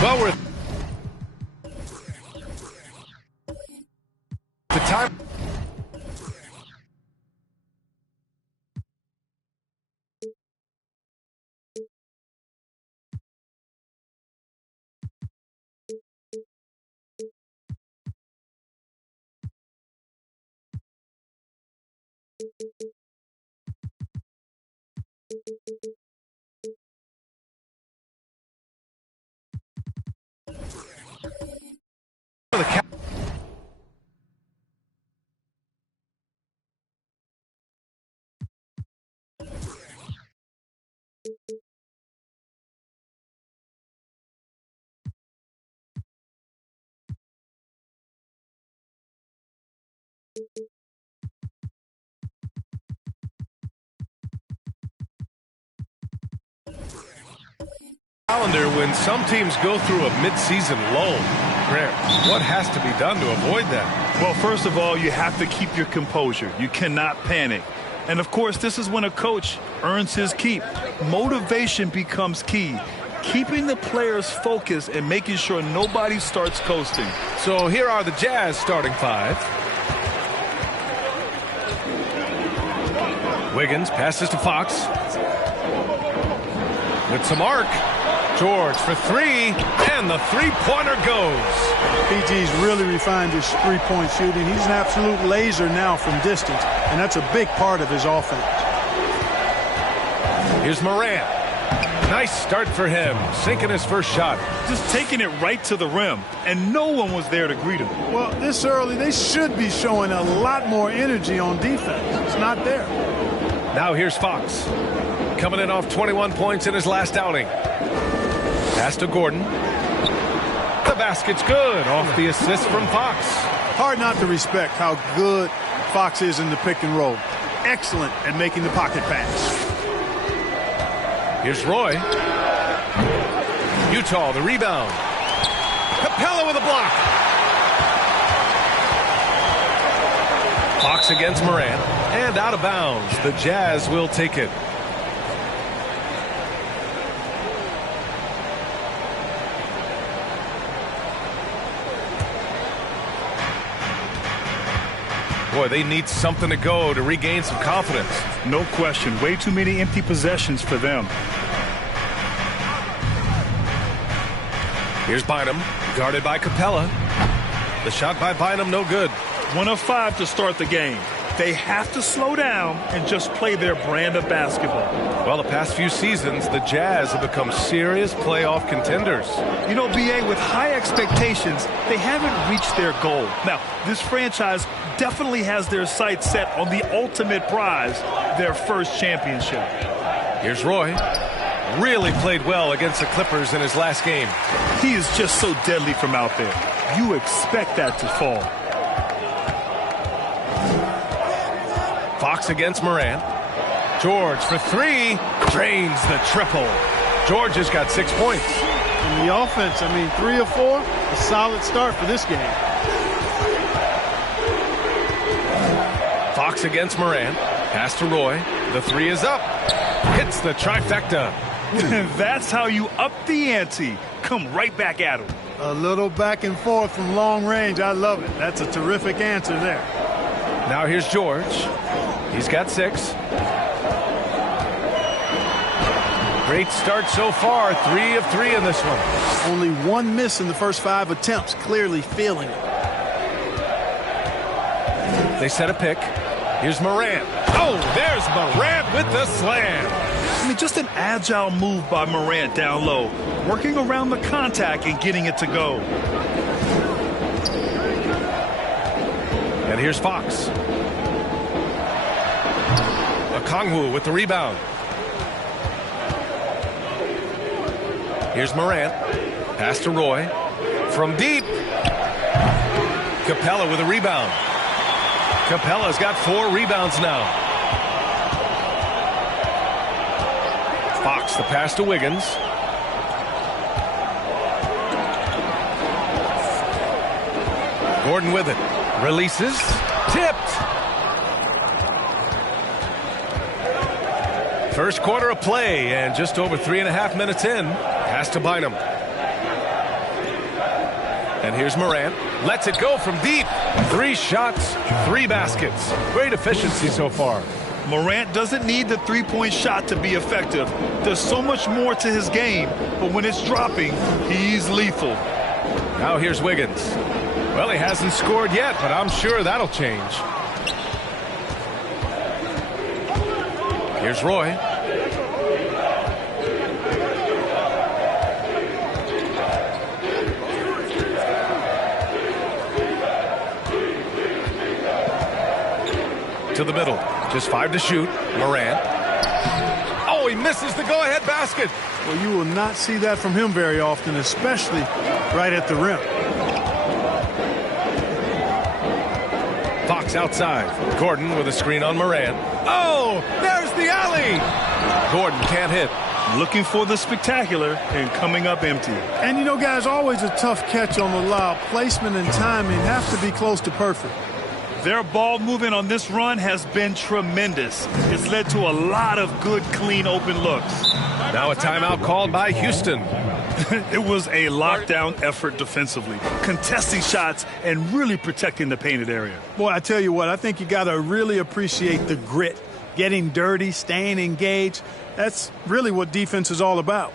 Well, we're the time. Calendar when some teams go through a mid-season lull. Grant, what has to be done to avoid that? Well, first of all, you have to keep your composure. You cannot panic. And, of course, this is when a coach earns his keep. Motivation becomes key. Keeping the players focused and making sure nobody starts coasting. So here are the Jazz starting five. Wiggins passes to Fox. With some arc. George for three, and the three-pointer goes. PG's really refined his three-point shooting. He's an absolute laser now from distance, and that's a big part of his offense. Here's Morant. Nice start for him, sinking his first shot. Just taking it right to the rim, and no one was there to greet him. Well, this early, they should be showing a lot more energy on defense. It's not there. Now here's Fox. Coming in off 21 points in his last outing. Pass to Gordon. The basket's good off the assist from Fox. Hard not to respect how good Fox is in the pick and roll. Excellent at making the pocket pass. Here's Roy. Utah, the rebound. Capella with a block. Fox against Morant. And out of bounds. The Jazz will take it. Boy, they need something to go to regain some confidence. No question. Way too many empty possessions for them. Here's Bynum, guarded by Capella. The shot by Bynum, no good. 1 of 5 to start the game. They have to slow down and just play their brand of basketball. Well, the past few seasons, the Jazz have become serious playoff contenders. You know, B.A., with high expectations, they haven't reached their goal. Now, this franchise definitely has their sights set on the ultimate prize, their first championship. Here's Roy. Really played well against the Clippers in his last game. He is just so deadly from out there. You expect that to fall. Fox against Morant. George for three. Drains the triple. George has got 6 points. And the offense, 3 of 4, a solid start for this game. Fox against Morant. Pass to Roy. The three is up. Hits the trifecta. That's how you up the ante. Come right back at him. A little back and forth from long range. I love it. That's a terrific answer there. Now here's George. He's got 6. Great start so far. 3 of 3 in this one. Only 1 miss in the first 5 attempts. Clearly feeling it. They set a pick. Here's Morant. Oh, there's Morant with the slam. Just an agile move by Morant down low, working around the contact and getting it to go. And here's Fox. Okongwu with the rebound. Here's Morant. Pass to Roy. From deep. Capella with a rebound. Capella's got 4 rebounds now. Fox, the pass to Wiggins. Gordon with it. Releases. Tipped. First quarter of play, and just over 3.5 minutes in. Pass to Bynum. And here's Morant. Lets it go from deep. 3 shots, 3 baskets. Great efficiency so far. Morant doesn't need the three-point shot to be effective. There's so much more to his game, but when it's dropping, he's lethal. Now here's Wiggins. Well, he hasn't scored yet, but I'm sure that'll change. Here's Roy. To the middle. Just 5 to shoot. Morant. Oh, he misses the go-ahead basket. Well, you will not see that from him very often, especially right at the rim. Fox outside. Gordon with a screen on Morant. Oh, there's the alley. Gordon can't hit. Looking for the spectacular and coming up empty. And, guys, always a tough catch on the lob. Placement and timing have to be close to perfect. Their ball movement on this run has been tremendous. It's led to a lot of good, clean, open looks. Now a timeout called by Houston. It was a lockdown effort defensively, contesting shots and really protecting the painted area. Boy, I tell you what, I think you got to really appreciate the grit, getting dirty, staying engaged. That's really what defense is all about.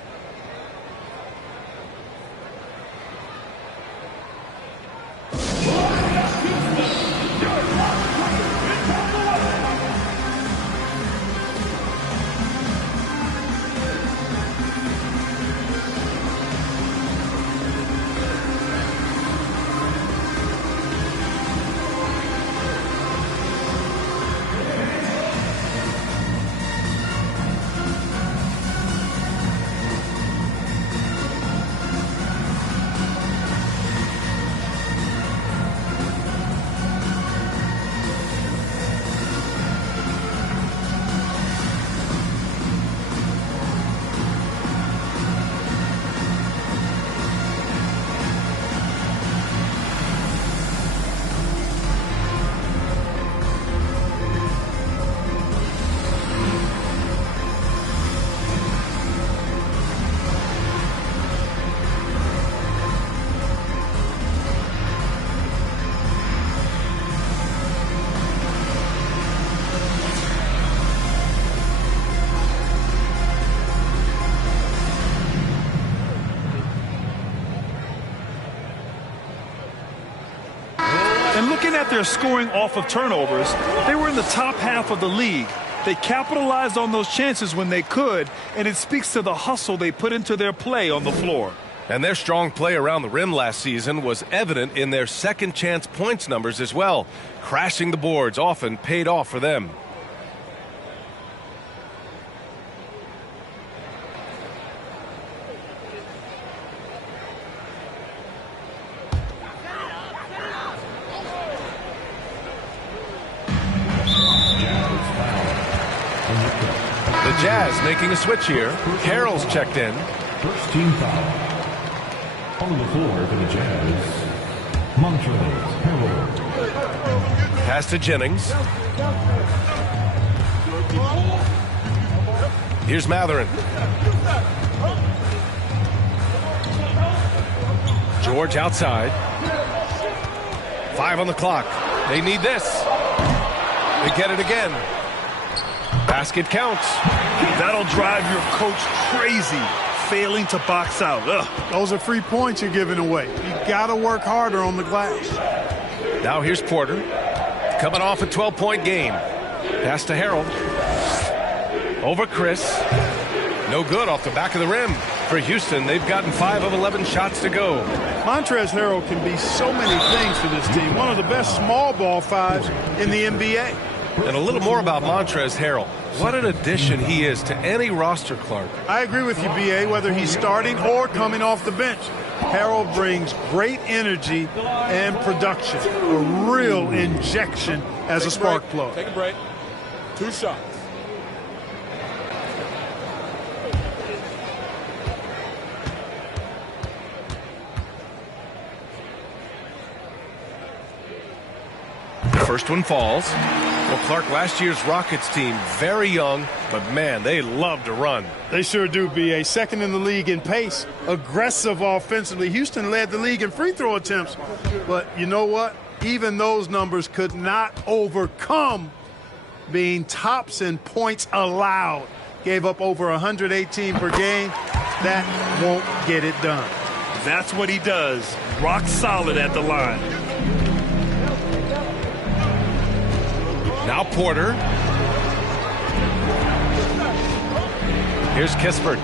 Looking at their scoring off of turnovers, they were in the top half of the league. They capitalized on those chances when they could, and it speaks to the hustle they put into their play on the floor. And their strong play around the rim last season was evident in their second chance points numbers as well. Crashing the boards often paid off for them. The Jazz making a switch here. Harrell's checked in. First team foul. On the floor for the Jazz, Montrezl Harrell. Pass to Jennings. Here's Matherin. George outside. 5 on the clock. They need this. They get it again. Basket counts. That'll drive your coach crazy, failing to box out. Ugh. Those are free points you're giving away. You got to work harder on the glass. Now here's Porter. Coming off a 12-point game. Pass to Harrell. Over Chris. No good off the back of the rim. For Houston, they've gotten 5 of 11 shots to go. Montrezl Harrell can be so many things for this team. One of the best small ball fives in the NBA. And a little more about Montrezl Harrell. What an addition he is to any roster, Clark. I agree with you, B.A., whether he's starting or coming off the bench. Harrell brings great energy and production. A real injection as a spark plug. Take a break. 2 shots. First one falls. Well, Clark, last year's Rockets team, very young, but man, they love to run. They sure do, B.A. Second in the league in pace, aggressive offensively. Houston led the league in free throw attempts. But you know what? Even those numbers could not overcome being tops in points allowed. Gave up over 118 per game. That won't get it done. That's what he does. Rock solid at the line. Now Porter. Here's Kispert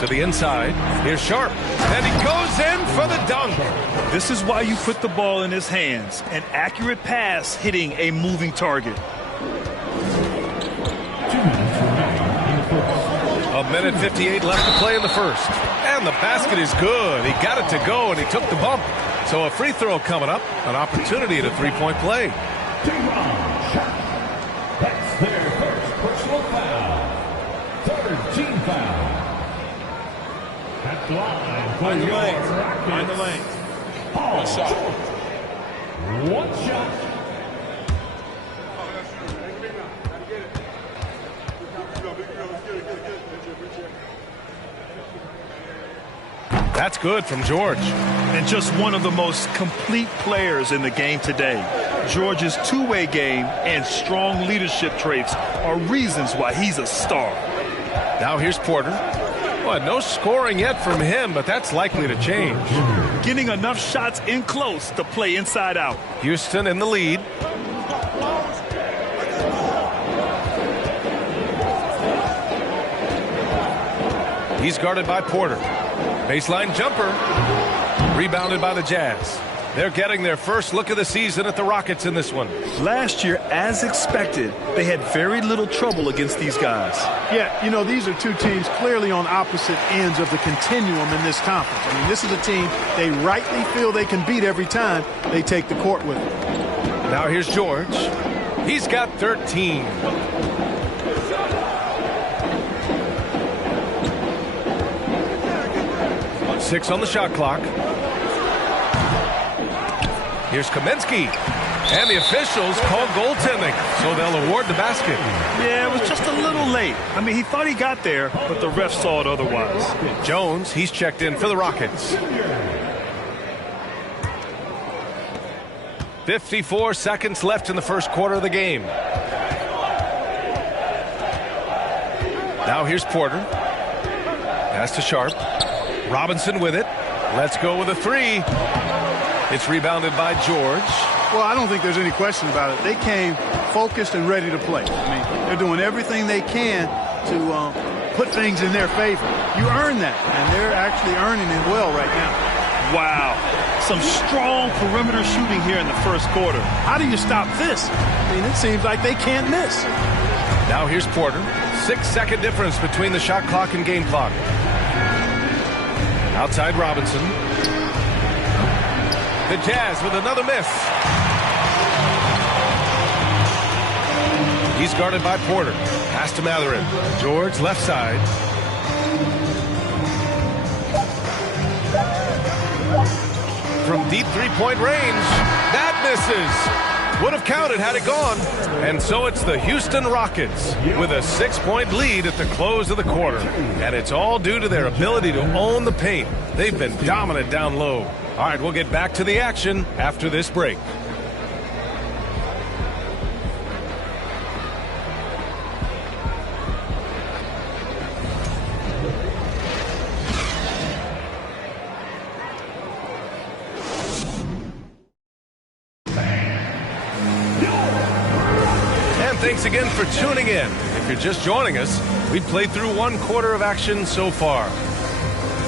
to the inside. Here's Sharp. And he goes in for the dunk. This is why you put the ball in his hands. An accurate pass hitting a moving target. 2 minutes remaining in the first. A minute 58 left to play in the first. And the basket is good. He got it to go, and he took the bump. So a free throw coming up. An opportunity at a three-point play. That's their first personal foul. Third team foul. At the line for Find the your lanes. Rockets. Find the lanes. Paul 1 shot. George. 1 shot. That's good from George. And just one of the most complete players in the game today. George's two-way game and strong leadership traits are reasons why he's a star. Now here's Porter. Well, no scoring yet from him, but that's likely to change. Getting enough shots in close to play inside out. Houston in the lead. He's guarded by Porter. Baseline jumper. Rebounded by the Jazz. They're getting their first look of the season at the Rockets in this one. Last year, as expected, they had very little trouble against these guys. Yeah, you know, these are two teams clearly on opposite ends of the continuum in this conference. I mean, this is a team they rightly feel they can beat every time they take the court with them. Now here's George. He's got 13. Six on the shot clock. Here's Kaminsky. And the officials call goaltending, so they'll award the basket. Yeah, it was just a little late. I mean, he thought he got there, but the ref saw it otherwise. Jones, he's checked in for the Rockets. 54 seconds left in the first quarter of the game. Now here's Porter. Pass to Sharp. Robinson with it. Let's go with a three. It's rebounded by George. Well, I don't think there's any question about it. They came focused and ready to play. I mean, they're doing everything they can to put things in their favor. You earn that, and they're actually earning it well right now. Wow. Some strong perimeter shooting here in the first quarter. How do you stop this? I mean, it seems like they can't miss. Now here's Porter. 6-second difference between the shot clock and game clock. Outside Robinson. The Jazz with another miss. He's guarded by Porter. Pass to Matherin. George left side. From deep three-point range. That misses. Would have counted had it gone. And so it's the Houston Rockets with a 6-point lead at the close of the quarter. And it's all due to their ability to own the paint. They've been dominant down low. All right, we'll get back to the action after this break. Thanks again for tuning in. If you're just joining us, we've played through one quarter of action so far.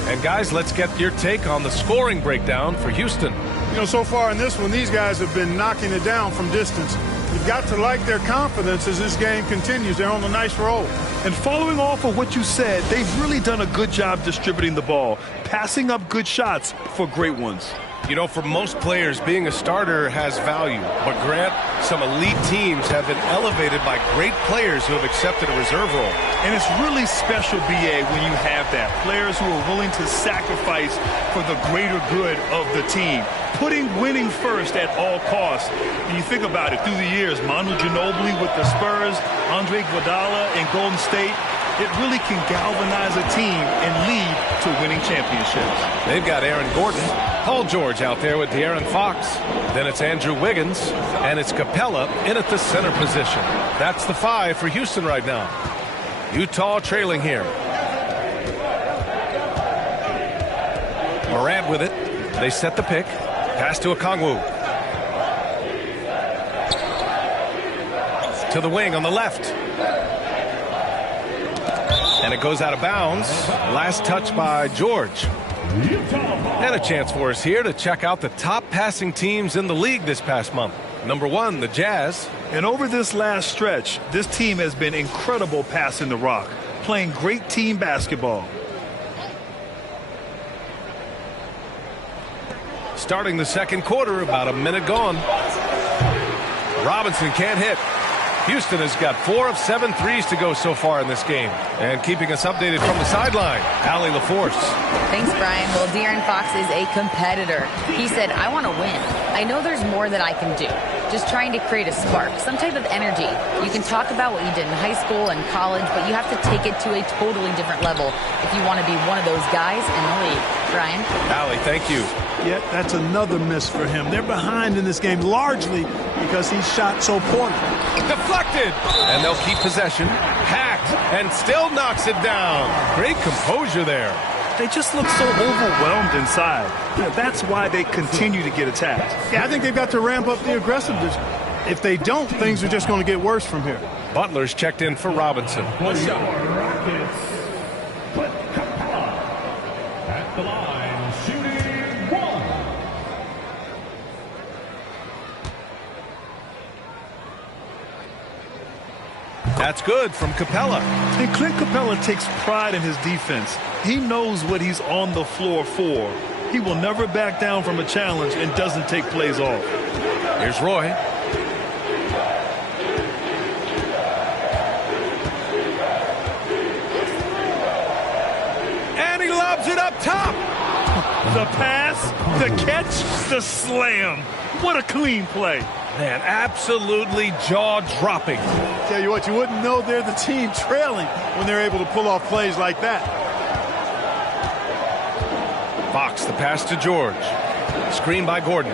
And guys, let's get your take on the scoring breakdown for Houston. You know, so far in this one, these guys have been knocking it down from distance. You've got to like their confidence as this game continues. They're on a nice roll. And following off of what you said, they've really done a good job distributing the ball, passing up good shots for great ones. You know, for most players, being a starter has value. But Grant, some elite teams have been elevated by great players who have accepted a reserve role. And it's really special, B.A., when you have that. Players who are willing to sacrifice for the greater good of the team. Putting winning first at all costs. When you think about it, through the years, Manu Ginobili with the Spurs, Andre Iguodala in Golden State, it really can galvanize a team and lead to winning championships. They've got Aaron Gordon, Paul George out there with De'Aaron Fox. Then it's Andrew Wiggins, and it's Capella in at the center position. That's the 5 for Houston right now. Utah trailing here. Morant with it. They set the pick. Pass to Okongwu. To the wing on the left. And it goes out of bounds. Last touch by George. And a chance for us here to check out the top passing teams in the league this past month. Number 1, the Jazz. And over this last stretch, this team has been incredible passing the rock, playing great team basketball. Starting the second quarter, about a minute gone. Robinson can't hit. Houston has got 4 of 7 threes to go so far in this game. And keeping us updated from the sideline, Allie LaForce. Thanks, Brian. Well, De'Aaron Fox is a competitor. He said, I want to win. I know there's more that I can do. Just trying to create a spark, some type of energy. You can talk about what you did in high school and college, but you have to take it to a totally different level if you want to be one of those guys in the league. Brian? Allie, thank you. Yeah, that's another miss for him. They're behind in this game largely because he shot so poorly. Deflected. And they'll keep possession. Hacked. And still knocks it down. Great composure there. They just look so overwhelmed inside. You know, that's why they continue to get attacked. Yeah, I think they've got to ramp up the aggressiveness. If they don't, things are just going to get worse from here. Butler's checked in for Robinson. Rockets put Capella at the line, shooting 1. That's good from Capella. And Clint Capella takes pride in his defense. He knows what he's on the floor for. He will never back down from a challenge and doesn't take plays off. Here's Roy. And he lobs it up top. The pass, the catch, the slam. What a clean play. Man, absolutely jaw-dropping. Tell you what, you wouldn't know they're the team trailing when they're able to pull off plays like that. Fox, the pass to George. Screen by Gordon.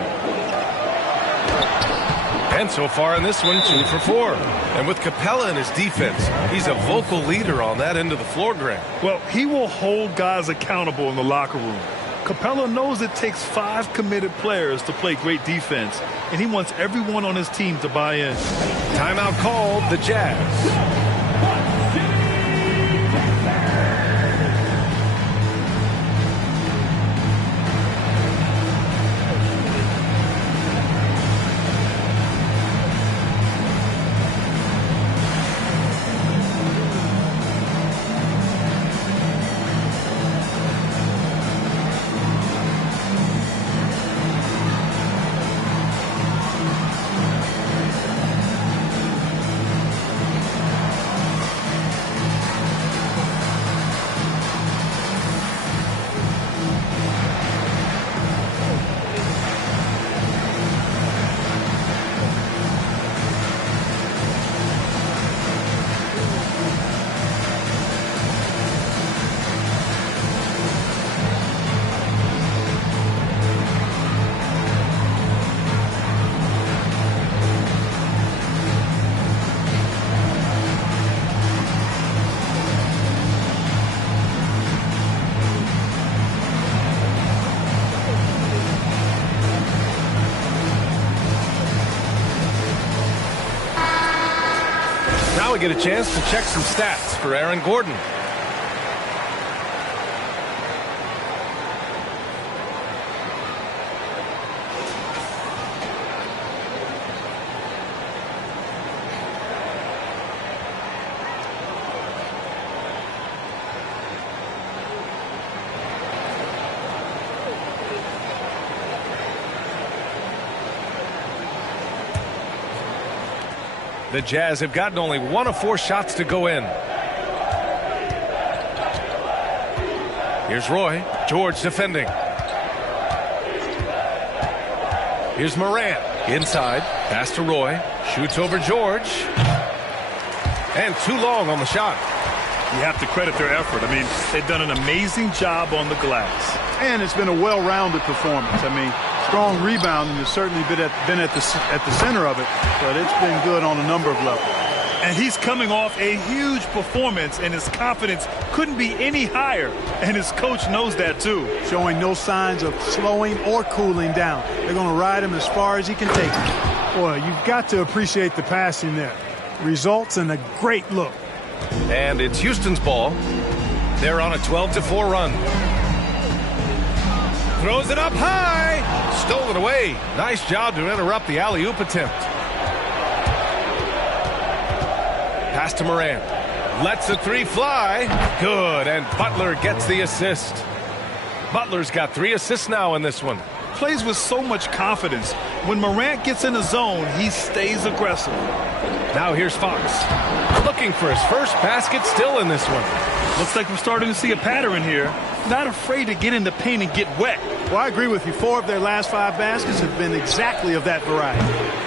And so far in this one, 2 for 4. And with Capella in his defense, he's a vocal leader on that end of the floor, Grant. Well, he will hold guys accountable in the locker room. Capella knows it takes 5 committed players to play great defense, and he wants everyone on his team to buy in. Timeout called, the Jazz. Now we get a chance to check some stats for Aaron Gordon. The Jazz have gotten only 1 of 4 shots to go in. Here's Roy. George defending. Here's Morant. Inside. Pass to Roy. Shoots over George. And too long on the shot. You have to credit their effort. I mean, they've done an amazing job on the glass. And it's been a well-rounded performance. I mean, strong rebounding has certainly been at the center of it, but it's been good on a number of levels. And he's coming off a huge performance, and his confidence couldn't be any higher. And his coach knows that, too. Showing no signs of slowing or cooling down. They're going to ride him as far as he can take him. Boy, you've got to appreciate the passing there. Results in a great look. And it's Houston's ball. They're on a 12-4 run. Throws it up high. Stolen away. Nice job to interrupt the alley-oop attempt. Pass to Morant. Lets the 3 fly. Good. And Butler gets the assist. Butler's got 3 assists now in this one. Plays with so much confidence. When Morant gets in the zone, he stays aggressive. Now here's Fox. Looking for his first basket still in this one. Looks like we're starting to see a pattern here. Not afraid to get in the paint and get wet. Well, I agree with you. 4 of their last 5 baskets have been exactly of that variety.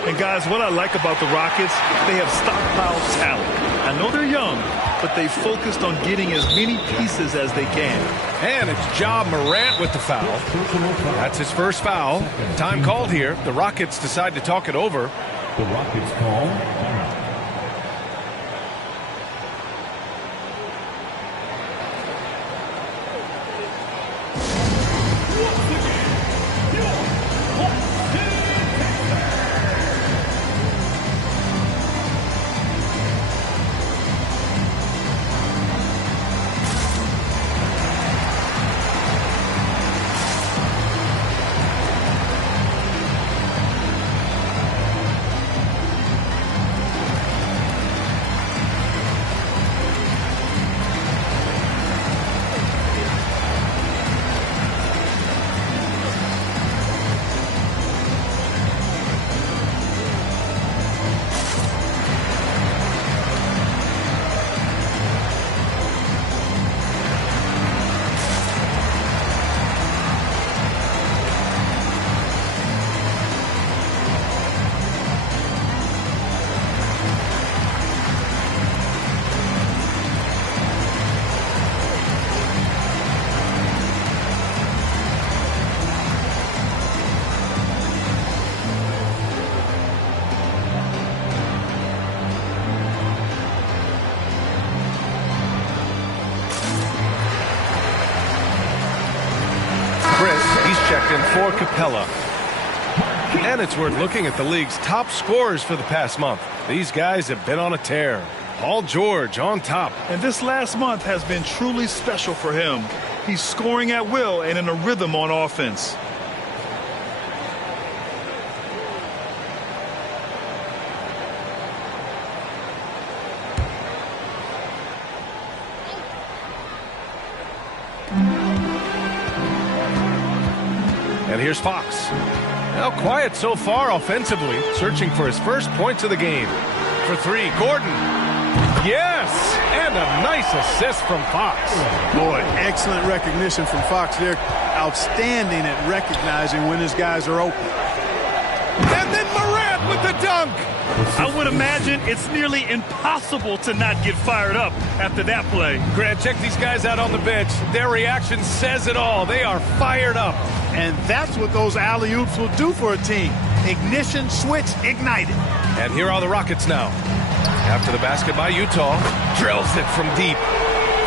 And guys, what I like about the Rockets, they have stockpiled talent. I know they're young, but they focused on getting as many pieces as they can. And it's Ja Morant with the foul. That's his first foul. Time called here. The Rockets decide to talk it over. The Rockets call timeout. checked in for Capella. And it's worth looking at the league's top scorers for the past month. These guys have been on a tear. Paul George on top. And this last month has been truly special for him. He's scoring at will and in a rhythm on offense. And here's Fox. Now quiet so far offensively, searching for his first points of the game. For three, Gordon. Yes! And a nice assist from Fox. Boy, excellent recognition from Fox. They're outstanding at recognizing when his guys are open. And then Morant with the dunk. I would imagine it's nearly impossible to not get fired up after that play. Grant, check these guys out on the bench. Their reaction says it all. They are fired up. And that's what those alley-oops will do for a team. Ignition, switch, ignited. And here are the Rockets now. After the basket by Utah, drills it from deep.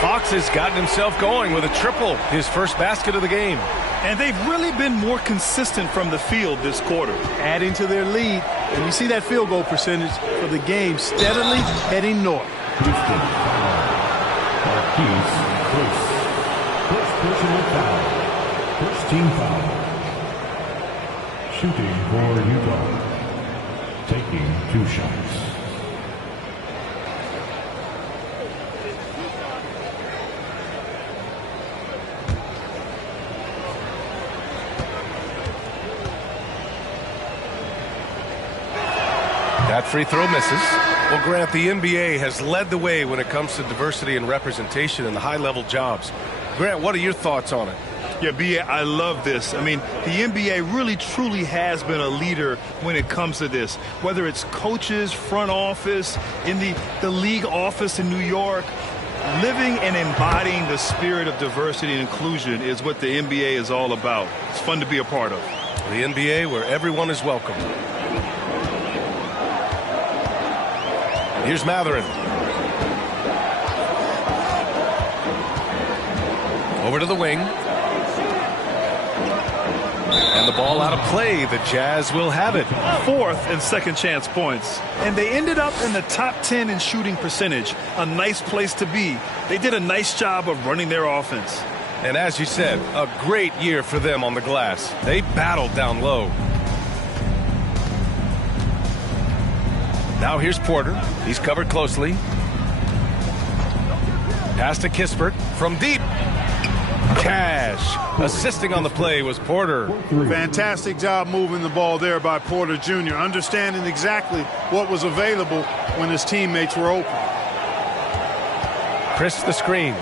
Fox has gotten himself going with a triple, his first basket of the game. And they've really been more consistent from the field this quarter. Adding to their lead, and you see that field goal percentage for the game steadily heading north. First personal foul. First team foul. Shooting for Utah. Taking 2 shots. That free throw misses. Well, Grant, the NBA has led the way when it comes to diversity and representation in the high-level jobs. Grant, what are your thoughts on it? Yeah, B.A., I love this. I mean, the NBA really truly has been a leader when it comes to this. Whether it's coaches, front office, in the league office in New York, living and embodying the spirit of diversity and inclusion is what the NBA is all about. It's fun to be a part of. The NBA where everyone is welcome. Here's Matherin. Over to the wing. And the ball out of play. The Jazz will have it. 4th and second chance points. And they ended up in the top 10 in shooting percentage. A nice place to be. They did a nice job of running their offense. And as you said, a great year for them on the glass. They battled down low. Now here's Porter. He's covered closely. Pass to Kispert from deep. Cash. Assisting on the play was Porter. Fantastic job moving the ball there by Porter Jr., understanding exactly what was available when his teammates were open. Chris the screen.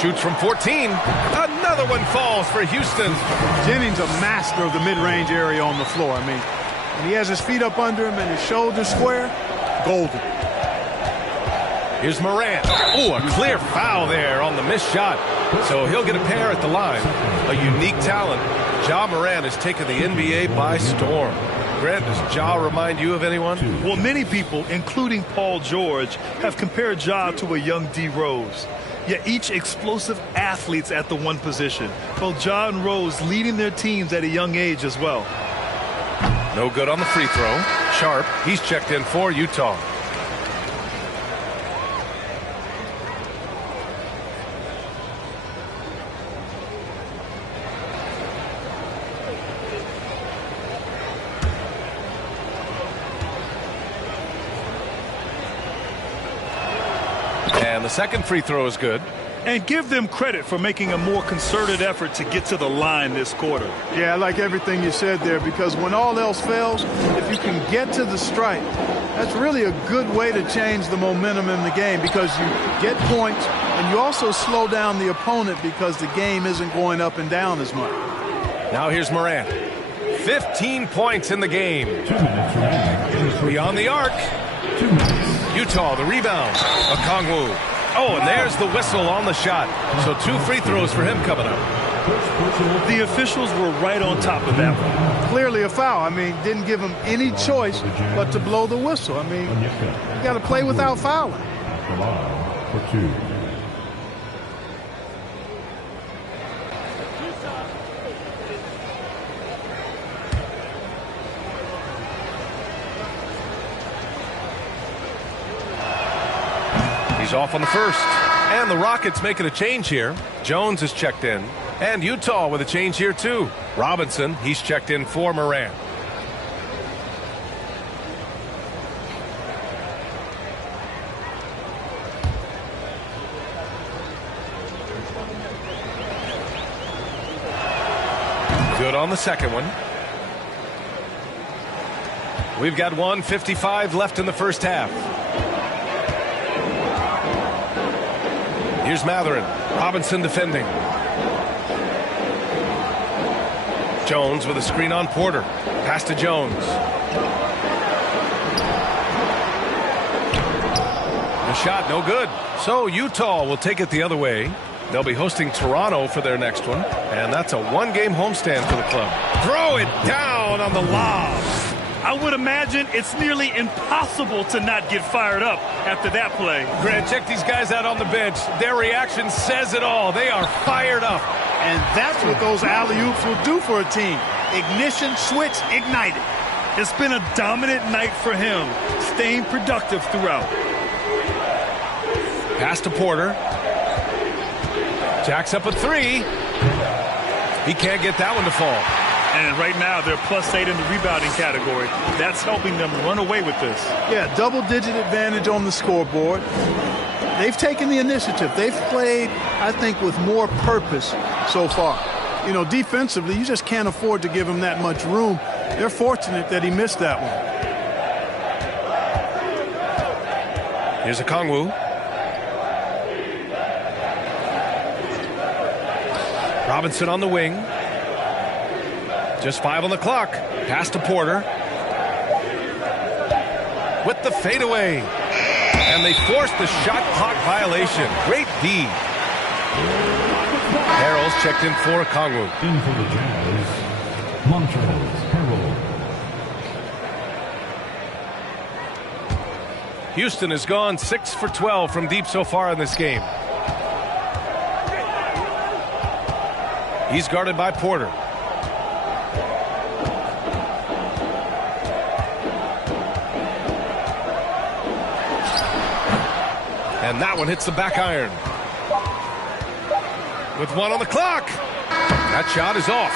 Shoots from 14. Another one falls for Houston. Jennings a master of the mid-range area on the floor. I mean, when he has his feet up under him and his shoulders square, golden. Here's Morant. Oh, a clear foul there on the missed shot. So he'll get a pair at the line. A unique talent. Ja Morant has taken the NBA by storm. Grant, does Ja remind you of anyone? Well, many people, including Paul George, have compared Ja to a young D. Rose. Yet each explosive athletes at the one position. Both Ja and Rose leading their teams at a young age as well. No good on the free throw. Sharp, he's checked in for Utah. And the second free throw is good. And give them credit for making a more concerted effort to get to the line this quarter. Yeah, I like everything you said there, because when all else fails, if you can get to the stripe, that's really a good way to change the momentum in the game, because you get points and you also slow down the opponent because the game isn't going up and down as much. Now here's Morant. 15 points in the game. 2 minutes remaining. Beyond the arc. 2 minutes. Utah, the rebound. Okongwu. Oh, and there's the whistle on the shot. So 2 free throws for him coming up. The officials were right on top of that one. Clearly a foul. I mean, didn't give him any choice but to blow the whistle. I mean, you got to play without fouling. For 2. He's off on the first. And the Rockets making a change here. Jones is checked in. And Utah with a change here too. Robinson, he's checked in for Morant. Good on the second one. We've got 1:55 left in the first half. Here's Matherin. Robinson defending. Jones with a screen on Porter. Pass to Jones. The shot no good. So Utah will take it the other way. They'll be hosting Toronto for their next one. And that's a one-game homestand for the club. Throw it down on the lob. I would imagine it's nearly impossible to not get fired up after that play. Grant, check these guys out on the bench. Their reaction says it all. They are fired up. And that's what those alley-oops will do for a team. Ignition, switch, ignited. It's been a dominant night for him, staying productive throughout. Pass to Porter. Jacks up a three. He can't get that one to fall. And right now, they're +8 in the rebounding category. That's helping them run away with this. Yeah, double-digit advantage on the scoreboard. They've taken the initiative. They've played, I think, with more purpose so far. You know, defensively, you just can't afford to give him that much room. They're fortunate that he missed that one. Here's a Okongwu. Robinson on the wing. Just 5 on the clock. Pass to Porter. With the fadeaway. And they forced the shot clock violation. Great D. Harrell's checked in for Okongwu. In for the Jazz, Montrezl Harrell. Houston has gone 6 for 12 from deep so far in this game. He's guarded by Porter. And that one hits the back iron. With 1 on the clock. That shot is off.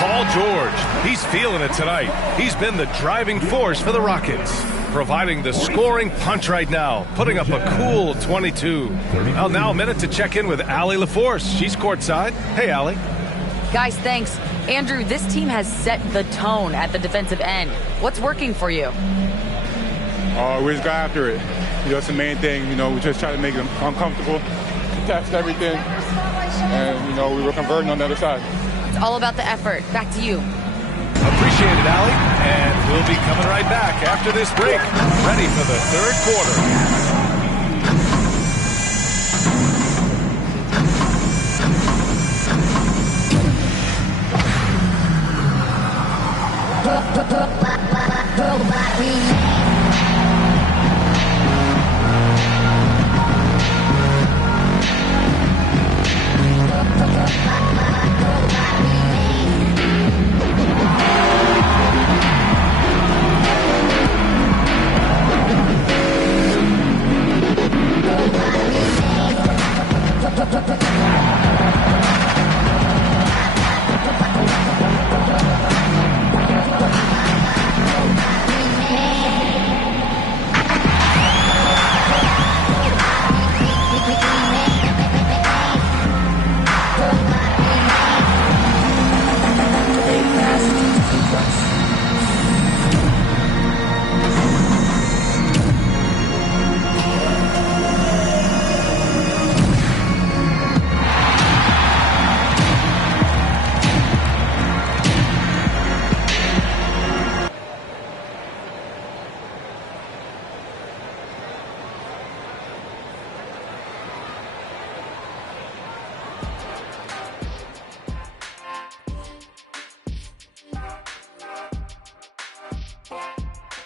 Paul George, he's feeling it tonight. He's been the driving force for the Rockets, providing the scoring punch right now, putting up a cool 22. Well, now a minute to check in with Allie LaForce. She's courtside. Hey, Allie. Guys, thanks. Andrew, this team has set the tone at the defensive end. What's working for you? We just got after it. You know, it's the main thing. You know, we just try to make them uncomfortable, test everything, and, you know, we were converting on the other side. It's all about the effort. Back to you. Appreciate it, Allie. And we'll be coming right back after this break, ready for the third quarter.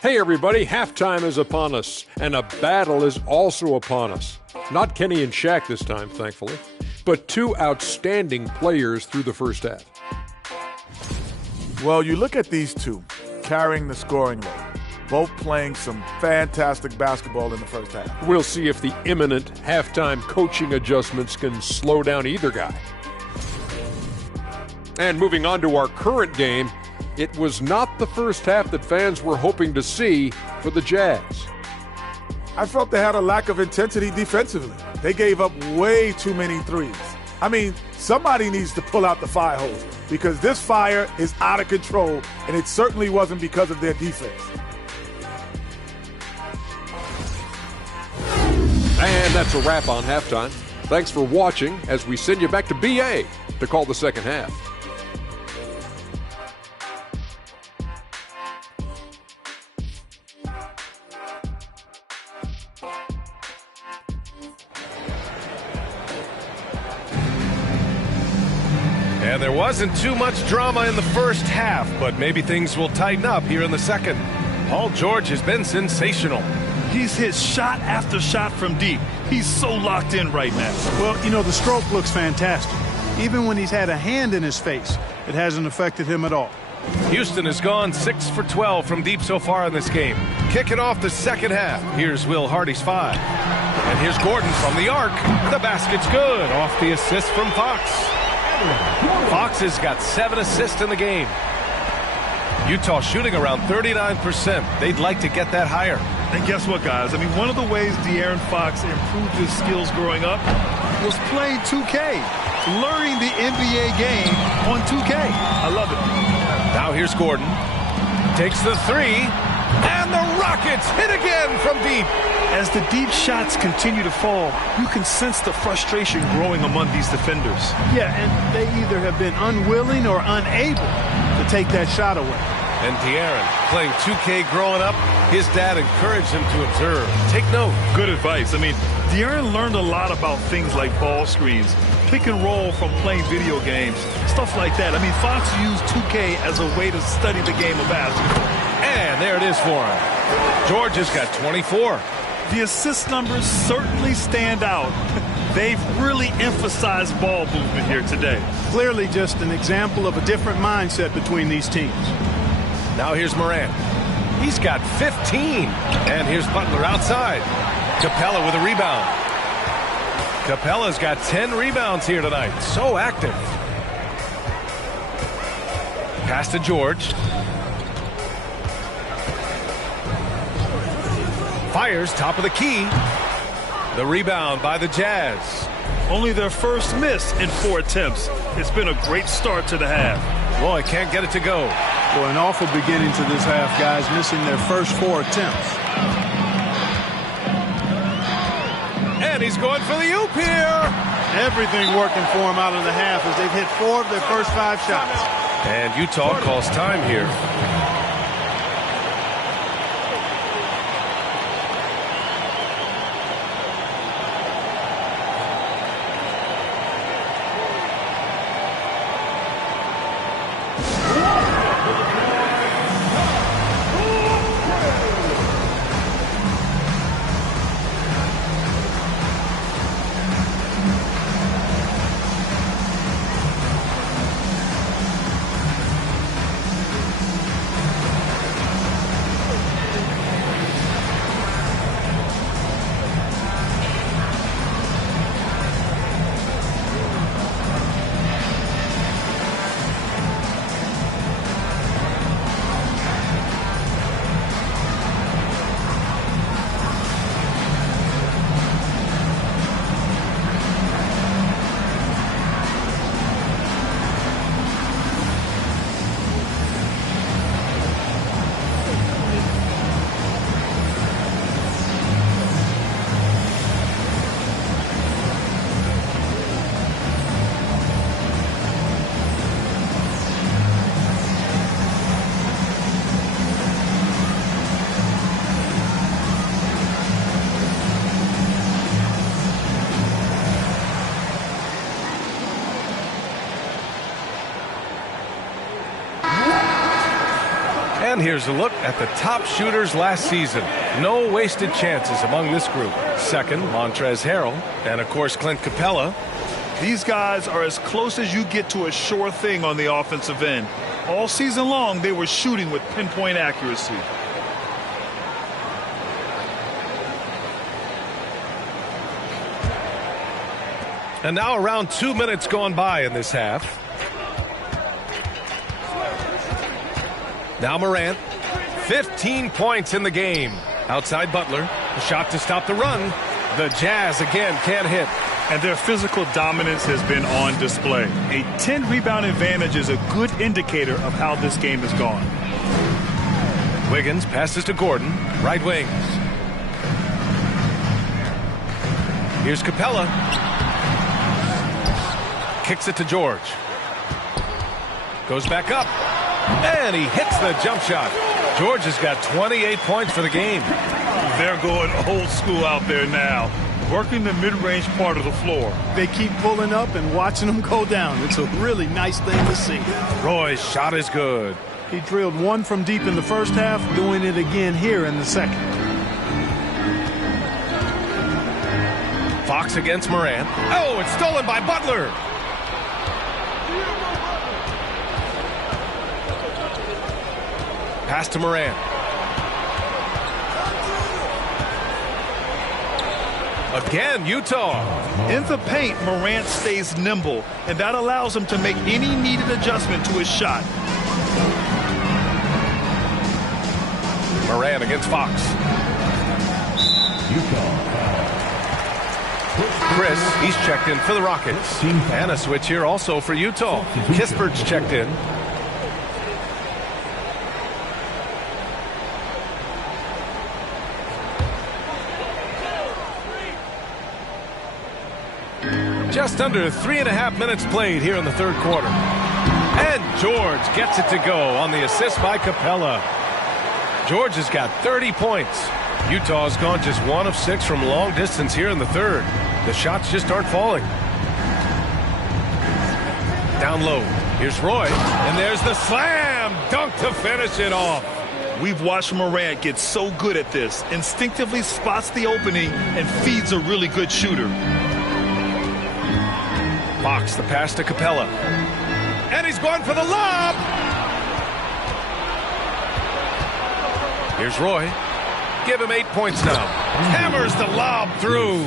Hey everybody, halftime is upon us, and a battle is also upon us. Not Kenny and Shaq this time, thankfully, but 2 outstanding players through the first half. Well, you look at these two carrying the scoring load. both playing some fantastic basketball in the first half. We'll see if the imminent halftime coaching adjustments can slow down either guy. And moving on to our current game, it was not the first half that fans were hoping to see for the Jazz. I felt they had a lack of intensity defensively. They gave up way too many threes. I mean, somebody needs to pull out the fire hose because this fire is out of control, and it certainly wasn't because of their defense. And that's a wrap on halftime. Thanks for watching as we send you back to BA to call the second half. And there wasn't too much drama in the first half, but maybe things will tighten up here in the second. Paul George has been sensational. He's hit shot after shot from deep. He's so locked in right now. Well, you know, the stroke looks fantastic. Even when he's had a hand in his face, it hasn't affected him at all. Houston has gone 6 for 12 from deep so far in this game. Kicking off the second half. Here's Will Hardy's 5. And here's Gordon from the arc. The basket's good off the assist from Fox. Fox has got 7 assists in the game. Utah shooting around 39%. They'd like to get that higher. And guess what, guys? I mean, one of the ways De'Aaron Fox improved his skills growing up was playing 2K, learning the NBA game on 2K. I love it. Now here's Gordon. Takes the 3. And the Rockets hit again from deep. As the deep shots continue to fall, you can sense the frustration growing among these defenders. Yeah, and they either have been unwilling or unable to take that shot away. And De'Aaron, playing 2K growing up, his dad encouraged him to observe. Take note. Good advice. I mean, De'Aaron learned a lot about things like ball screens, pick and roll from playing video games, stuff like that. I mean, Fox used 2K as a way to study the game of basketball. And there it is for him. George has got 24. The assist numbers certainly stand out. They've really emphasized ball movement here today. Clearly just an example of a different mindset between these teams. Now here's Morant. He's got 15. And here's Butler outside. Capella with a rebound. Capella's got 10 rebounds here tonight. So active. Pass to George. Fires top of the key. The rebound by the Jazz. Only their first miss in 4 attempts. It's been a great start to the half. Boy, can't get it to go. Boy, an awful beginning to this half, guys, missing their first 4 attempts. And he's going for the oop here. Everything working for him out in the half as they've hit 4 of their first 5 shots. And Utah calls time here. And here's a look at the top shooters last season. No wasted chances among this group. Second, Montrezl Harrell, and of course Clint Capella. These guys are as close as you get to a sure thing on the offensive end. All season long, they were shooting with pinpoint accuracy. And now around 2 minutes gone by in this half. Now Morant, 15 points in the game. Outside Butler, a shot to stop the run. The Jazz again can't hit. And their physical dominance has been on display. A 10-rebound advantage is a good indicator of how this game has gone. Wiggins passes to Gordon, right wing. Here's Capella. Kicks it to George. Goes back up. And he hits the jump shot. George has got 28 points for the game. They're going old school out there now, working the mid-range part of the floor. They keep pulling up and watching them go down. It's a really nice thing to see. Roy's shot is good. He drilled one from deep in the first half, doing it again here in the second. Fox against Morant. Oh, it's stolen by Butler. Pass to Morant. Again, Utah. In the paint, Morant stays nimble, and that allows him to make any needed adjustment to his shot. Morant against Fox. Chris, he's checked in for the Rockets. And a switch here also for Utah. Kispert's checked in. Just under 3.5 minutes played here in the third quarter. And George gets it to go on the assist by Capella. George has got 30 points. Utah's gone just 1 of 6 from long distance here in the third. The shots just aren't falling. Down low. Here's Roy. And there's the slam dunk to finish it off. We've watched Morant get so good at this. Instinctively spots the opening and feeds a really good shooter. Fox, the pass to Capella. And he's going for the lob. Here's Roy. Give him 8 points now. Hammers the lob through.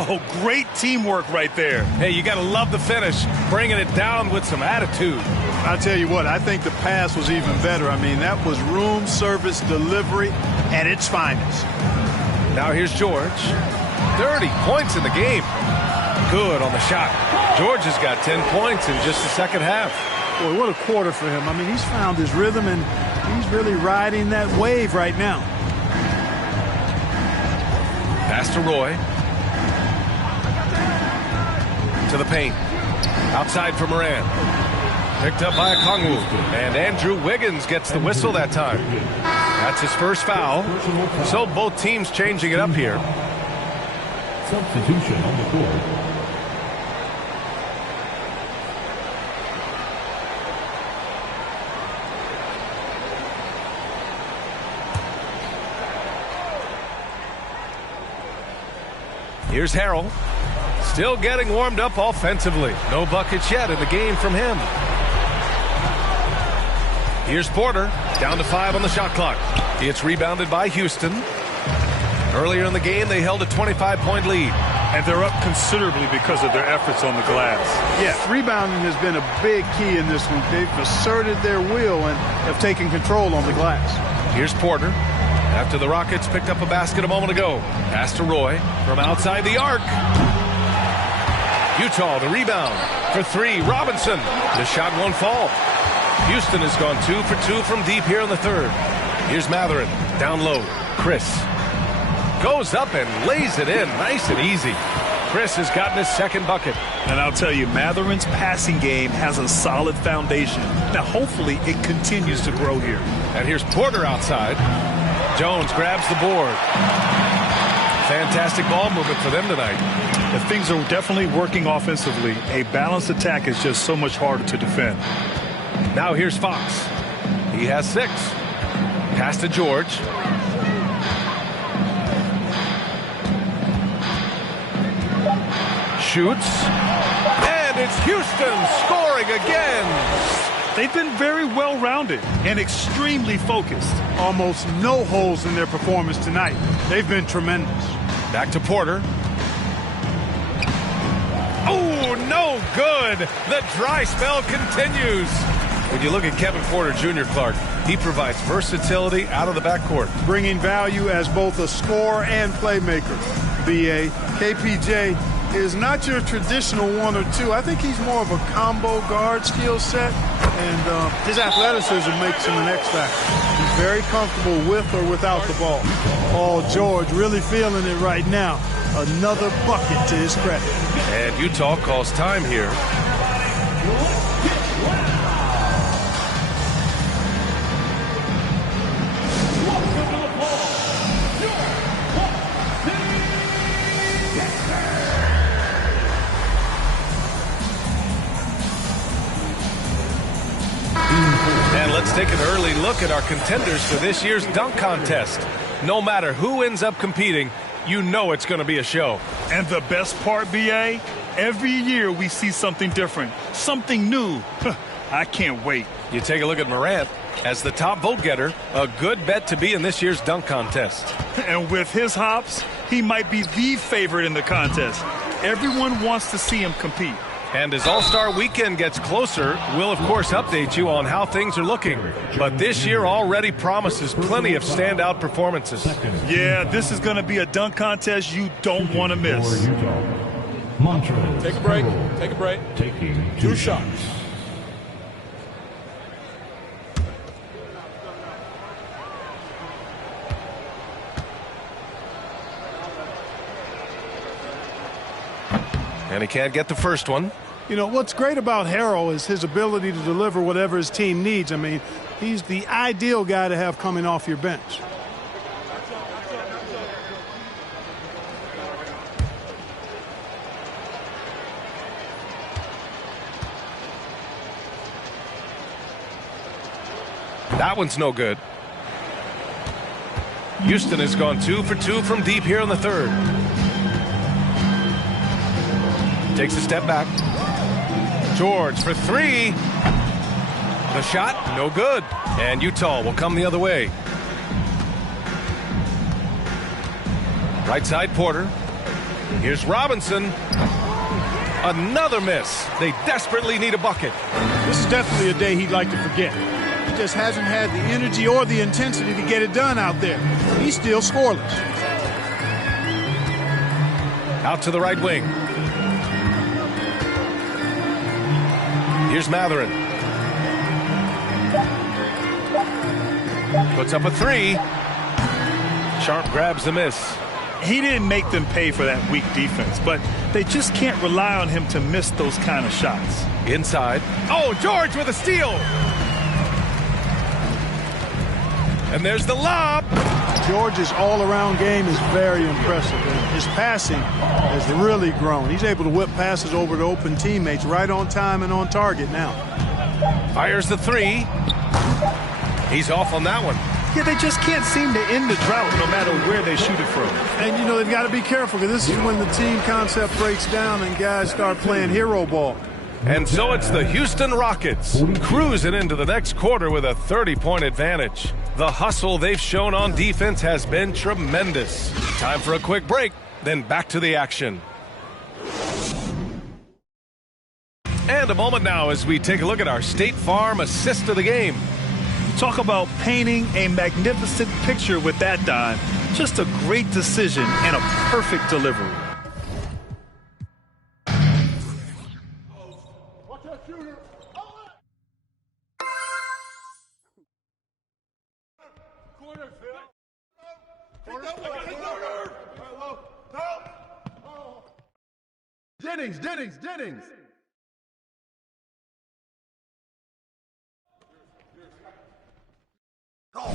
Oh, great teamwork right there. Hey, you got to love the finish. Bringing it down with some attitude. I'll tell you what, I think the pass was even better. I mean, that was room service delivery at its finest. Now here's George. 30 points in the game. Good on the shot. George has got 10 points in just the second half. Boy, what a quarter for him. I mean, he's found his rhythm, and he's really riding that wave right now. Pass to Roy. To the paint. Outside for Moran. Picked up by Okongwu. And Andrew Wiggins gets the whistle that time. That's his first foul. So both teams changing it up here. Substitution on the court. Here's Harrell. Still getting warmed up offensively. No buckets yet in the game from him. Here's Porter. Down to 5 on the shot clock. It's rebounded by Houston. Earlier in the game, they held a 25-point lead. And they're up considerably because of their efforts on the glass. Yeah, rebounding has been a big key in this one. They've asserted their will and have taken control on the glass. Here's Porter. After the Rockets picked up a basket a moment ago. Pass to Roy from outside the arc. Utah, the rebound. For 3, Robinson. The shot won't fall. Houston has gone 2 for 2 from deep here in the third. Here's Matherin. Down low. Chris. Goes up and lays it in. Nice and easy. Chris has gotten his second bucket. And I'll tell you, Matherin's passing game has a solid foundation. Now, hopefully, it continues to grow here. And here's Porter outside. Jones grabs the board. Fantastic ball movement for them tonight. The things are definitely working offensively. A balanced attack is just so much harder to defend. Now here's Fox. He has 6. Pass to George. Shoots. And it's Houston scoring again. They've been very well-rounded and extremely focused. Almost no holes in their performance tonight. They've been tremendous. Back to Porter. Oh, no good. The dry spell continues. When you look at Kevin Porter Jr., Clark, he provides versatility out of the backcourt. Bringing value as both a scorer and playmaker. BA, KPJ is not your traditional 1 or 2. I think he's more of a combo guard skill set, and his athleticism makes him an X factor. He's very comfortable with or without the ball. Paul George really feeling it right now. Another bucket to his credit. And Utah calls time here. And let's take an early look at our contenders for this year's dunk contest. No matter who ends up competing, you know it's going to be a show. And the best part, BA, every year we see something different, something new. I can't wait. You take a look at Morant as the top vote getter, a good bet to be in this year's dunk contest. And with his hops, he might be the favorite in the contest. Everyone wants to see him compete. And as All-Star Weekend gets closer, we'll of course update you on how things are looking. But this year already promises plenty of standout performances. Yeah, this is going to be a dunk contest you don't want to miss. Take a break. Take a break. Taking 2 shots. And he can't get the first one. You know, what's great about Harrell is his ability to deliver whatever his team needs. I mean, he's the ideal guy to have coming off your bench. That one's no good. Houston has gone 2 for 2 from deep here in the third. Takes a step back. George for 3. The shot, no good. And Utah will come the other way. Right side, Porter. Here's Robinson. Another miss. They desperately need a bucket. This is definitely a day he'd like to forget. He just hasn't had the energy or the intensity to get it done out there. He's still scoreless. Out to the right wing. Here's Matherin. Puts up a 3. Sharp grabs the miss. He didn't make them pay for that weak defense, but they just can't rely on him to miss those kind of shots. Inside. Oh, George with a steal. And there's the lob. George's all-around game is very impressive. And his passing has really grown. He's able to whip passes over to open teammates right on time and on target now. Fires the 3. He's off on that one. Yeah, they just can't seem to end the drought no matter where they shoot it from. And, you know, they've got to be careful because this is when the team concept breaks down and guys start playing hero ball. And so it's the Houston Rockets cruising into the next quarter with a 30-point advantage. The hustle they've shown on defense has been tremendous. Time for a quick break, then back to the action. And a moment now as we take a look at our State Farm assist of the game. Talk about painting a magnificent picture with that dime. Just a great decision and a perfect delivery. Jennings. Oh,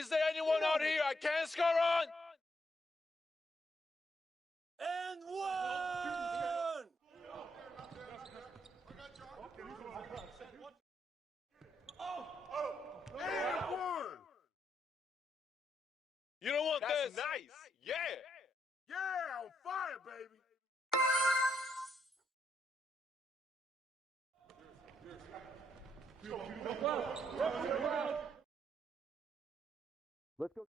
Is there anyone out here I can score on? And one! And one! You don't want that's this? Nice. Yeah! Yeah, on fire, baby. Let's go.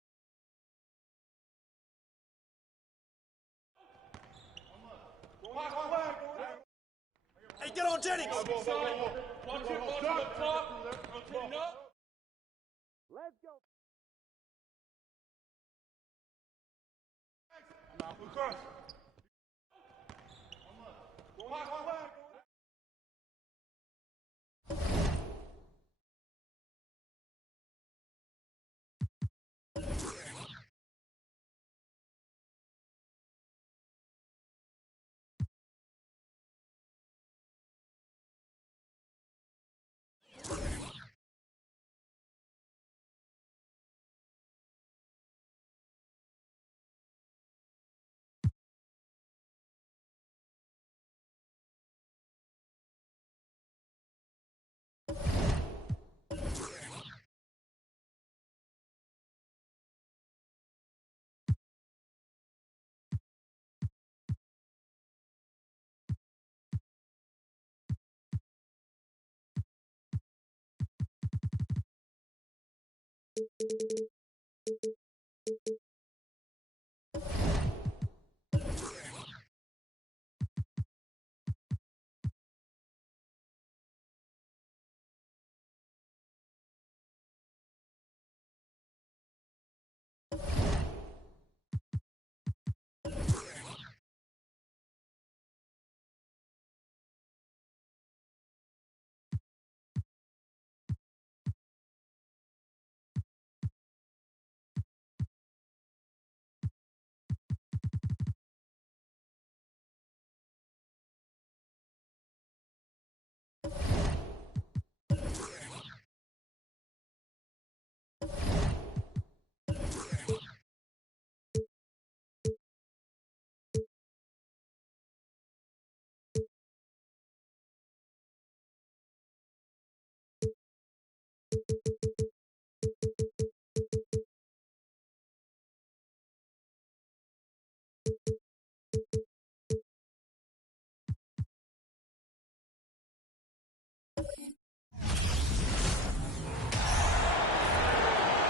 Hey, get on Jennings! Let's go.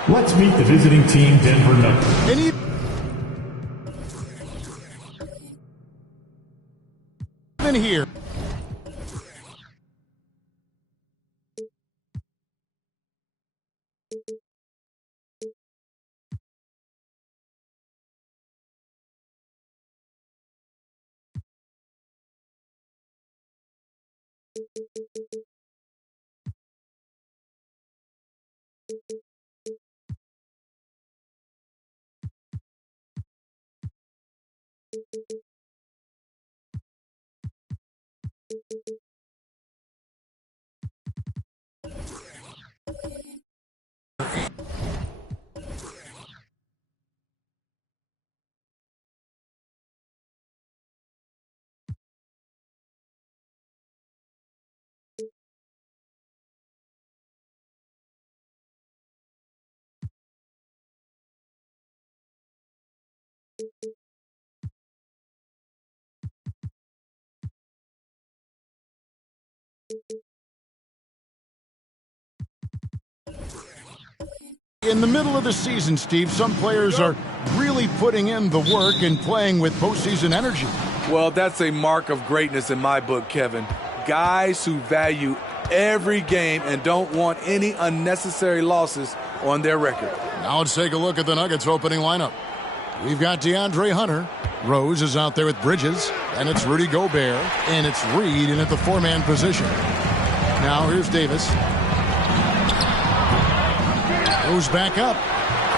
Let's meet the visiting team, Denver Nuggets. In here. In the middle of the season, Steve, some players are really putting in the work and playing with postseason energy. Well, that's a mark of greatness in my book, Kevin. Guys who value every game and don't want any unnecessary losses on their record. Now let's take a look at the Nuggets opening lineup. We've got DeAndre Hunter. Rose is out there with Bridges. And it's Rudy Gobert. And it's Reed in at the four-man position. Now here's Davis. Goes back up.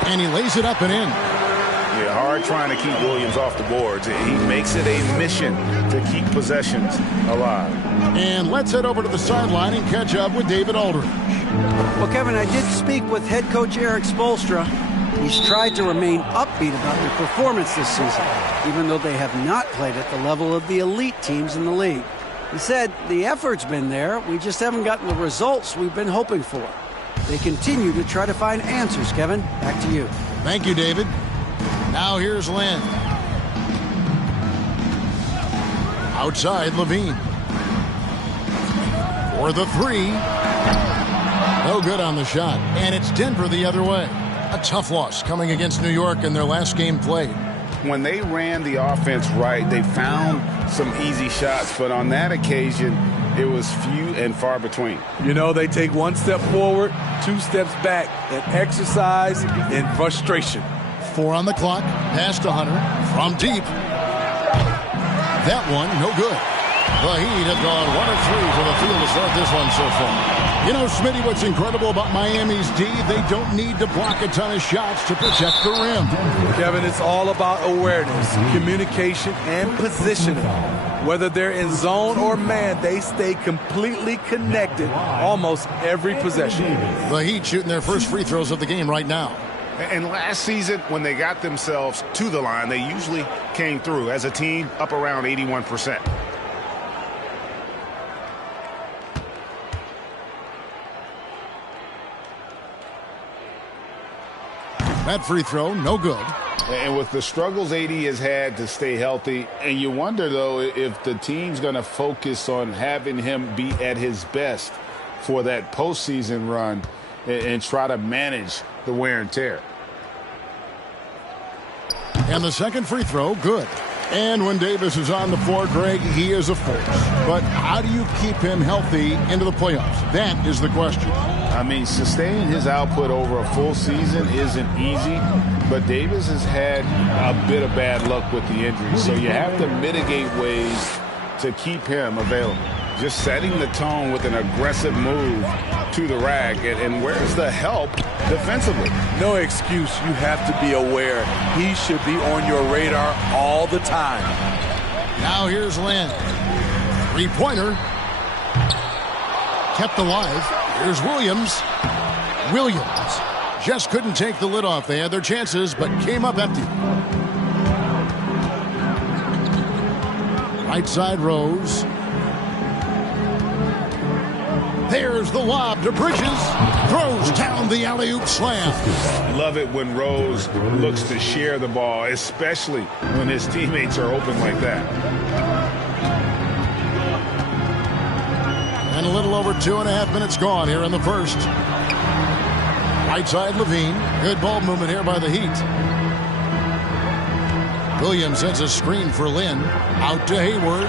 And he lays it up and in. Yeah, hard trying to keep Williams off the boards. He makes it a mission to keep possessions alive. And let's head over to the sideline and catch up with David Aldridge. Well, Kevin, I did speak with head coach Eric Spoelstra. He's tried to remain upbeat about their performance this season, even though they have not played at the level of the elite teams in the league. He said the effort's been there, we just haven't gotten the results we've been hoping for. They continue to try to find answers, Kevin. Back to you. Thank you, David. Now here's Lynn. Outside Levine. For the three. No good on the shot. And it's Denver the other way. A tough loss coming against New York in their last game played. When they ran the offense right, they found some easy shots, but on that occasion, it was few and far between. You know, they take one step forward, 2 steps back, and exercise in frustration. 4 on the clock. Pass to Hunter from deep. That one, no good. The Heat have gone 1 of 3 for the field to start this one so far. You know, Smitty, what's incredible about Miami's D, they don't need to block a ton of shots to protect the rim. Kevin, it's all about awareness, communication, and positioning. Whether they're in zone or man, they stay completely connected almost every possession. The Heat shooting their first free throws of the game right now. And last season, when they got themselves to the line, they usually came through as a team up around 81%. That free throw, no good. And with the struggles AD has had to stay healthy, and you wonder, though, if the team's going to focus on having him be at his best for that postseason run and try to manage the wear and tear. And the second free throw, good. And when Davis is on the floor, Greg, he is a force. But how do you keep him healthy into the playoffs? That is the question. I mean, sustaining his output over a full season isn't easy, but Davis has had a bit of bad luck with the injury, so you have to mitigate ways to keep him available. Just setting the tone with an aggressive move to the rack, and where's the help defensively? No excuse. You have to be aware. He should be on your radar all the time. Now here's Lynn. Three-pointer. Kept alive. Here's Williams. Williams just couldn't take the lid off. They had their chances, but came up empty. Right side, Rose. There's the lob to Bridges. Throws down the alley-oop slam. Love it when Rose looks to share the ball, especially when his teammates are open like that. And a little over 2.5 minutes gone here in the first. Right side, Levine. Good ball movement here by the Heat. Williams sends a screen for Lynn. Out to Hayward.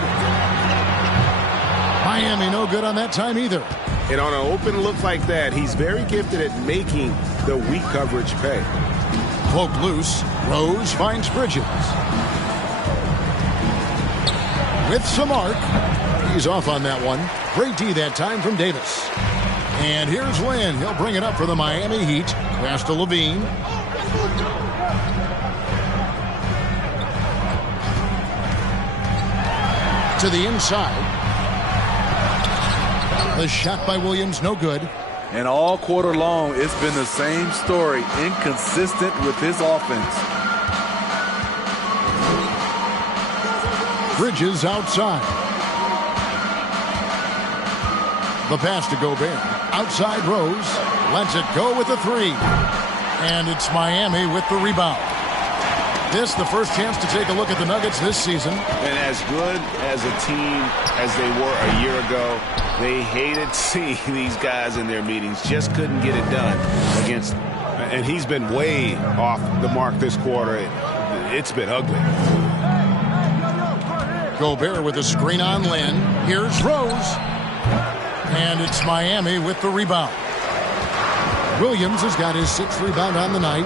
Miami no good on that time either. And on an open look like that, he's very gifted at making the weak coverage pay. Cloak loose. Rose finds Bridges. With some arc. He's off on that one. Great D that time from Davis. And here's Lynn. He'll bring it up for the Miami Heat. Pass to Levine. To the inside. The shot by Williams, no good. And all quarter long, it's been the same story. Inconsistent with his offense. Bridges outside. The pass to Gobert. Outside Rose. Lets it go with a three. And it's Miami with the rebound. This, the first chance to take a look at the Nuggets this season. And as good as a team as they were a year ago, they hated seeing these guys in their meetings. Just couldn't get it done against them. And he's been way off the mark this quarter. It's been ugly. Gobert with a screen on Lynn. Here's Rose. And it's Miami with the rebound. Williams has got his 6th rebound on the night.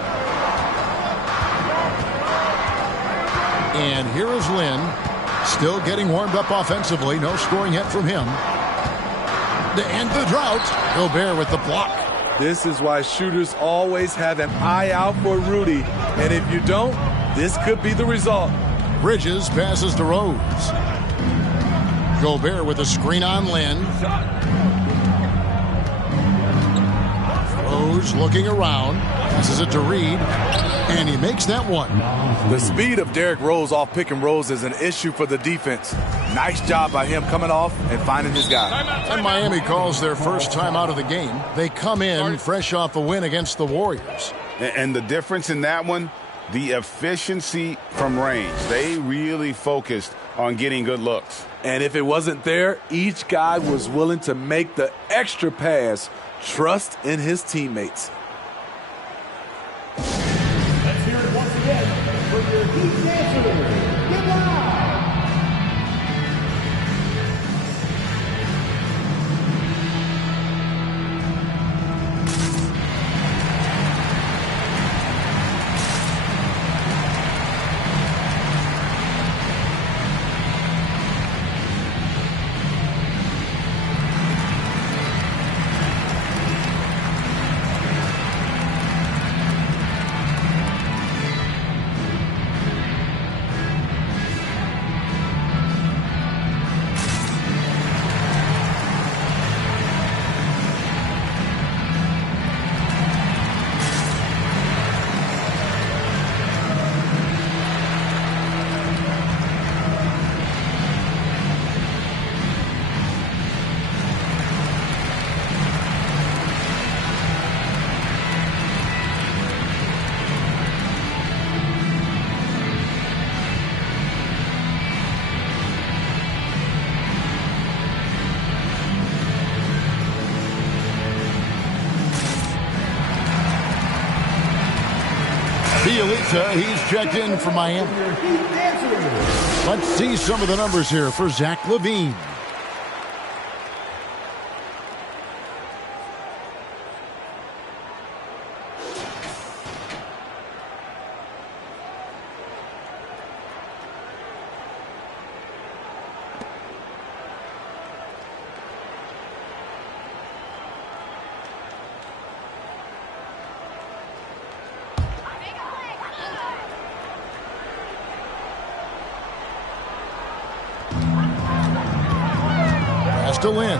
And here is Lynn. Still getting warmed up offensively. No scoring yet from him. To end the drought, Gobert with the block. This is why shooters always have an eye out for Rudy. And if you don't, this could be the result. Bridges passes to Rose. Gobert with a screen on Lynn. Rose looking around. Passes it to Reed. And he makes that one. The speed of Derrick Rose off pick and rolls is an issue for the defense. Nice job by him coming off and finding his guy. And Miami calls their first time out of the game. They come in fresh off a win against the Warriors. And the difference in that one, the efficiency from range. They really focused on getting good looks. And if it wasn't there, each guy was willing to make the extra pass. Trust in his teammates. Let's hear it once again for your Heat Dancers. Get loud! He's checked in for Miami. Let's see some of the numbers here for Zach LaVine. To Lynn.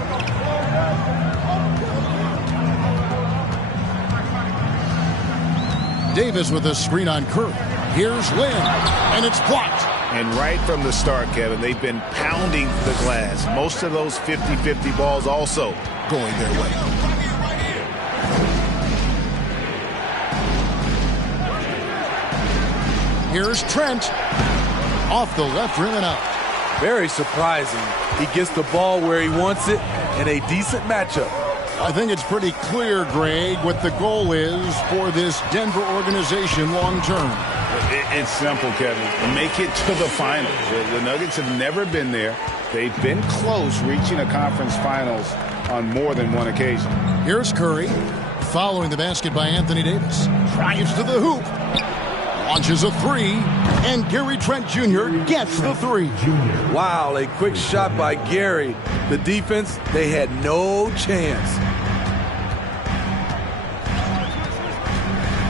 Davis with a screen on Curry. Here's Lynn, and it's blocked. And right from the start, Kevin, they've been pounding the glass. Most of those 50-50 balls also going their way. Here's Trent. Off the left rim and out. Very surprising. He gets the ball where he wants it in a decent matchup. I think it's pretty clear, Greg, what the goal is for this Denver organization long term. It's simple, Kevin. Make it to the finals. The Nuggets have never been there. They've been close reaching a conference finals on more than one occasion. Here's Curry. Following the basket by Anthony Davis. Drives to the hoop. Launches a three, and Gary Trent Jr. gets the three. Wow, a quick shot by Gary. The defense, they had no chance.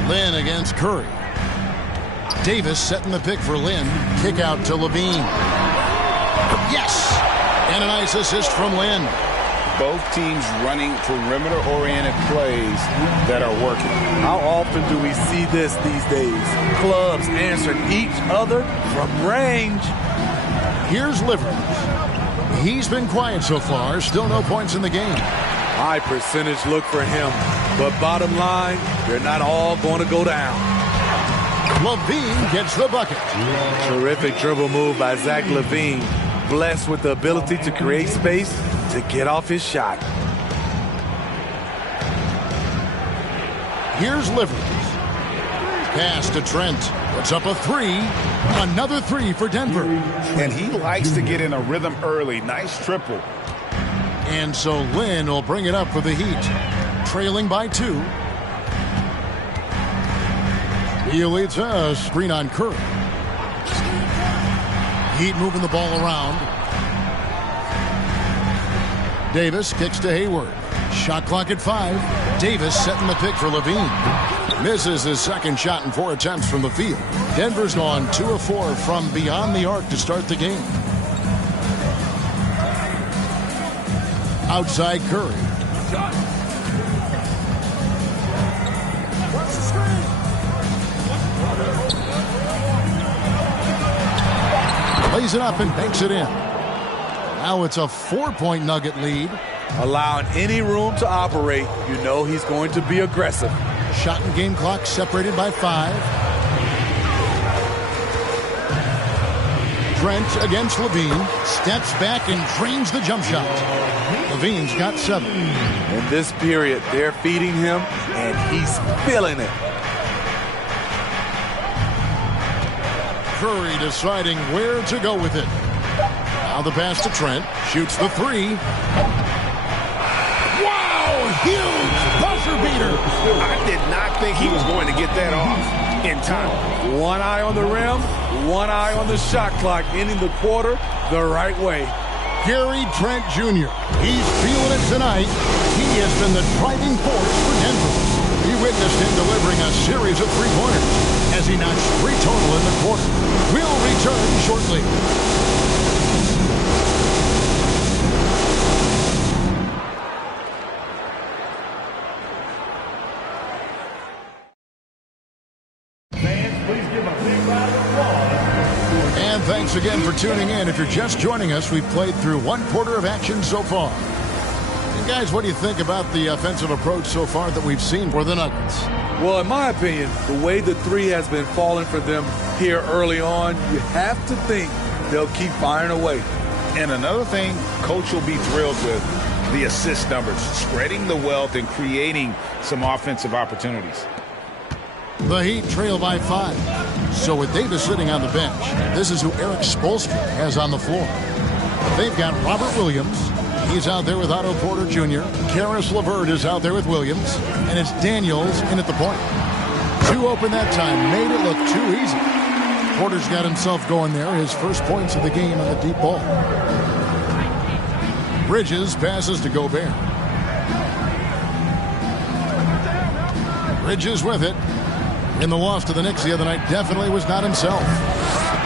Lynn against Curry. Davis setting the pick for Lynn. Kick out to LaVine. Yes! And a nice assist from Lynn. Both teams running perimeter-oriented plays that are working. How often do we see this these days? Clubs answering each other from range. Here's Livers. He's been quiet so far. Still no points in the game. High percentage look for him. But bottom line, they're not all going to go down. LaVine gets the bucket. Terrific dribble move by Zach LaVine. Blessed with the ability to create space to get off his shot. Here's Livers. Pass to Trent. Puts up a three. Another three for Denver. And he likes to get in a rhythm early. Nice triple. And so Lynn will bring it up for the Heat. Trailing by 2. Bielitsa, screen on Curry. Heat moving the ball around. Davis kicks to Hayward. Shot clock at 5. Davis setting the pick for LaVine. Misses his second shot in 4 attempts from the field. Denver's gone 2 of 4 from beyond the arc to start the game. Outside Curry. Lays it up and banks it in. Now it's a 4-point Nugget lead. Allowing any room to operate, you know he's going to be aggressive. Shot and game clock separated by 5. Trent against Levine. Steps back and drains the jump shot. Levine's got 7. In this period, they're feeding him, and he's feeling it. Curry deciding where to go with it. Now the pass to Trent. Shoots the 3. Wow! Huge buzzer beater. I did not think he was going to get that off in time. One eye on the rim, one eye on the shot clock, ending the quarter the right way. Gary Trent Jr. He's feeling it tonight. He has been the driving force for Denver. We witnessed him delivering a series of 3-pointers as he notched 3 total in the quarter. We'll return shortly. And thanks again for tuning in. If you're just joining us, we've played through 1 quarter of action so far. And guys, what do you think about the offensive approach so far that we've seen for the Nuggets? Well, in my opinion, the way the 3 has been falling for them here early on, you have to think they'll keep firing away. And another thing Coach will be thrilled with, the assist numbers, spreading the wealth and creating some offensive opportunities. The Heat trail by 5. So with Davis sitting on the bench, this is who Eric Spoelstra has on the floor. They've got Robert Williams. He's out there with Otto Porter Jr. Karis LeVert is out there with Williams. And it's Daniels in at the point. 2 open that time. Made it look too easy. Porter's got himself going there. His first points of the game on the deep ball. Bridges passes to Gobert. Bridges with it. In the loss to the Knicks the other night, definitely was not himself.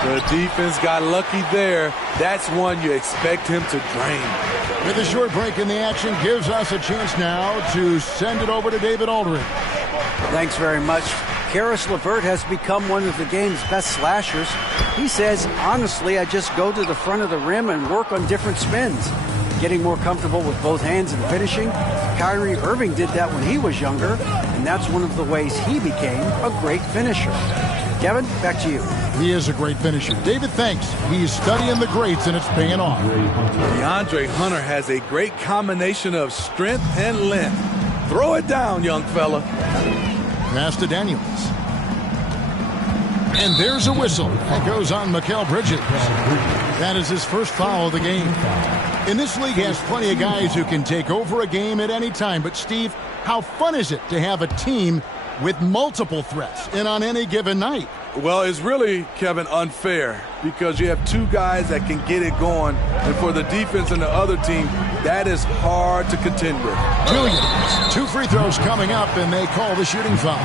The defense got lucky there. That's one you expect him to drain. With a short break in the action, gives us a chance now to send it over to David Aldridge. Thanks very much. Karis LeVert has become one of the game's best slashers. He says, honestly, I just go to the front of the rim and work on different spins. Getting more comfortable with both hands and finishing. Kyrie Irving did that when he was younger, and that's one of the ways he became a great finisher. Kevin, back to you. He is a great finisher. David, thanks. He's studying the greats, and it's paying off. DeAndre Hunter has a great combination of strength and length. Throw it down, young fella. Pass to Daniels. And there's a whistle. That goes on Mikal Bridges. That is his first foul of the game. And this league has plenty of guys who can take over a game at any time. But, Steve, how fun is it to have a team with multiple threats and on any given night? Well, it's really, Kevin, unfair because you have 2 guys that can get it going. And for the defense and the other team, that is hard to contend with. Williams, 2 free throws coming up, and they call the shooting foul.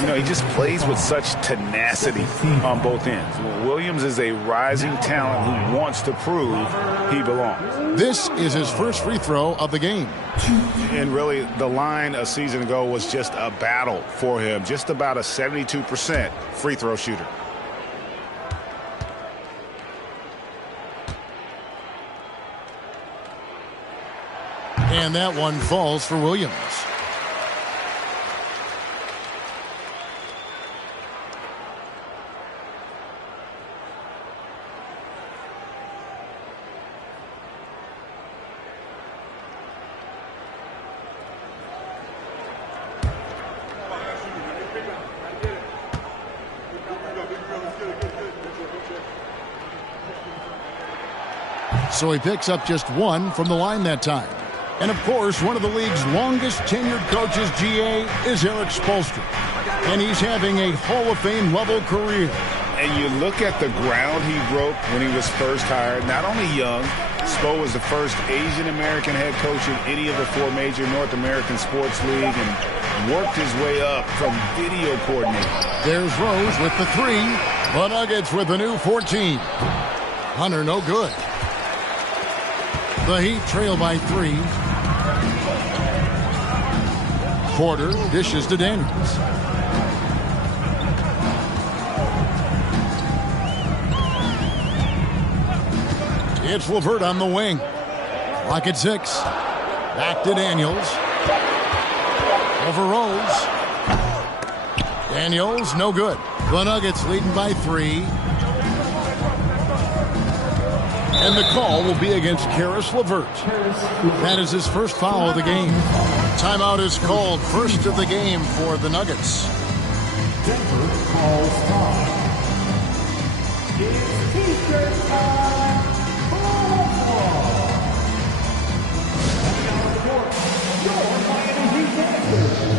You know, he just plays with such tenacity on both ends. Williams is a rising talent who wants to prove he belongs. This is his first free throw of the game. And really, the line a season ago was just a battle for him, just about a 72% free throw shooter. And that one falls for Williams. So he picks up just 1 from the line that time. And, of course, one of the league's longest tenured coaches, GA, is Eric Spoelstra. And he's having a Hall of Fame level career. And you look at the ground he broke when he was first hired. Not only young, Spo was the first Asian-American head coach in any of the 4 major North American sports league and worked his way up from video coordinator. There's Rose with the 3. The Nuggets with the new 14. Hunter no good. The Heat trail by 3. Porter dishes to Daniels. It's LeVert on the wing. Clock at 6. Back to Daniels. Over Rose. Daniels, no good. The Nuggets leading by 3. And the call will be against Karis LeVert. That is his first foul of the game. Timeout is called, first of the game for the Nuggets. Denver calls time. It's T-shirt time. Coming out of the court, your Miami Heat dancers.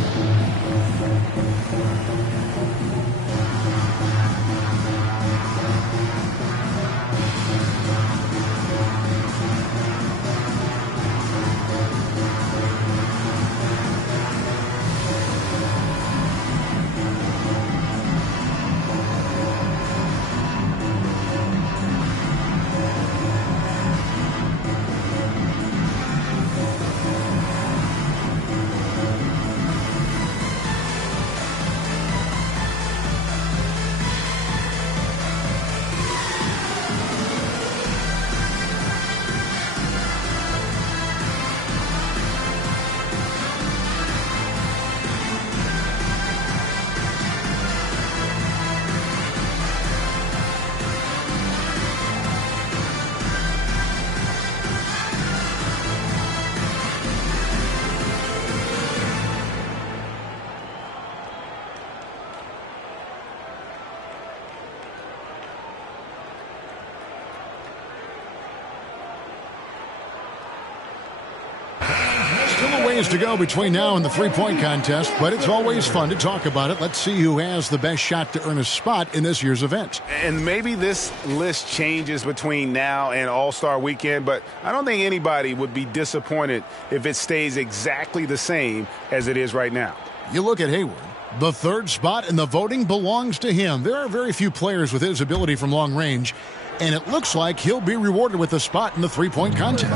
To go between now and the three-point contest, but it's always fun to talk about it. Let's see who has the best shot to earn a spot in this year's event. And maybe this list changes between now and All-Star Weekend, but I don't think anybody would be disappointed if it stays exactly the same as it is right now. You look at Hayward. The third spot in the voting belongs to him. There are very few players with his ability from long range, and it looks like he'll be rewarded with a spot in the three-point contest.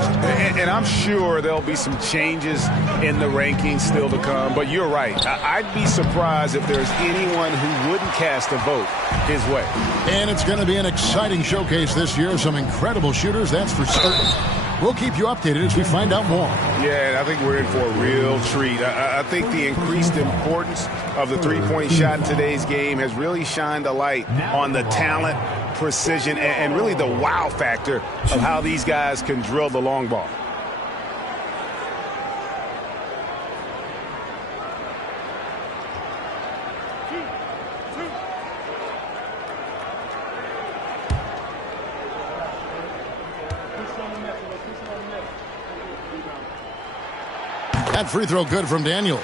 And I'm sure there'll be some changes in the rankings still to come, but you're right. I'd be surprised if there's anyone who wouldn't cast a vote his way. And it's going to be an exciting showcase this year. Some incredible shooters, that's for certain. We'll keep you updated as we find out more. Yeah, and I think we're in for a real treat. I think the increased importance of the three-point shot in today's game has really shined a light on the talent, precision, and really the wow factor of how these guys can drill the long ball. That free throw good from Daniels.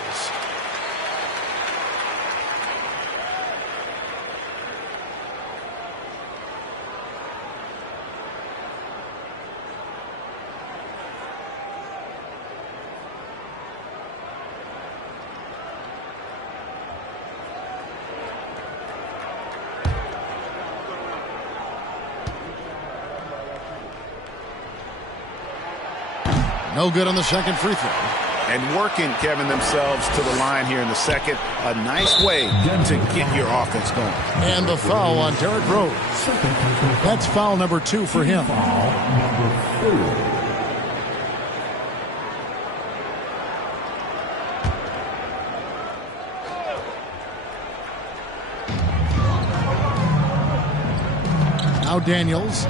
No good on the second free throw. And working, Kevin, themselves to the line here in the second. A nice way to get your offense going. And the foul on Derrick Rose. That's foul number 2 for him. Now Daniels.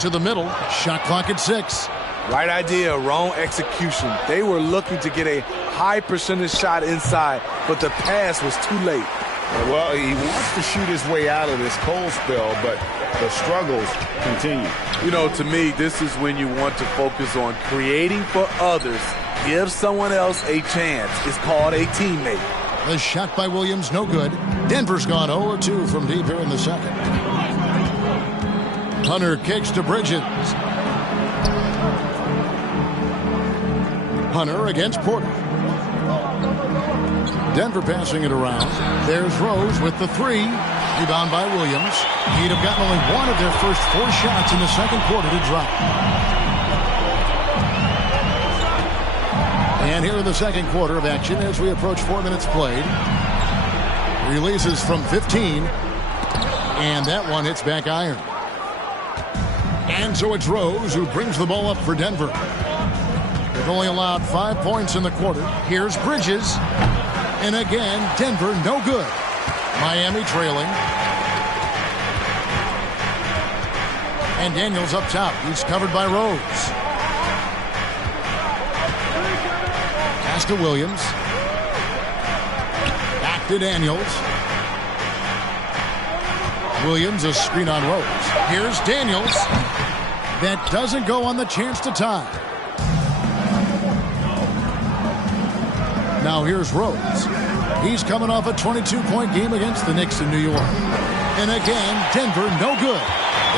To the middle. Shot clock at 6. Right idea, wrong execution. They were looking to get a high percentage shot inside, but the pass was too late. Well, he wants to shoot his way out of this cold spell, but the struggles continue. You know, to me, this is when you want to focus on creating for others. Give someone else a chance. It's called a teammate. The shot by Williams, no good. Denver's gone 0-2 from deep here in the second. Hunter kicks to Bridges. Hunter against Porter. Denver passing it around. There's Rose with the 3. Rebound by Williams. He'd have gotten only one of their first 4 shots in the second quarter to drop. And here in the second quarter of action as we approach 4 minutes played. Releases from 15. And that one hits back iron. And so it's Rose who brings the ball up for Denver. They've only allowed 5 points in the quarter. Here's Bridges. And again, Denver no good. Miami trailing. And Daniels up top. He's covered by Rose. Pass to Williams. Back to Daniels. Williams, a screen on Rose. Here's Daniels. That doesn't go on the chance to tie. Now here's Rose. He's coming off a 22-point game against the Knicks in New York. And again, Denver, no good.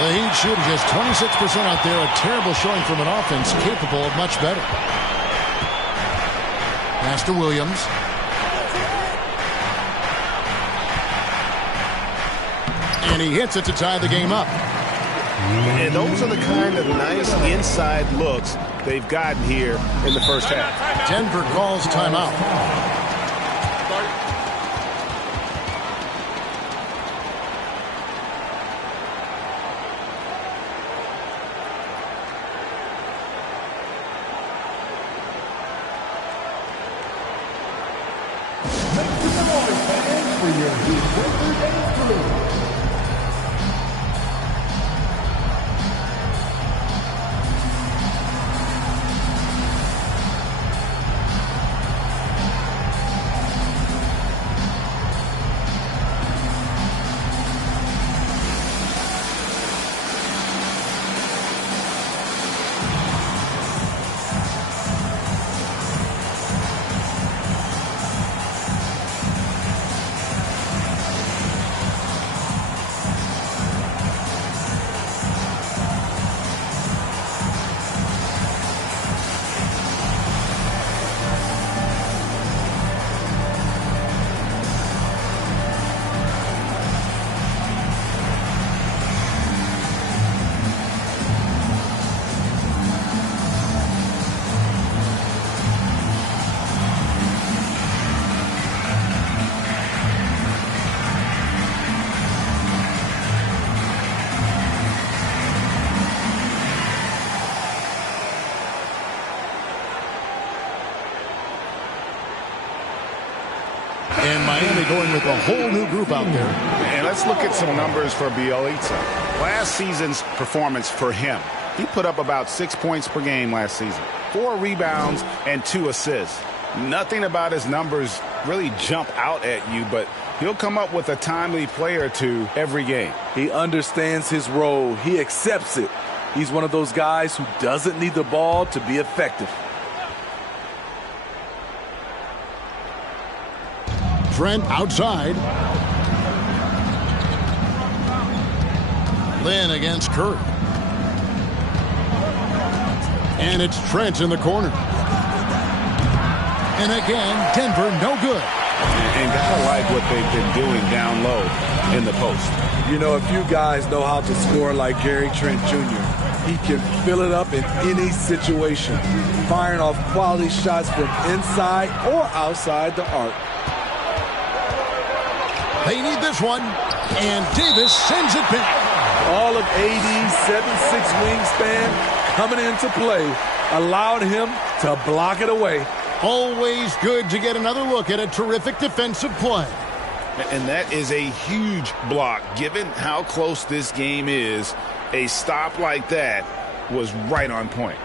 The Heat shooting just 26% out there. A terrible showing from an offense capable of much better. Pass to Williams. And he hits it to tie the game up. And those are the kind of nice inside looks they've gotten here in the first half. Denver calls timeout. And Miami going with a whole new group out there. And let's look at some numbers for Bielitsa. Last season's performance for him. He put up about 6 points per game last season. 4 rebounds and 2 assists. Nothing about his numbers really jump out at you, but he'll come up with a timely play or two every game. He understands his role. He accepts it. He's one of those guys who doesn't need the ball to be effective. Trent outside. Lynn against Curry. And it's Trent in the corner. And again, Denver no good. And gotta like what they've been doing down low in the post. You know, if you guys know how to score like Gary Trent Jr., he can fill it up in any situation, firing off quality shots from inside or outside the arc. They need this one, and Davis sends it back. All of AD's 7'6" wingspan coming into play, allowed him to block it away. Always good to get another look at a terrific defensive play. And that is a huge block. Given how close this game is, a stop like that was right on point.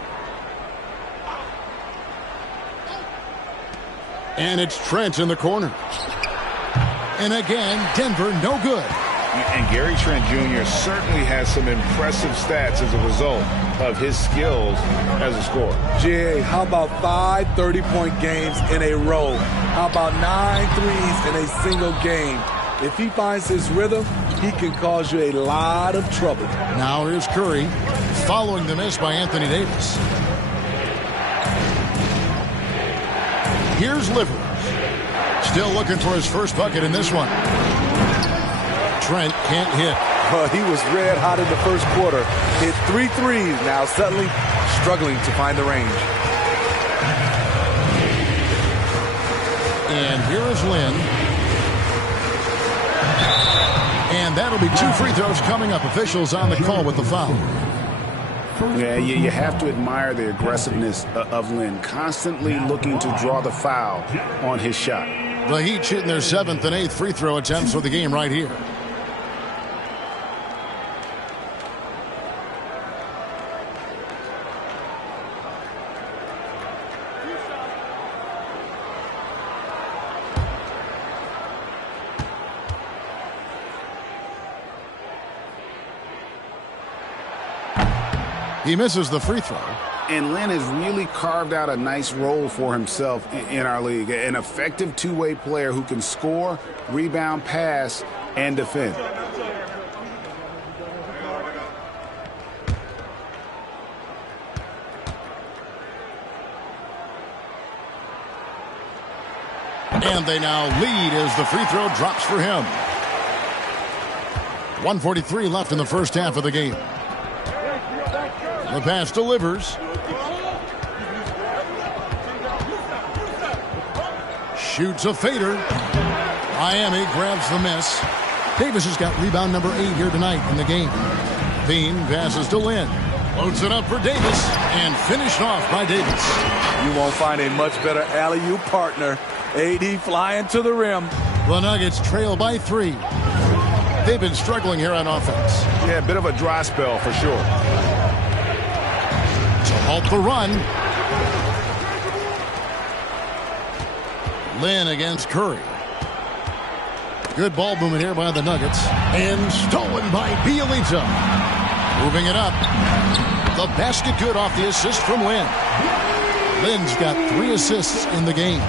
And it's Trent in the corner. And again, Denver no good. And Gary Trent Jr. certainly has some impressive stats as a result of his skills as a scorer. GA, how about 5 30-point games in a row? How about 9 threes in a single game? If he finds his rhythm, he can cause you a lot of trouble. Now here's Curry, following the miss by Anthony Davis. Here's Livers. Still looking for his first bucket in this one. Trent can't hit. He was red hot in the first quarter. Hit 3 threes, now suddenly struggling to find the range. And here is Lynn. And that'll be 2 free throws coming up. Officials on the call with the foul. Yeah, you have to admire the aggressiveness of Lynn, constantly looking to draw the foul on his shot. The Heat shooting their 7th and 8th free throw attempts for the game right here. He misses the free throw. And Lynn has really carved out a nice role for himself in our league. An effective two-way player who can score, rebound, pass, and defend. And they now lead as the free throw drops for him. 1:43 left in the first half of the game. The pass delivers. Shoots a fader. Miami grabs the miss. Davis has got rebound number 8 here tonight in the game. Bean passes to Lynn. Loads it up for Davis and finished off by Davis. You won't find a much better alley-oop partner. AD flying to the rim. The Nuggets trail by 3. They've been struggling here on offense. Yeah, a bit of a dry spell for sure. To halt the run. Lynn against Curry. Good ball movement here by the Nuggets. And stolen by Bielitsa. Moving it up. The basket good off the assist from Lynn. Lynn's got 3 assists in the game.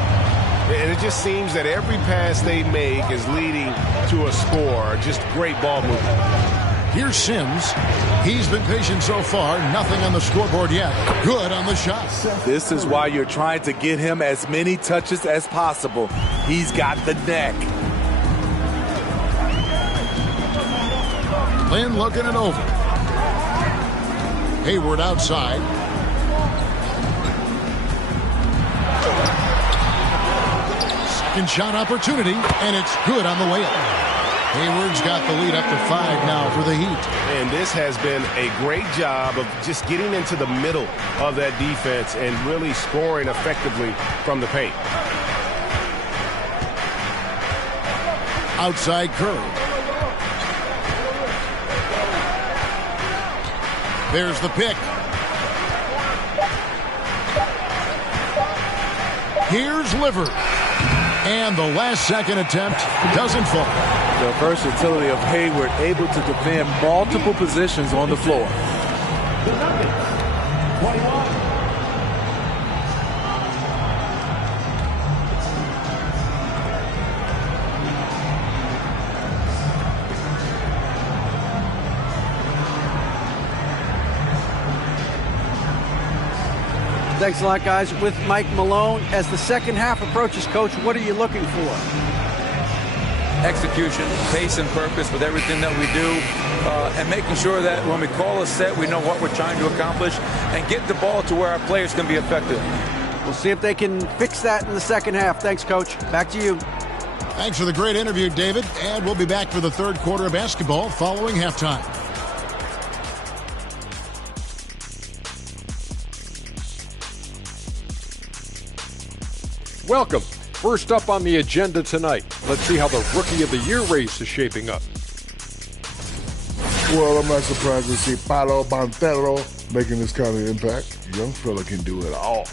And it just seems that every pass they make is leading to a score. Just great ball movement. Here's Sims. He's been patient so far. Nothing on the scoreboard yet. Good on the shot. This is why you're trying to get him as many touches as possible. He's got the neck. Lynn looking it over. Hayward outside. Second shot opportunity, and it's good on the way up. Hayward's got the lead up to 5 now for the Heat. And this has been a great job of just getting into the middle of that defense and really scoring effectively from the paint. Outside Curry. There's the pick. Here's Liver. And the last second attempt doesn't fall. The versatility of Hayward, able to defend multiple positions on the floor. The Nuggets, 21. Thanks a lot, guys. With Mike Malone, as the second half approaches, Coach, what are you looking for? Execution, pace and purpose with everything that we do, and making sure that when we call a set, we know what we're trying to accomplish and get the ball to where our players can be effective. We'll see if they can fix that in the second half. Thanks, Coach. Back to you. Thanks for the great interview, David. And we'll be back for the third quarter of basketball following halftime. Welcome. First up on the agenda tonight, let's see how the Rookie of the Year race is shaping up. Well, I'm not surprised to see Paolo Banchero making this kind of impact. Young fella can do it all.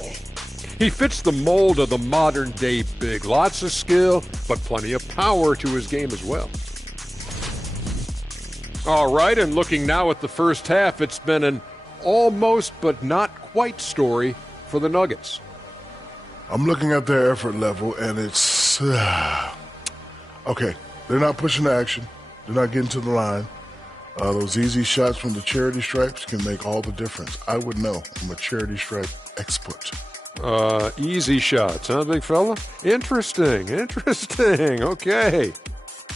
He fits the mold of the modern-day big. Lots of skill, but plenty of power to his game as well. All right, and looking now at the first half, it's been an almost but not quite story for the Nuggets. I'm looking at their effort level, and it's... okay, they're not pushing the action. They're not getting to the line. Those easy shots from the charity stripes can make all the difference. I would know. I'm a charity stripe expert. Easy shots, huh, big fella? Interesting. Okay.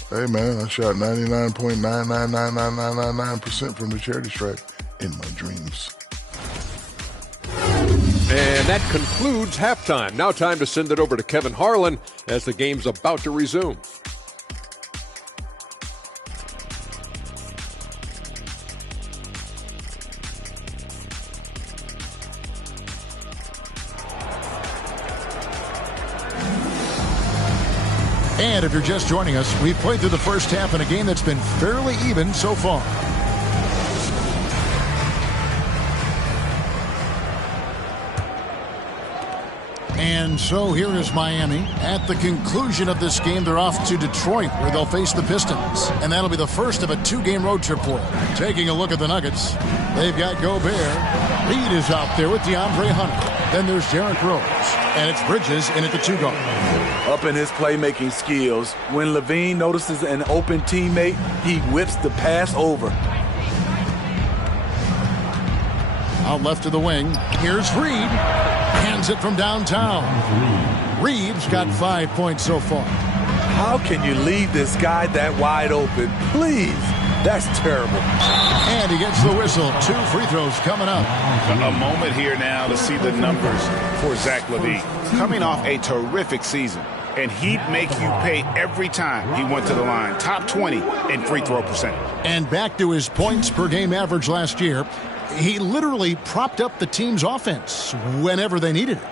Hey, man, I shot 99.999999% from the charity stripe in my dreams. And that concludes halftime. Now time to send it over to Kevin Harlan as the game's about to resume. And if you're just joining us, we've played through the first half in a game that's been fairly even so far. And so here is Miami. At the conclusion of this game, they're off to Detroit, where they'll face the Pistons. And that'll be the first of a 2-game road trip for them. Taking a look at the Nuggets, they've got Gobert. Reed is out there with DeAndre Hunter. Then there's Derrick Rose. And it's Bridges in at the 2 guard. Up in his playmaking skills, when Levine notices an open teammate, he whips the pass over. Out left to the wing. Here's Reed. Hands it from downtown. Reed's got 5 points so far. How can you leave this guy that wide open? Please. That's terrible. And he gets the whistle. 2 free throws coming up. A moment here now to see the numbers for Zach LaVine. Coming off a terrific season. And he'd make you pay every time he went to the line. Top 20 in free throw percentage. And back to his points per game average last year. He literally propped up the team's offense whenever they needed it.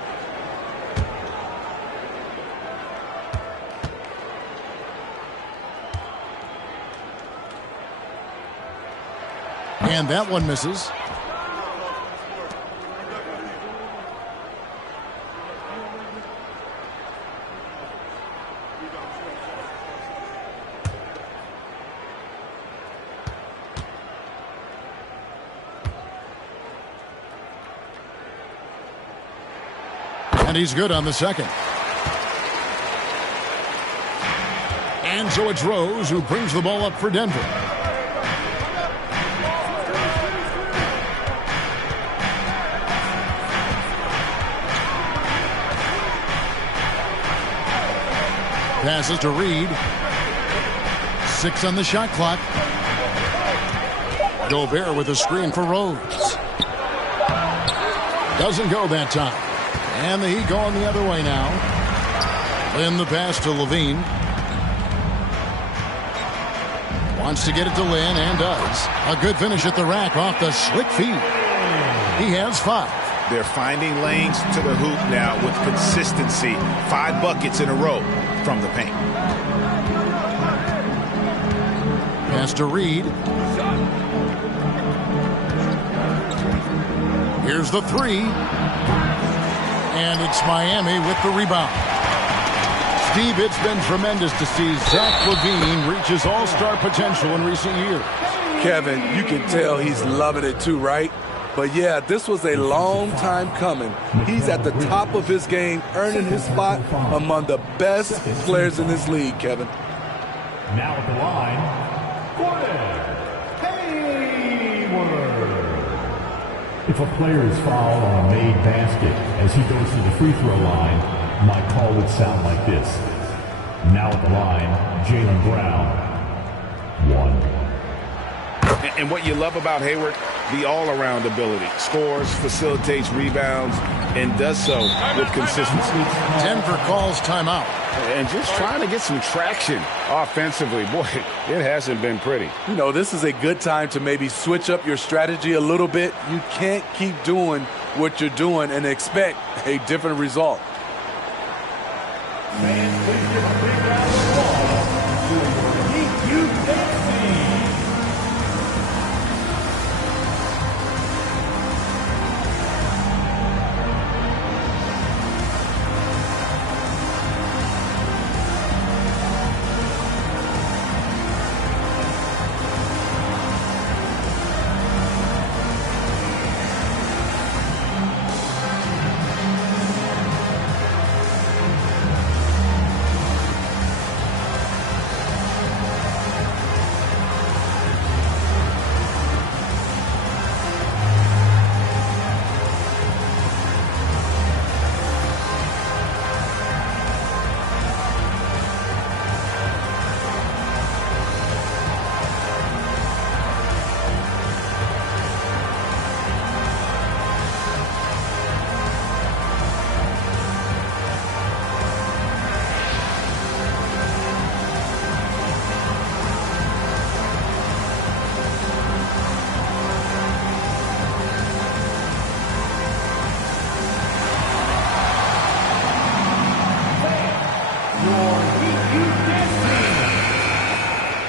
And that one misses. And he's good on the second. And so it's Rose who brings the ball up for Denver. Passes to Reed. 6 on the shot clock. Gobert with a screen for Rose. Doesn't go that time. And the Heat going the other way now. Lynn the pass to Levine. Wants to get it to Lynn and does. A good finish at the rack off the slick feed. He has 5. They're finding lanes to the hoop now with consistency. 5 buckets in a row from the paint. Pass to Reed. Here's the 3. And it's Miami with the rebound. Steve, it's been tremendous to see Zach LaVine reach his all-star potential in recent years. Kevin, you can tell he's loving it too, right? But yeah, this was a long time coming. He's at the top of his game, earning his spot among the best players in this league, Kevin. Now at the line, Hayward. If a player is fouled on a made basket as he goes to the free throw line, my call would sound like this. Now at the line, Jaylen Brown. 1. And what you love about Hayward, the all-around ability. Scores, facilitates rebounds, and does so with consistency. Denver calls timeout. And just trying to get some traction offensively. Boy, it hasn't been pretty. You know, this is a good time to maybe switch up your strategy a little bit. You can't keep doing what you're doing and expect a different result.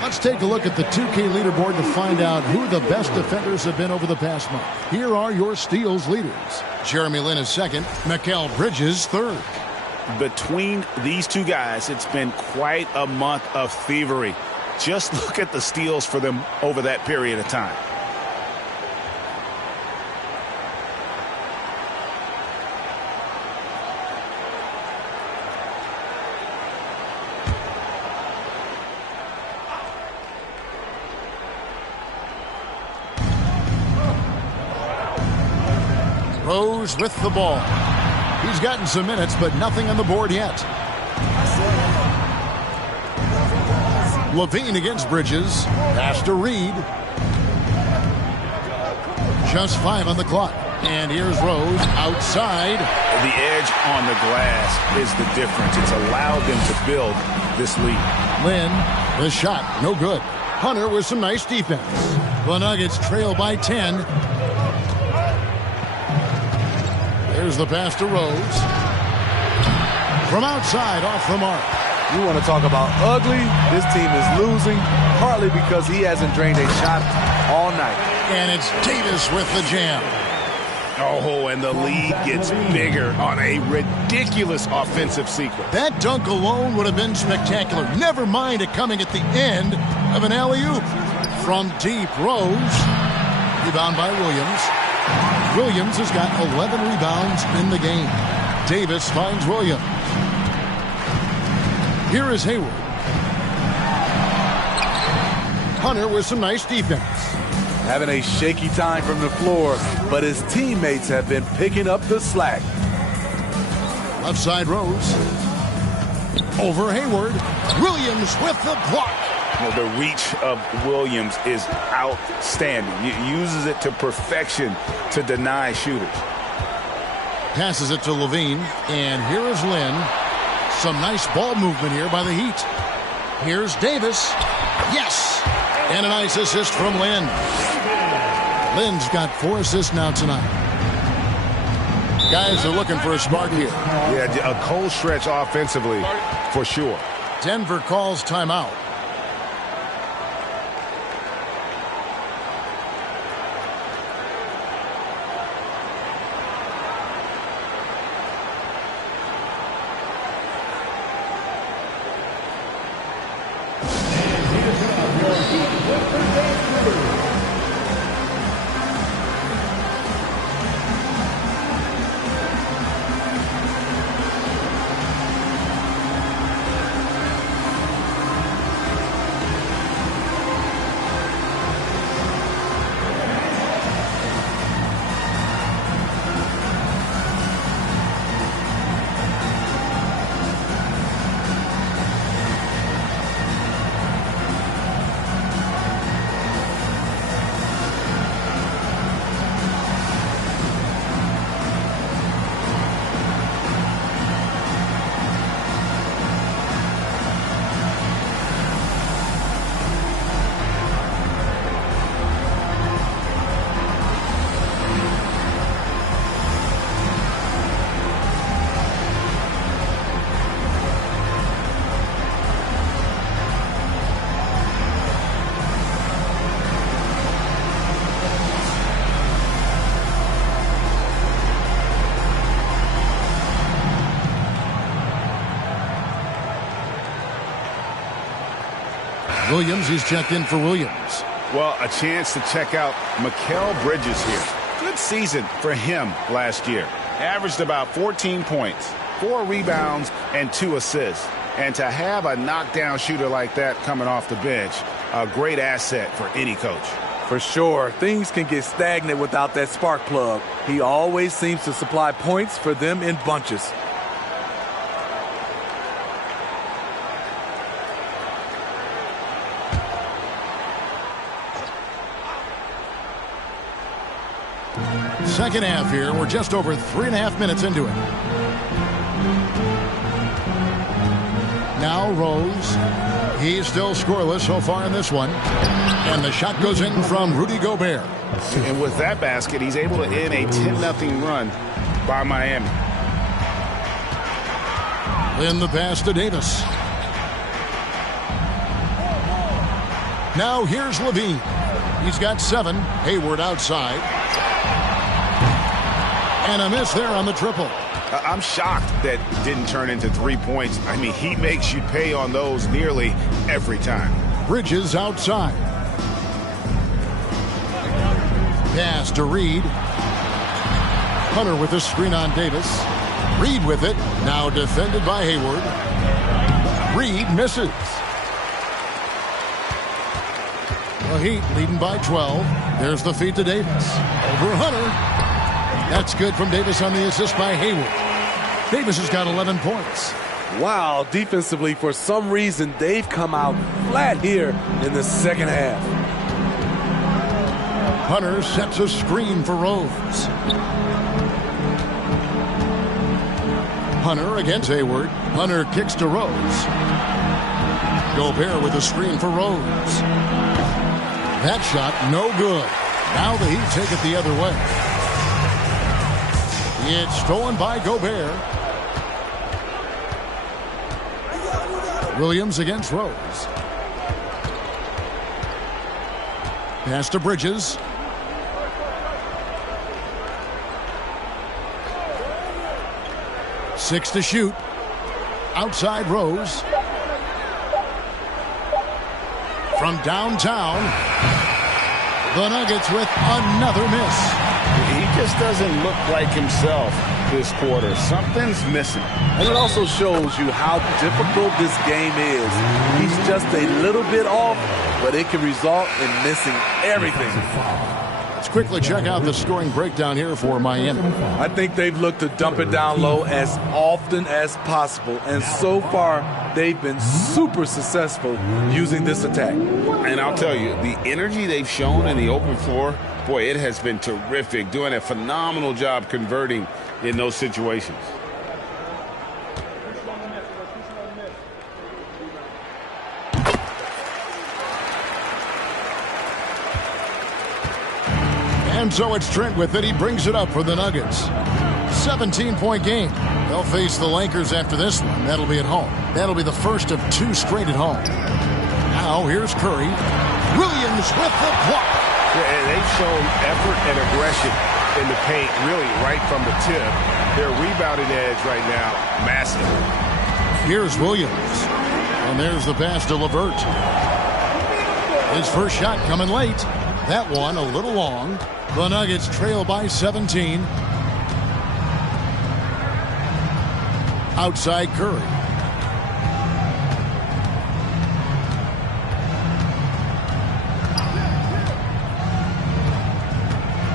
Let's take a look at the 2K leaderboard to find out who the best defenders have been over the past month. Here are your steals leaders. Jeremy Lin is second. Mikal Bridges third. Between these two guys, it's been quite a month of thievery. Just look at the steals for them over that period of time. Rose with the ball. He's gotten some minutes, but nothing on the board yet. Levine against Bridges. Pass to Reed. Just 5 on the clock. And here's Rose outside. The edge on the glass is the difference. It's allowed them to build this lead. Lynn, the shot, no good. Hunter with some nice defense. The Nuggets trail by 10. There's the pass to Rose. From outside, off the mark. You want to talk about ugly? This team is losing, partly because he hasn't drained a shot all night. And it's Davis with the jam. Oh, and the lead gets bigger on a ridiculous offensive sequence. That dunk alone would have been spectacular. Never mind it coming at the end of an alley-oop. From deep, Rose. Rebound by Williams. Williams has got 11 rebounds in the game. Davis finds Williams. Here is Hayward. Hunter with some nice defense. Having a shaky time from the floor, but his teammates have been picking up the slack. Left side Rose. Over Hayward. Williams with the block. Well, the reach of Williams is outstanding. He uses it to perfection to deny shooters. Passes it to Levine. And here is Lynn. Some nice ball movement here by the Heat. Here's Davis. Yes! And a nice assist from Lynn. Lynn's got 4 assists now tonight. Guys are looking for a spark here. Yeah, a cold stretch offensively for sure. Denver calls timeout. Williams, he's checked in for Williams. Well, a chance to check out Mikal Bridges here. Good season for him last year. Averaged about 14 points, 4 rebounds, and 2 assists. And to have a knockdown shooter like that coming off the bench, a great asset for any coach. For sure, things can get stagnant without that spark plug. He always seems to supply points for them in bunches. Second half here. We're just over 3.5 minutes into it. Now Rose. He's still scoreless so far in this one. And the shot goes in from Rudy Gobert. And with that basket, he's able to end a 10-0 run by Miami. Then the pass to Davis. Now here's Levine. He's got 7. Hayward outside. And a miss there on the triple. I'm shocked that didn't turn into 3 points. I mean, he makes you pay on those nearly every time. Bridges outside. Pass to Reed. Hunter with the screen on Davis. Reed with it. Now defended by Hayward. Reed misses. The Heat leading by 12. There's the feed to Davis. Over Hunter. That's good from Davis on the assist by Hayward. Davis has got 11 points. Wow, defensively, for some reason, they've come out flat here in the second half. Hunter sets a screen for Rose. Hunter against Hayward. Hunter kicks to Rose. Gobert with a screen for Rose. That shot, no good. Now the Heat take it the other way. It's stolen by Gobert. Williams against Rose. Pass to Bridges. Six to shoot. Outside Rose. From downtown, the Nuggets with another miss. He just doesn't look like himself this quarter. Something's missing. And it also shows you how difficult this game is. He's just a little bit off, but it can result in missing everything. Let's quickly check out the scoring breakdown here for Miami. I think they've looked to dump it down low as often as possible, and so far they've been super successful using this attack. And I'll tell you, the energy they've shown in the open floor, boy, it has been terrific, doing a phenomenal job converting in those situations. And so it's Trent with it. He brings it up for the Nuggets. 17-point game. They'll face the Lakers after this one. That'll be at home. That'll be the first of 2 straight at home. Now here's Curry. Williams with the block. Yeah, and they've shown effort and aggression in the paint, really right from the tip. Their rebounding edge right now, massive. Here's Williams. And there's the pass to LeVert. His first shot coming late. That one a little long. The Nuggets trail by 17. Outside Curry.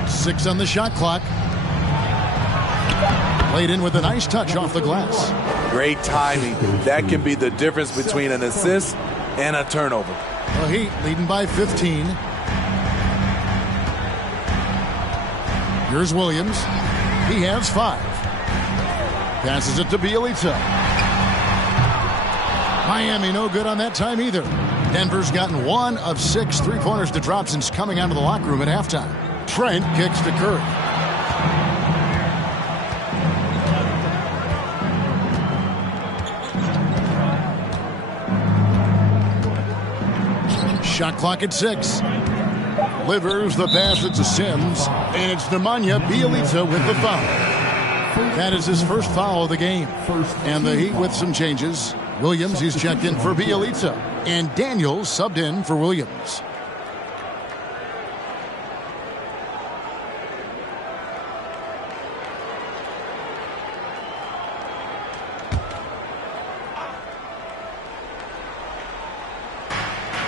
Six on the shot clock. Played in with a nice touch off the glass. Great timing. That can be the difference between an assist and a turnover. The Heat leading by 15. Here's Williams. He has 5. Passes it to Bielitsa. Miami no good on that time either. Denver's gotten 1 of 6 3-pointers to drop since coming out of the locker room at halftime. Trent kicks to Curry. Shot clock at 6. Livers the pass it to Sims, and it's Nemanja Bjelica with the foul. That is his first foul of the game. And the Heat with some changes. Williams, he's checked in for Bjelica, and Daniels subbed in for Williams.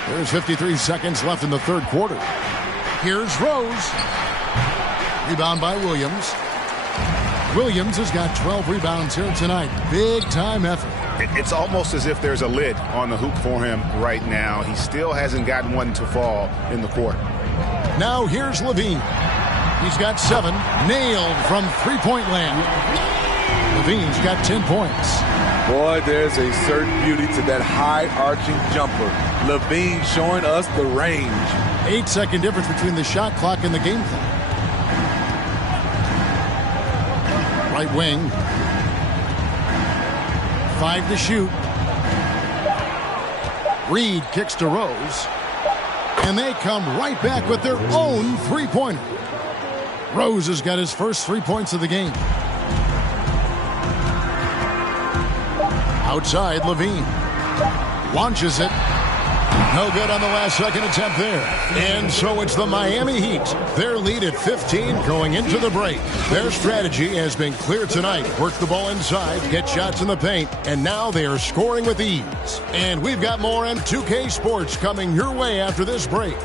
There's 53 seconds left in the third quarter. Here's Rose. Rebound by Williams. Williams has got 12 rebounds here tonight. Big time effort. It's almost as if there's a lid on the hoop for him right now. He still hasn't gotten one to fall in the court. Now here's Levine. He's got 7. Nailed from three-point land. Levine's got 10 points. Boy, there's a certain beauty to that high-arching jumper. Levine showing us the range. 8-second difference between the shot clock and the game clock. Right wing. 5 to shoot. Reed kicks to Rose. And they come right back with their own three-pointer. Rose has got his first 3 points of the game. Outside, Levine. Launches it. No good on the last second attempt there. And so it's the Miami Heat. Their lead at 15 going into the break. Their strategy has been clear tonight. Work the ball inside, get shots in the paint, and now they are scoring with ease. And we've got more M2K Sports coming your way after this break.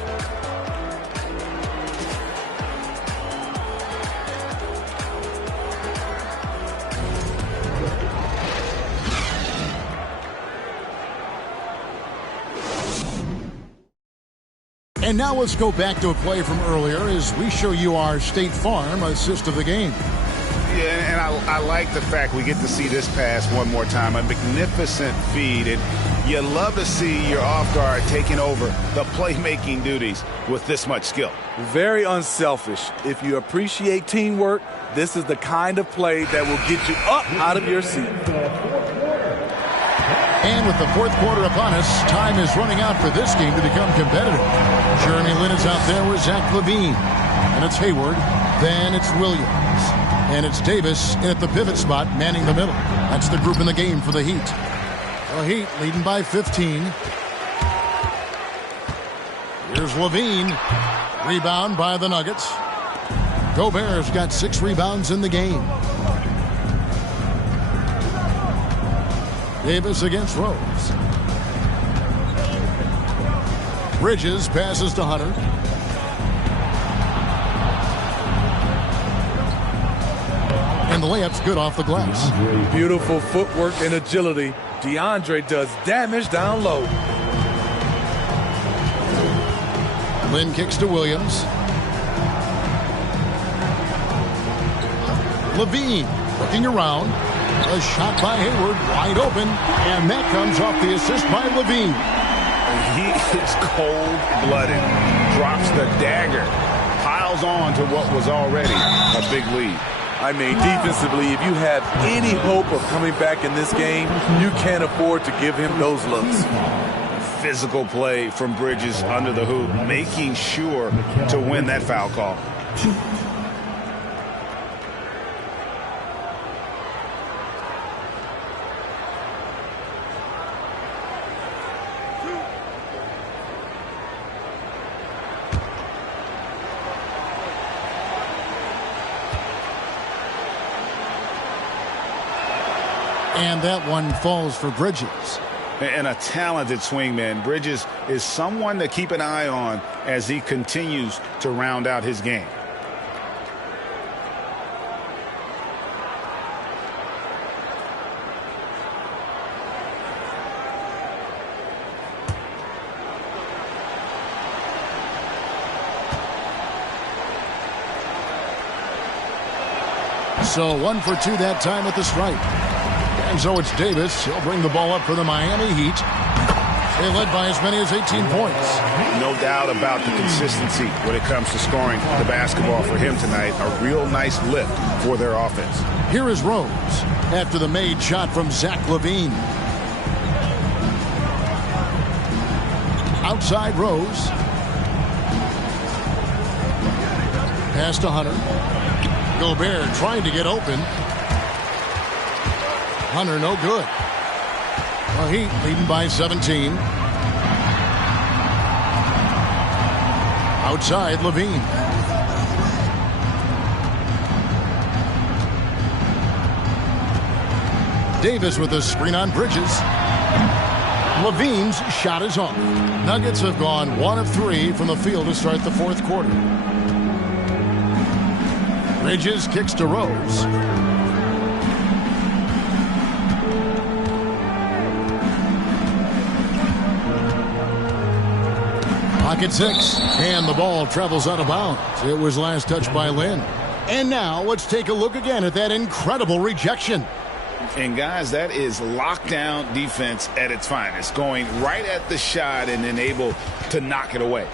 And now let's go back to a play from earlier as we show you our State Farm assist of the game. Yeah, and I like the fact we get to see this pass one more time. A magnificent feed, and you love to see your off guard taking over the playmaking duties with this much skill. Very unselfish. If you appreciate teamwork, this is the kind of play that will get you up out of your seat. And with the fourth quarter upon us, time is running out for this game to become competitive. Jeremy Lin is out there with Zach Levine. And it's Hayward. Then it's Williams. And it's Davis in at the pivot spot, manning the middle. That's the group in the game for the Heat. The Heat leading by 15. Here's Levine. Rebound by the Nuggets. Gobert's got 6 rebounds in the game. Davis against Rose. Bridges passes to Hunter. And the layup's good off the glass. Beautiful footwork and agility. DeAndre does damage down low. Lynn kicks to Williams. Levine looking around. A shot by Hayward, wide open, and that comes off the assist by Levine. He is cold-blooded, drops the dagger, piles on to what was already a big lead. I mean, defensively, if you have any hope of coming back in this game, you can't afford to give him those looks. Physical play from Bridges under the hoop, making sure to win that foul call. And that one falls for Bridges. And a talented swingman. Bridges is someone to keep an eye on as he continues to round out his game. So 1 for 2 that time at the stripe. And so it's Davis. He'll bring the ball up for the Miami Heat. They led by as many as 18 points. No doubt about the consistency when it comes to scoring the basketball for him tonight. A real nice lift for their offense. Here is Rose after the made shot from Zach Levine. Outside Rose. Pass to Hunter. Gobert trying to get open. Hunter no good. The Heat leading by 17. Outside Levine. Davis with a screen on Bridges. Levine's shot is off. Nuggets have gone 1 of 3 from the field to start the fourth quarter. Bridges kicks to Rose. Pocket 6, and the ball travels out of bounds. It was last touched by Lynn. And now let's take a look again at that incredible rejection. And guys, that is lockdown defense at its finest. Going right at the shot and then able to knock it away.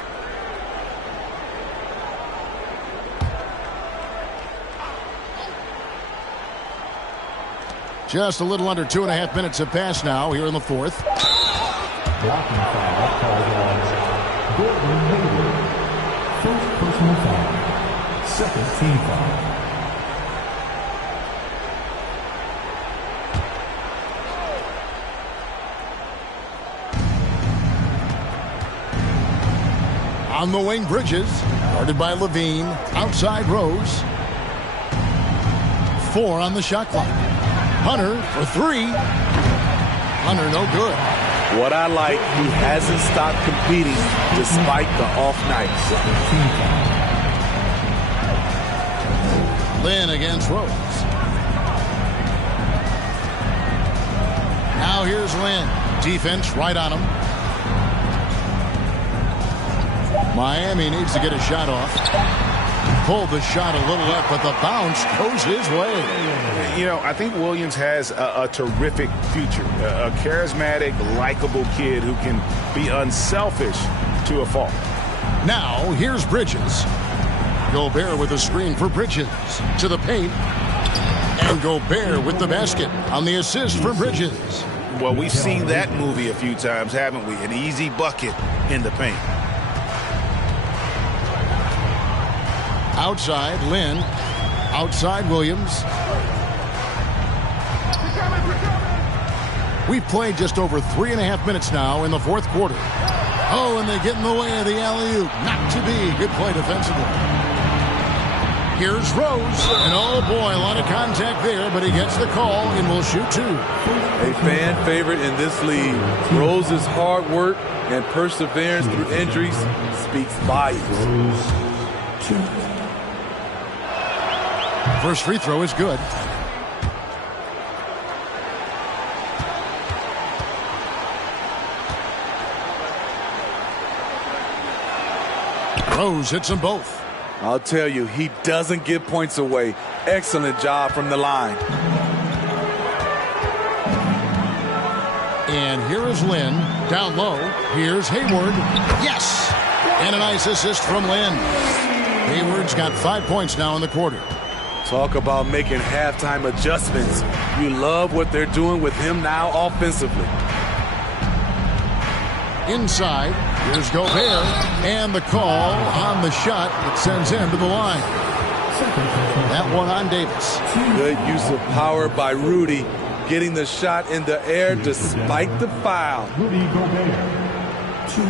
Just a little under 2.5 minutes have passed now here in the fourth. Blocking foul called on Gordon. Second team foul. On the wing, Bridges, guarded by Levine, outside Rose. 4 on the shot clock. Hunter for 3. Hunter no good. What I like, he hasn't stopped competing despite the off nights. Lynn against Rose. Now here's Lynn. Defense right on him. Miami needs to get a shot off. Pulled the shot a little left, but the bounce goes his way. You know, I think Williams has a terrific future. A charismatic, likable kid who can be unselfish to a fault. Now, here's Bridges. Gobert with a screen for Bridges. To the paint. And Gobert with the basket on the assist for Bridges. Well, we've seen that movie a few times, haven't we? An easy bucket in the paint. Outside, Lynn. Outside, Williams. We've played just over 3.5 minutes now in the fourth quarter. Oh, and they get in the way of the alley-oop. Not to be. Good play defensively. Here's Rose. And oh, boy, a lot of contact there, but he gets the call and will shoot 2. A fan favorite in this league. Rose's hard work and perseverance through injuries speaks volumes. First free throw is good. Rose hits them both. I'll tell you, he doesn't give points away. Excellent job from the line. And here is Lynn. Down low. Here's Hayward. Yes! And a nice assist from Lynn. Hayward's got 5 points now in the quarter. Talk about making halftime adjustments. You love what they're doing with him now offensively. Inside, here's Gobert, and the call on the shot that sends him to the line. That one on Davis. Good use of power by Rudy, getting the shot in the air despite the foul. Rudy Gobert. 2.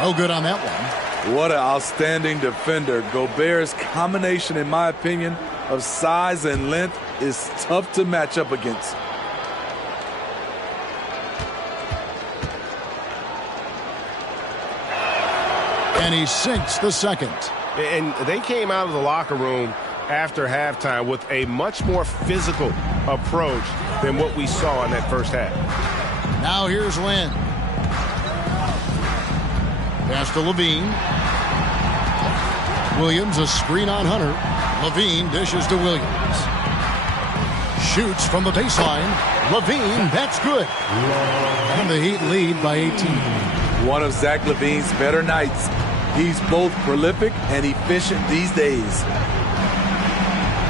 No good on that one. What an outstanding defender. Gobert's combination, in my opinion, of size and length is tough to match up against. And he sinks the second. And they came out of the locker room after halftime with a much more physical approach than what we saw in that first half. Now here's Lynn. Pass to Levine. Williams, a screen on Hunter. Levine dishes to Williams. Shoots from the baseline. Levine, that's good. And the Heat lead by 18. One of Zach LaVine's better nights. He's both prolific and efficient these days.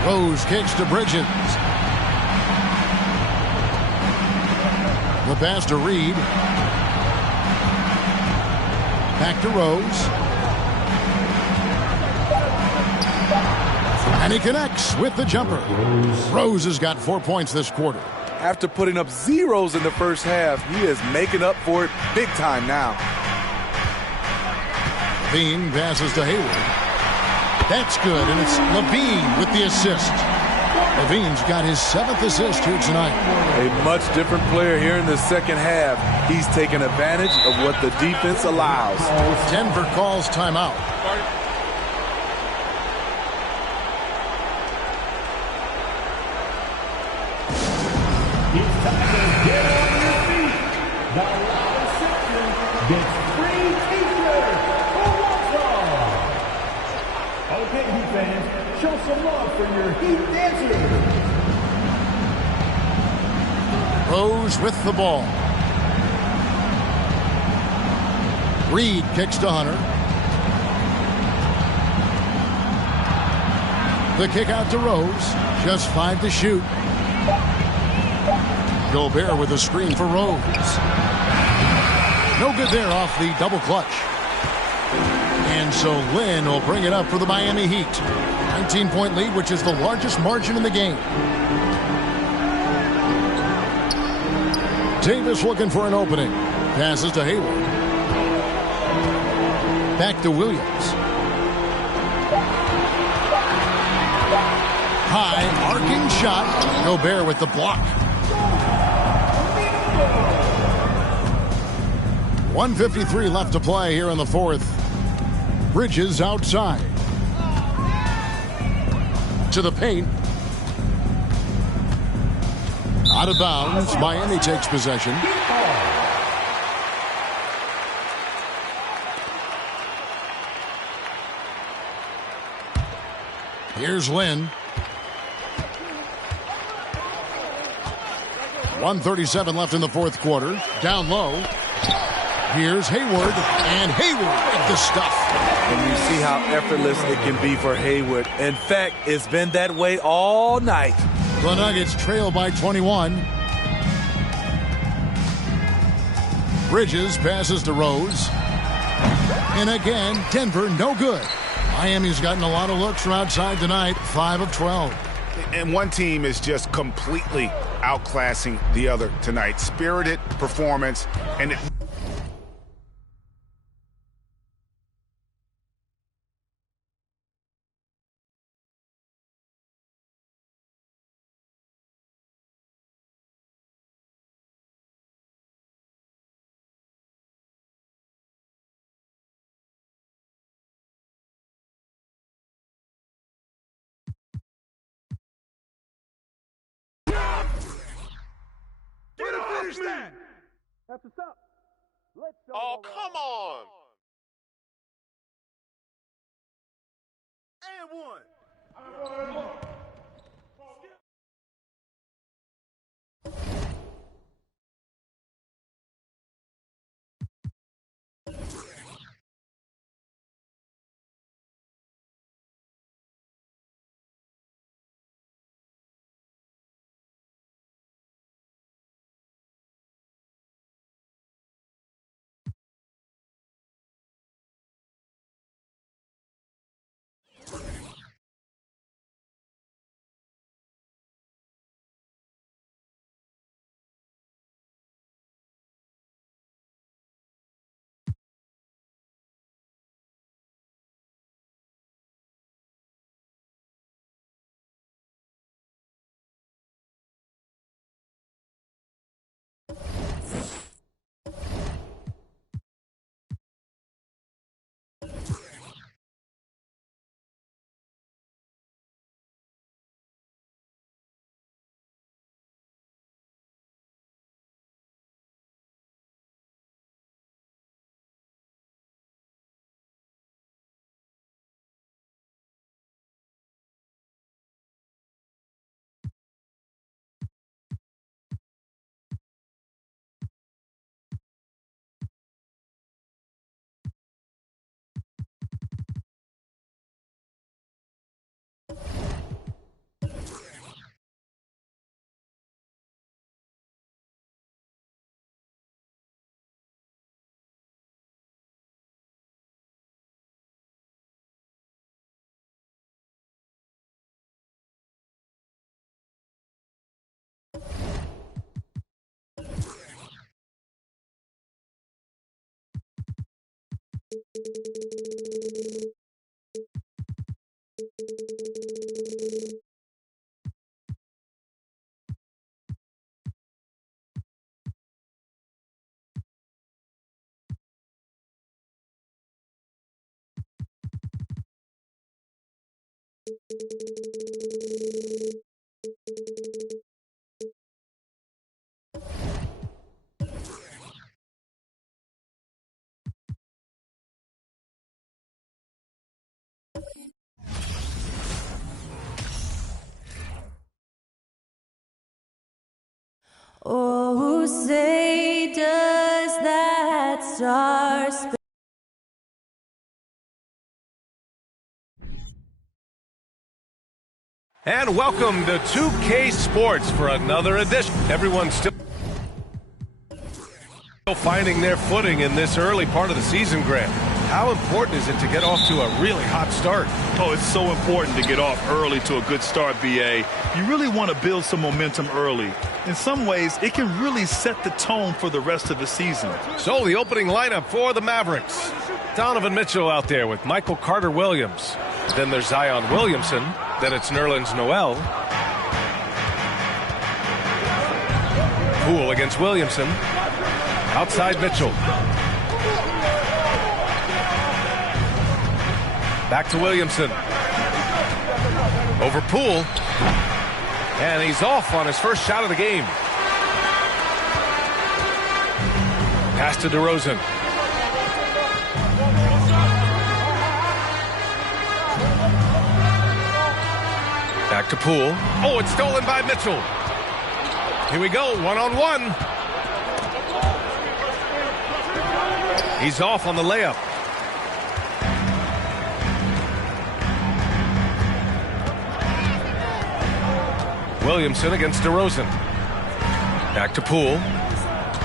Rose kicks to Bridges. The pass to Reed. Back to Rose. And he connects with the jumper. Rose has got 4 points this quarter. After putting up zeros in the first half, he is making up for it big time now. Levine passes to Hayward. That's good, and it's Levine with the assist. Levine's got his 7th assist here tonight. A much different player here in the second half. He's taking advantage of what the defense allows. Denver calls timeout. It's time to get on your feet. The Loud section gets free t-shirts. Who wants some? Okay, Heat fans, show some love for your Heat dancers. Rose with the ball. Reed kicks to Hunter. The kick out to Rose. Just 5 to shoot. Gobert with a screen for Rose. No good there off the double clutch. And so Lynn will bring it up for the Miami Heat. 19-point lead, which is the largest margin in the game. Davis looking for an opening. Passes to Hayward. Back to Williams. High arcing shot. Gobert with the block. 1:53 left to play here in the fourth. Bridges outside. To the paint. Out of bounds. Miami takes possession. Here's Lynn. 1:37 left in the fourth quarter. Down low. Here's Hayward, and Hayward with the stuff. And you see how effortless it can be for Hayward. In fact, it's been that way all night. The Nuggets trail by 21. Bridges passes to Rose. And again, Denver no good. Miami's gotten a lot of looks from outside tonight, 5 of 12. And one team is just completely outclassing the other tonight. Spirited performance, and it Finish that! That's what's up. Let's go. Oh, come on. And one. Oh, say does that star And welcome to 2K Sports for another edition. Everyone's still finding their footing in this early part of the season, Grant. How important is it to get off to a really hot start? Oh, it's so important to get off early to a good start, BA. You really want to build some momentum early. In some ways, it can really set the tone for the rest of the season. So the opening lineup for the Mavericks. Donovan Mitchell out there with Michael Carter-Williams. Then there's Zion Williamson. Then it's Nerlens Noel. Poole against Williamson. Outside Mitchell. Back to Williamson. Over Poole. And he's off on his first shot of the game. Pass to DeRozan. Back to Poole. Oh, it's stolen by Mitchell. Here we go, one-on-one. He's off on the layup. Williamson against DeRozan. Back to Poole.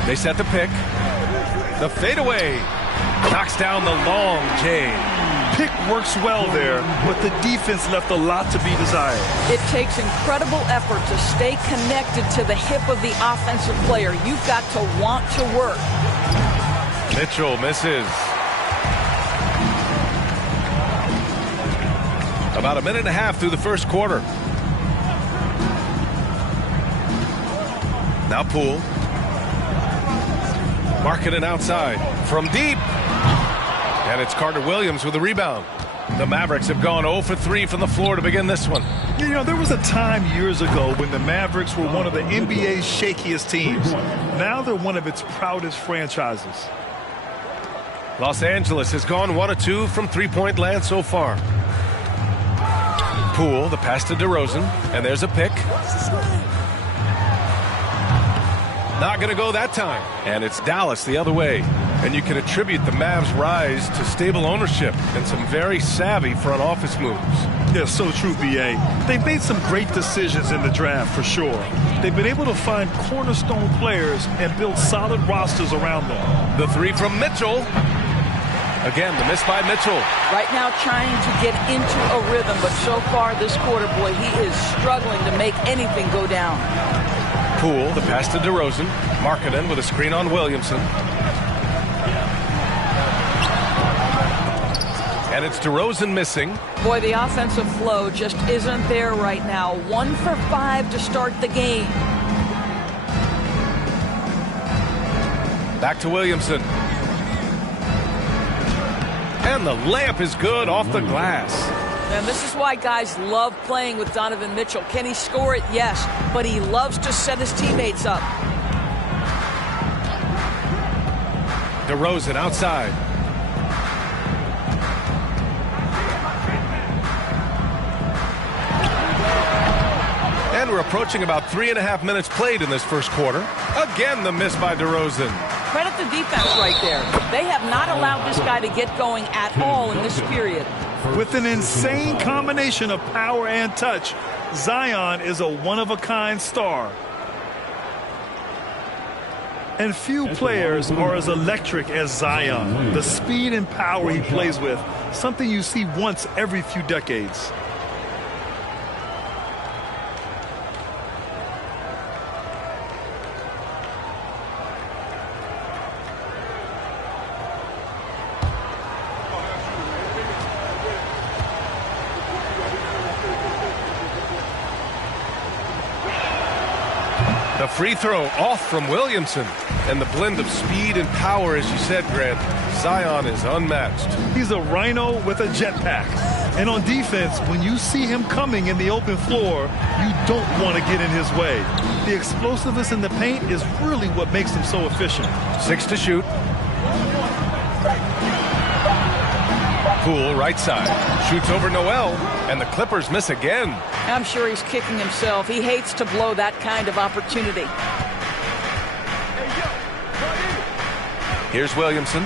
They set the pick. The fadeaway. Knocks down the long J. Pick works well there, but the defense left a lot to be desired. It takes incredible effort to stay connected to the hip of the offensive player. You've got to want to work. Mitchell misses. About a minute and a half through the first quarter. Now Poole. Markkanen outside. From deep. And it's Carter-Williams with a rebound. The Mavericks have gone 0 for 3 from the floor to begin this one. You know, there was a time years ago when the Mavericks were one of the NBA's shakiest teams. Now they're one of its proudest franchises. Los Angeles has gone 1 of 2 from three-point land so far. Poole, the pass to DeRozan, and there's a pick. Not going to go that time. And it's Dallas the other way. And you can attribute the Mavs' rise to stable ownership and some very savvy front office moves. Yeah, so true, BA. They've made some great decisions in the draft, for sure. They've been able to find cornerstone players and build solid rosters around them. The three from Mitchell. Again, the miss by Mitchell. Right now trying to get into a rhythm, but so far this quarter, boy, he is struggling to make anything go down. Poole, the pass to DeRozan. Markkanen with a screen on Williamson. And it's DeRozan missing. Boy, the offensive flow just isn't there right now. 1 for 5 to start the game. Back to Williamson. And the layup is good off the glass. And this is why guys love playing with Donovan Mitchell. Can he score it? Yes. But he loves to set his teammates up. DeRozan outside. And we're approaching about 3.5 minutes played in this first quarter. Again, the miss by DeRozan. Credit the defense right there. They have not allowed this guy to get going at all in this period. With an insane combination of power and touch, Zion is a one-of-a-kind star. And few players are as electric as Zion. The speed and power he plays with, something you see once every few decades. The free throw off from Williamson. And the blend of speed and power, as you said, Grant, Zion is unmatched. He's a rhino with a jetpack. And on defense, when you see him coming in the open floor, you don't want to get in his way. The explosiveness in the paint is really what makes him so efficient. 6 to shoot. Poole, right side. Shoots over Noel, and the Clippers miss again. I'm sure he's kicking himself. He hates to blow that kind of opportunity. Here's Williamson.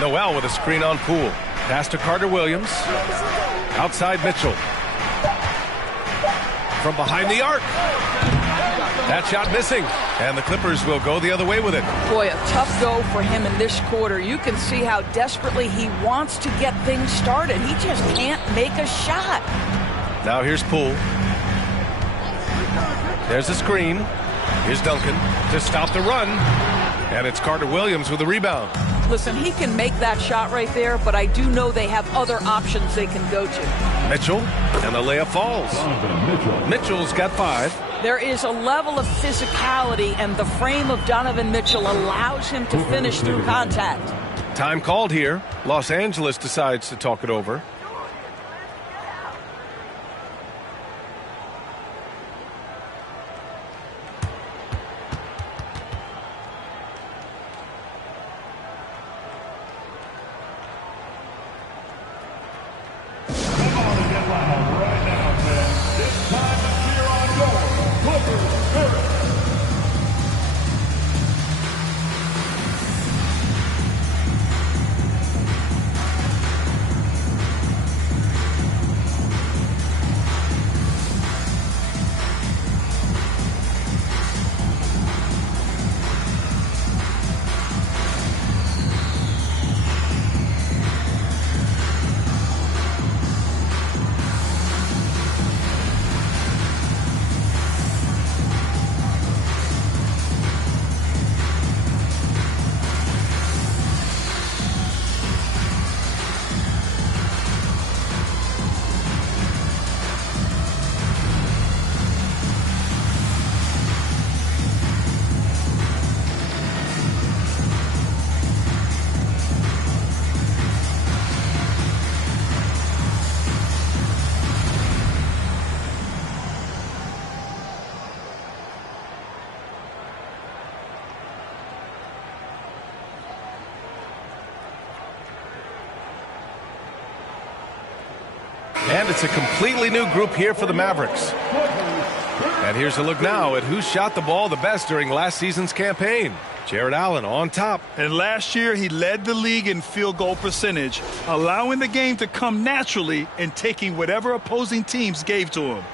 Noel with a screen on Poole. Pass to Carter Williams. Outside Mitchell. From behind the arc. That shot missing. And the Clippers will go the other way with it. Boy, a tough go for him in this quarter. You can see how desperately he wants to get things started. He just can't make a shot. Now here's Poole. There's a screen. Here's Duncan to stop the run. And it's Carter Williams with the rebound. Listen, he can make that shot right there, but I do know they have other options they can go to. Mitchell, and the layup falls. Mitchell's got 5. There is a level of physicality, and the frame of Donovan Mitchell allows him to finish through contact. Time called here. Los Angeles decides to talk it over. And it's a completely new group here for the Mavericks. And here's a look now at who shot the ball the best during last season's campaign. Jared Allen on top. And last year he led the league in field goal percentage, allowing the game to come naturally and taking whatever opposing teams gave to him.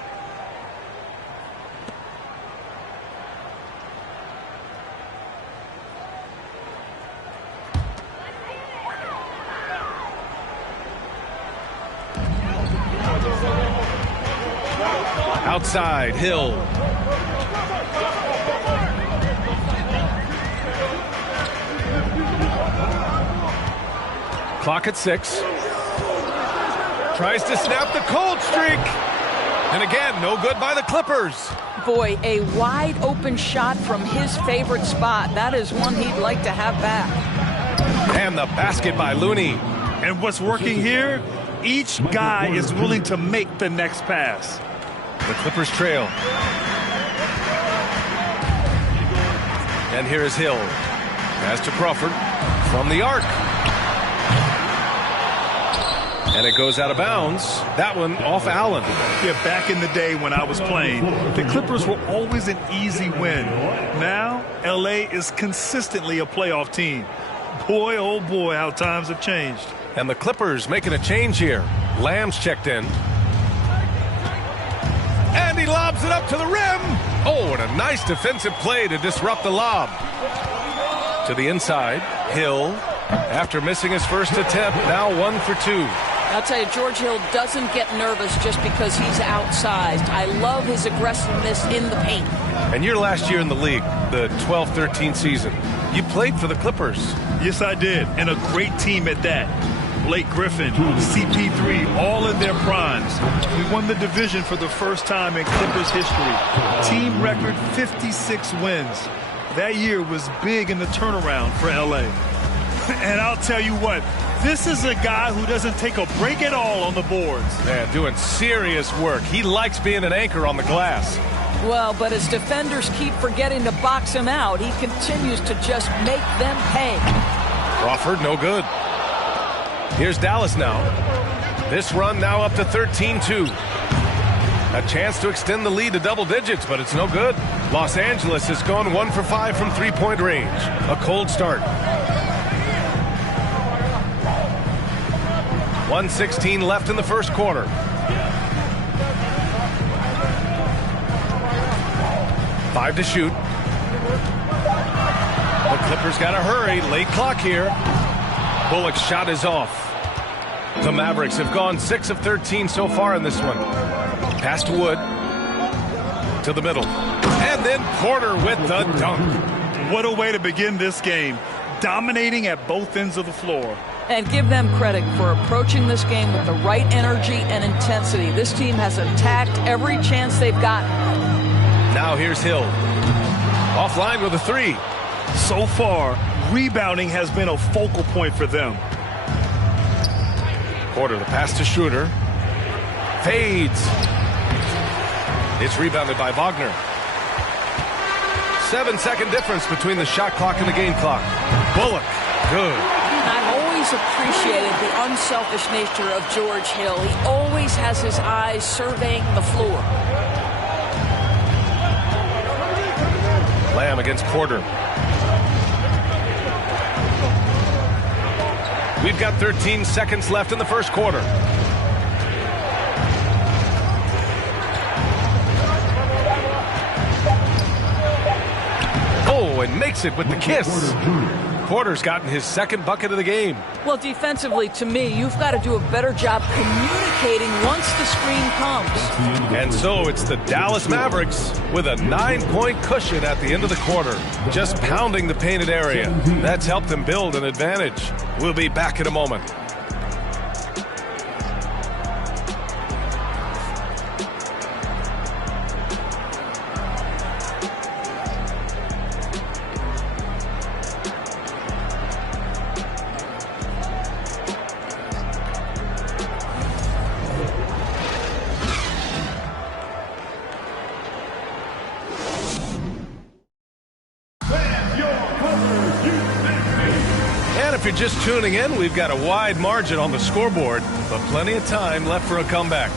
Outside, Hill. Clock at 6. Tries to snap the cold streak. And again, no good by the Clippers. Boy, a wide open shot from his favorite spot. That is one he'd like to have back. And the basket by Looney. And what's working here? Each guy is willing to make the next pass. The Clippers trail. And here is Hill. Pass to Crawford from the arc. And it goes out of bounds. That one off Allen. Yeah, back in the day when I was playing, the Clippers were always an easy win. Now, LA is consistently a playoff team. Boy, oh boy, how times have changed. And the Clippers making a change here. Lamb's checked in. And he lobs it up to the rim. Oh, and a nice defensive play to disrupt the lob. To the inside, Hill, after missing his first attempt, now 1 for 2. I'll tell you, George Hill doesn't get nervous just because he's outsized. I love his aggressiveness in the paint. And your last year in the league, the 12-13 season, you played for the Clippers. Yes, I did, and a great team at that. Blake Griffin, CP3, all in their primes. We won the division for the first time in Clippers history. Team record 56 wins. That year was big in the turnaround for LA. And I'll tell you what, this is a guy who doesn't take a break at all on the boards. Man, doing serious work. He likes being an anchor on the glass. Well, but as defenders keep forgetting to box him out, he continues to just make them pay. Crawford, no good. Here's Dallas now. This run now up to 13-2. A chance to extend the lead to double digits, but it's no good. Los Angeles has gone 1 for 5 from three-point range. A cold start. 1:16 left in the first quarter. Five to shoot. The Clippers got to hurry. Late clock here. Bullock's shot is off. The Mavericks have gone 6 of 13 so far in this one. Pass to Wood. To the middle. And then Porter with the dunk. What a way to begin this game. Dominating at both ends of the floor. And give them credit for approaching this game with the right energy and intensity. This team has attacked every chance they've gotten. Now here's Hill. Offline with a three. So far, rebounding has been a focal point for them. Porter, the pass to Schroeder. Fades. It's rebounded by Wagner. 7-second difference between the shot clock and the game clock. Bullock, good. I've always appreciated the unselfish nature of George Hill. He always has his eyes surveying the floor. Lamb against Porter. We've got 13 seconds left in the first quarter. Oh, and makes it with the kiss. Porter's gotten his second bucket of the game. Well, defensively, to me, you've got to do a better job communicating once the screen comes. And so it's the Dallas Mavericks with a 9-point cushion at the end of the quarter, just pounding the painted area. That's helped them build an advantage. We'll be back in a moment. If you're just tuning in, we've got a wide margin on the scoreboard, but plenty of time left for a comeback.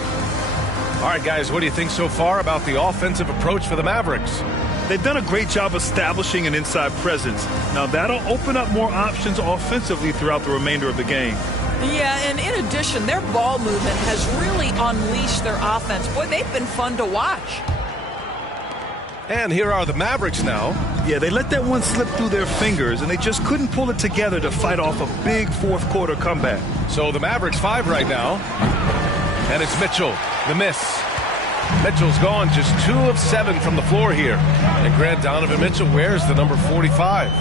All right, guys, what do you think so far about the offensive approach for the Mavericks? They've done a great job establishing an inside presence. Now, that'll open up more options offensively throughout the remainder of the game. Yeah, and in addition, their ball movement has really unleashed their offense. Boy, they've been fun to watch. And here are the Mavericks now. Yeah, they let that one slip through their fingers, and they just couldn't pull it together to fight off a big fourth quarter comeback. So the Mavericks 5 right now. And it's Mitchell, the miss. Mitchell's gone just 2 of 7 from the floor here. And Grant Donovan Mitchell wears the number 45.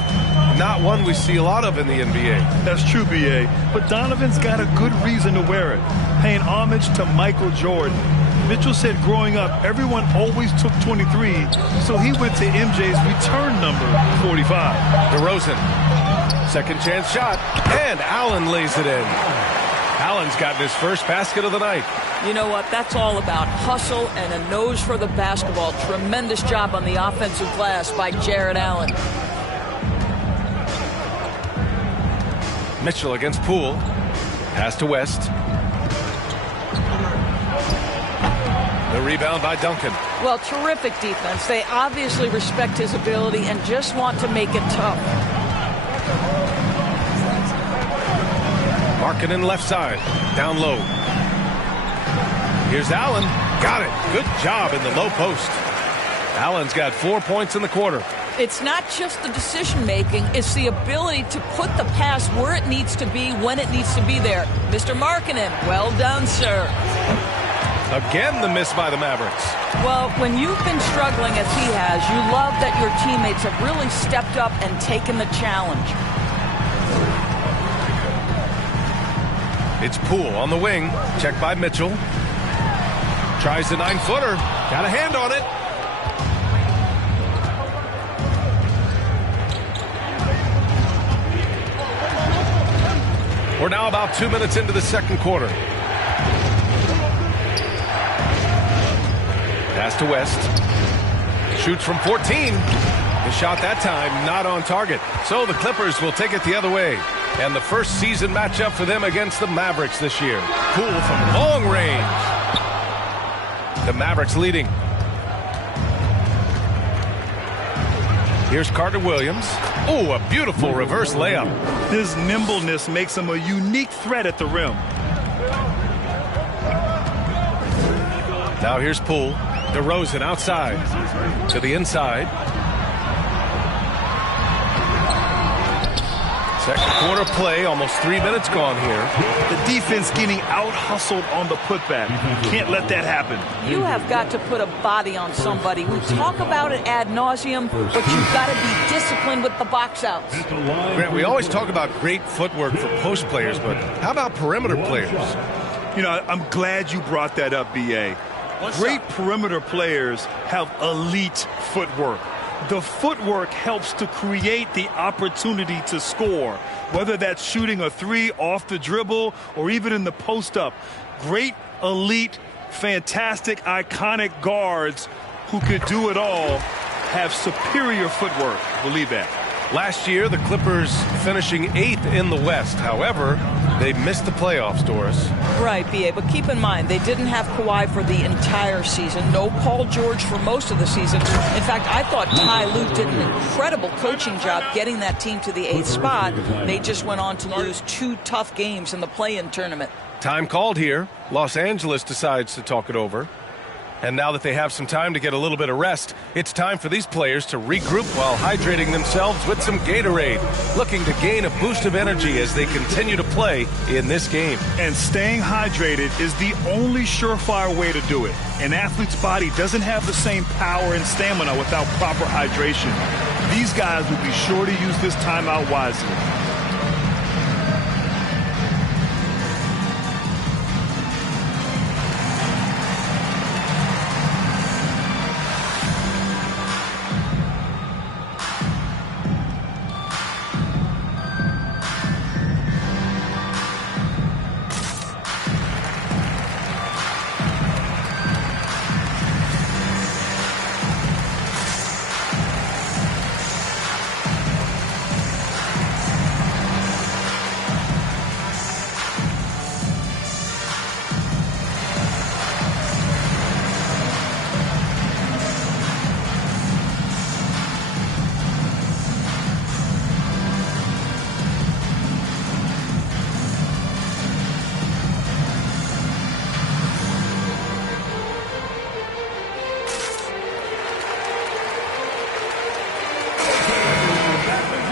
Not one we see a lot of in the NBA. That's true, B.A. But Donovan's got a good reason to wear it, paying homage to Michael Jordan. Mitchell said growing up, everyone always took 23, so he went to MJ's return number, 45. DeRozan, second chance shot, and Allen lays it in. Allen's gotten his first basket of the night. You know what? That's all about hustle and a nose for the basketball. Tremendous job on the offensive glass by Jared Allen. Mitchell against Poole. Pass to West. The rebound by Duncan. Well, terrific defense. They obviously respect his ability and just want to make it tough. Markkanen left side. Down low. Here's Allen. Got it. Good job in the low post. Allen's got 4 points in the quarter. It's not just the decision-making. It's the ability to put the pass where it needs to be, when it needs to be there. Mr. Markkanen, well done, sir. Again, the miss by the Mavericks. Well, when you've been struggling as he has, you love that your teammates have really stepped up and taken the challenge. It's Poole on the wing. Checked by Mitchell. Tries the 9-footer. Got a hand on it. We're now about 2 minutes into the second quarter. Pass to West. Shoots from 14. The shot that time not on target. So the Clippers will take it the other way. And the first season matchup for them against the Mavericks this year. Poole from long range. The Mavericks leading. Here's Carter Williams. Oh, a beautiful reverse layup. His nimbleness makes him a unique threat at the rim. Now here's Poole. DeRozan outside to the inside. Second quarter play, almost 3 minutes gone here. The defense getting out-hustled on the putback. Can't let that happen. You have got to put a body on somebody. We talk about it ad nauseum, but you've got to be disciplined with the box outs. Grant, we always talk about great footwork for post players, but how about perimeter players? You know, I'm glad you brought that up, B.A. Great perimeter players have elite footwork. The footwork helps to create the opportunity to score, whether that's shooting a three off the dribble or even in the post-up. Great, elite, fantastic, iconic guards who could do it all have superior footwork. Believe that. Last year, the Clippers finishing 8th in the West. However, they missed the playoffs, Doris. Right, B.A., but keep in mind, they didn't have Kawhi for the entire season. No Paul George for most of the season. In fact, I thought Ty Lue did an incredible coaching job getting that team to the 8th spot. They just went on to lose 2 tough games in the play-in tournament. Time called here. Los Angeles decides to talk it over. And now that they have some time to get a little bit of rest, it's time for these players to regroup while hydrating themselves with some Gatorade, looking to gain a boost of energy as they continue to play in this game. And staying hydrated is the only surefire way to do it. An athlete's body doesn't have the same power and stamina without proper hydration. These guys will be sure to use this timeout wisely.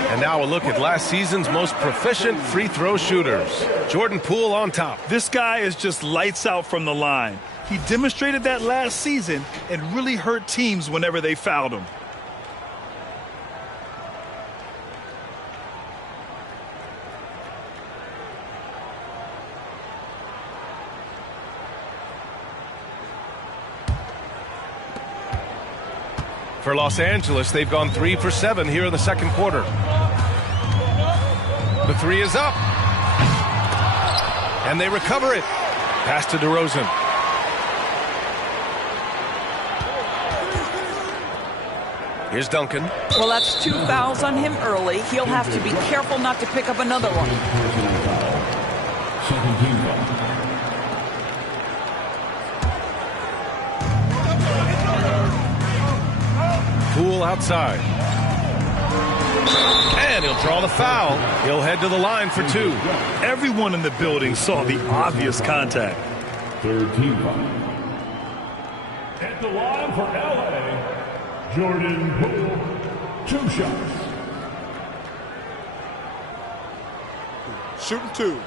And now a look at last season's most proficient free throw shooters. Jordan Poole on top. This guy is just lights out from the line. He demonstrated that last season and really hurt teams whenever they fouled him. For Los Angeles, they've gone 3 for 7 here in the second quarter. The three is up. And they recover it. Pass to DeRozan. Here's Duncan. Well, that's 2 fouls on him early. He'll have to be careful not to pick up another one. Poole outside. And he'll draw the foul. He'll head to the line for 2. Everyone in the building saw the obvious contact. Third team foul. At the line for LA, Jordan Poole. 2 shots. Shooting 2.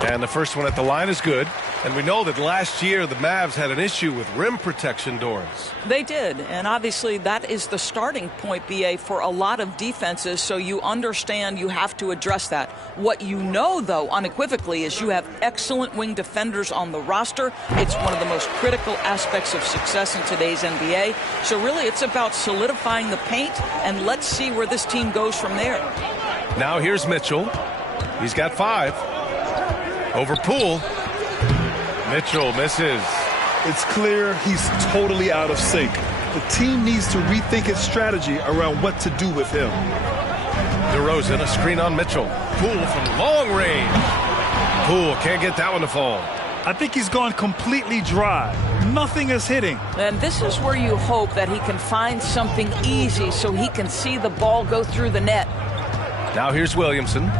And the first one at the line is good. And we know that last year the Mavs had an issue with rim protection, Doris. They did, and obviously that is the starting point, B.A., for a lot of defenses, so you understand you have to address that. What you know, though, unequivocally, is you have excellent wing defenders on the roster. It's one of the most critical aspects of success in today's NBA. So really it's about solidifying the paint, and let's see where this team goes from there. Now here's Mitchell. He's got 5. Over Poole. Mitchell misses. It's clear he's totally out of sync. The team needs to rethink its strategy around what to do with him. DeRozan, a screen on Mitchell. Poole from long range. Poole can't get that one to fall. I think he's gone completely dry. Nothing is hitting. And this is where you hope that he can find something easy so he can see the ball go through the net. Now here's Williamson.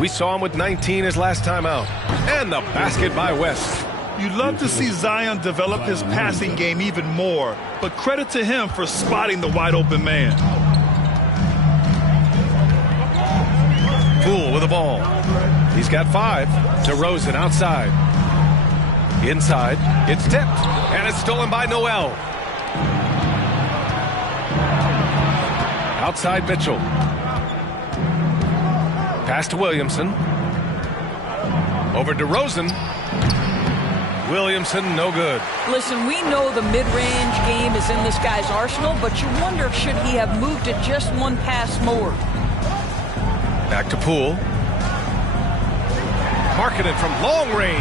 We saw him with 19 his last time out. And the basket by West. You'd love to see Zion develop his passing game even more, but credit to him for spotting the wide open man. Poole with the ball. He's got 5. DeRozan outside. Inside. It's tipped. And it's stolen by Noel. Outside Mitchell. Pass to Williamson. Over DeRozan. Williamson, no good. Listen, we know the mid-range game is in this guy's arsenal, but you wonder, should he have moved it just one pass more? Back to Poole. Marketed from long range.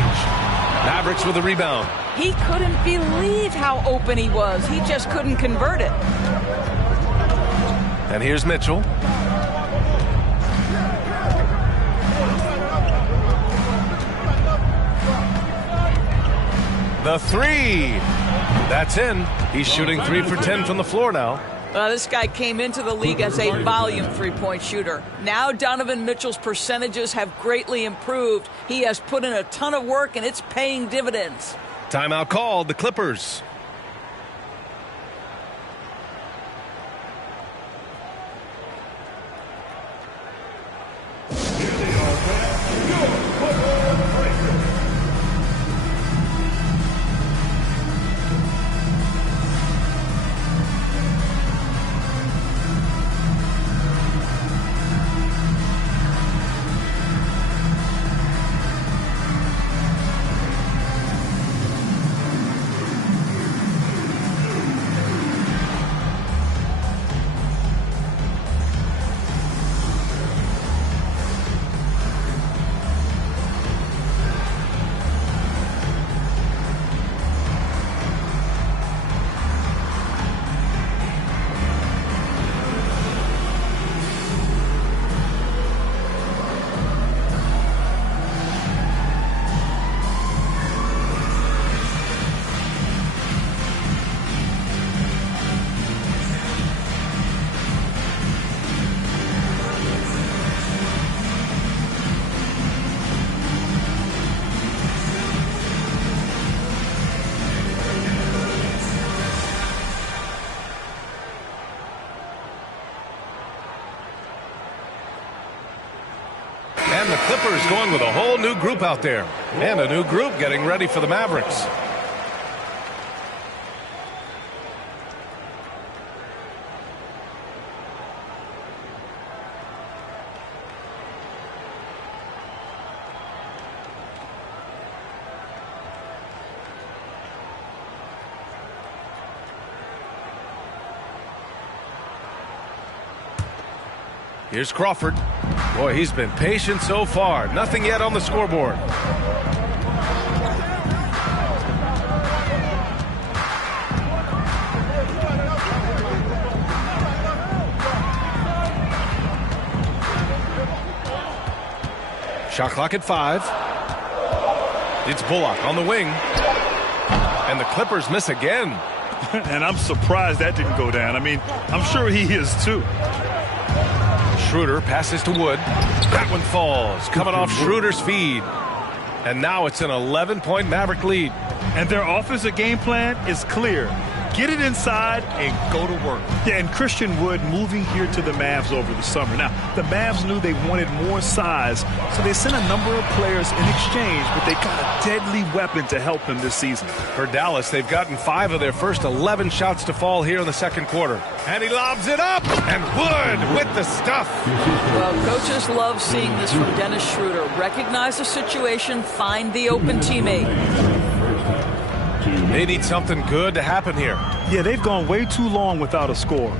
Mavericks with the rebound. He couldn't believe how open he was. He just couldn't convert it. And here's Mitchell. The 3. That's in. He's shooting 3 for 10 from the floor now. This guy came into the league as a volume three-point shooter. Now Donovan Mitchell's percentages have greatly improved. He has put in a ton of work, and it's paying dividends. Timeout called, the Clippers. And the Clippers going with a whole new group out there. And a new group getting ready for the Mavericks. Here's Crawford. Boy, he's been patient so far. Nothing yet on the scoreboard. Shot clock at 5. It's Bullock on the wing. And the Clippers miss again. And I'm surprised that didn't go down. I mean, I'm sure he is too. Schroeder passes to Wood. That one falls, coming off Schroeder's feed. And now it's an 11-point Maverick lead. And their offensive game plan is clear. Get it inside and go to work. Yeah, and Christian Wood moving here to the Mavs over the summer. Now, the Mavs knew they wanted more size, so they sent a number of players in exchange, but they got a deadly weapon to help them this season. For Dallas, they've gotten 5 of their first 11 shots to fall here in the second quarter. And he lobs it up, and Wood with the stuff. Well, coaches love seeing this from Dennis Schroeder. Recognize the situation, find the open teammate. They need something good to happen here. Yeah, they've gone way too long without a score.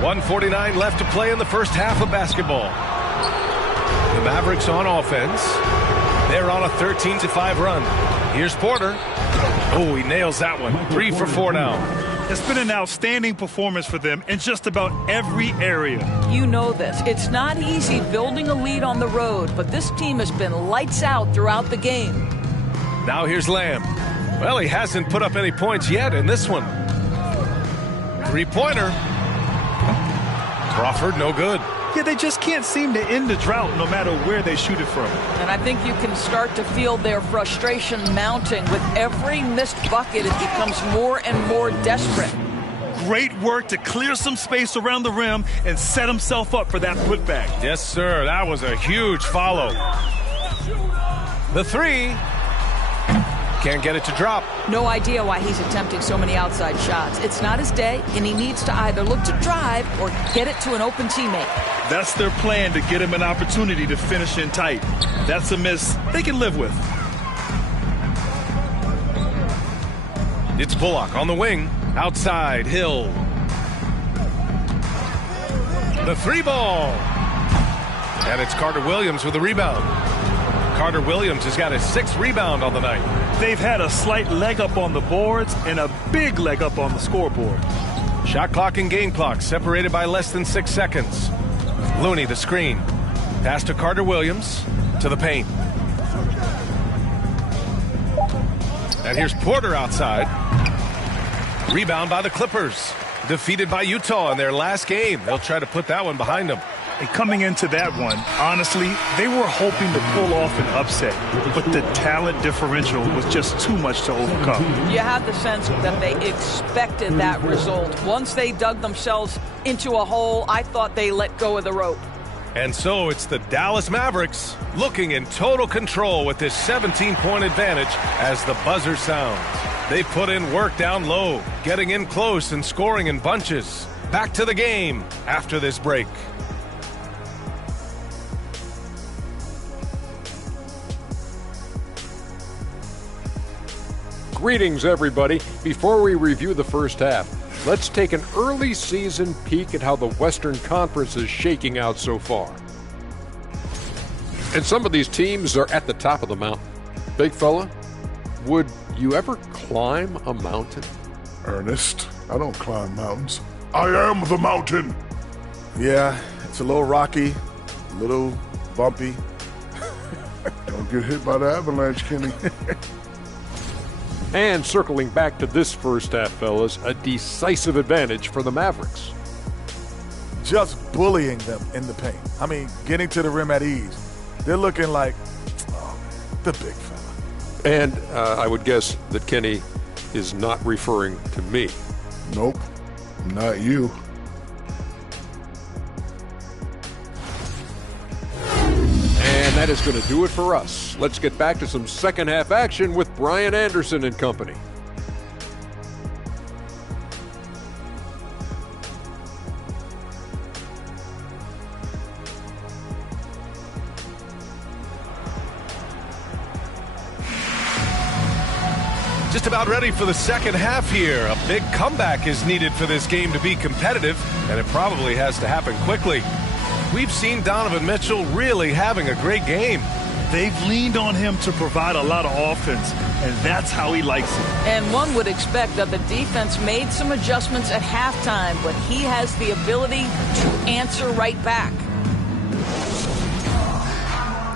.149 left to play in the first half of basketball. The Mavericks on offense. They're on a 13-5 run. Here's Porter. Oh, he nails that one. 3 for 4 now. It's been an outstanding performance for them in just about every area. You know this. It's not easy building a lead on the road, but this team has been lights out throughout the game. Now here's Lamb. Well, he hasn't put up any points yet in this one. Three-pointer. Crawford, no good. Yeah, they just can't seem to end the drought no matter where they shoot it from. And I think you can start to feel their frustration mounting. With every missed bucket, it becomes more and more desperate. Great work to clear some space around the rim and set himself up for that putback. Yes, sir. That was a huge follow. The three. Can't get it to drop. No idea why he's attempting so many outside shots. It's not his day, and he needs to either look to drive or get it to an open teammate. That's their plan, to get him an opportunity to finish in tight. That's a miss they can live with. It's Bullock on the wing. Outside, Hill. The three ball. And it's Carter Williams with the rebound. Carter Williams has got his 6th rebound on the night. They've had a slight leg up on the boards and a big leg up on the scoreboard. Shot clock and game clock separated by less than 6 seconds. Looney, the screen. Pass to Carter Williams to the paint. And here's Porter outside. Rebound by the Clippers. Defeated by Utah in their last game. They'll try to put that one behind them. And coming into that one, honestly, they were hoping to pull off an upset, but the talent differential was just too much to overcome. You have the sense that they expected that result. Once they dug themselves into a hole, I thought they let go of the rope. And so it's the Dallas Mavericks looking in total control with this 17-point advantage as the buzzer sounds. They put in work down low, getting in close and scoring in bunches. Back to the game after this break. Greetings, everybody. Before we review the first half, let's take an early season peek at how the Western Conference is shaking out so far. And some of these teams are at the top of the mountain. Big fella, would you ever climb a mountain? Ernest, I don't climb mountains. I am the mountain. Yeah, it's a little rocky, a little bumpy. Don't get hit by the avalanche, Kenny. And circling back to this first half, fellas, a decisive advantage for the Mavericks. Just bullying them in the paint. I mean, getting to the rim at ease. They're looking like, oh, the big fella. And I would guess that Kenny is not referring to me. Nope, not you. And that is going to do it for us. Let's get back to some second half action with Brian Anderson and company. Just about ready for the second half here. A big comeback is needed for this game to be competitive, and it probably has to happen quickly. We've seen Donovan Mitchell really having a great game. They've leaned on him to provide a lot of offense, and that's how he likes it. And one would expect that the defense made some adjustments at halftime, but he has the ability to answer right back.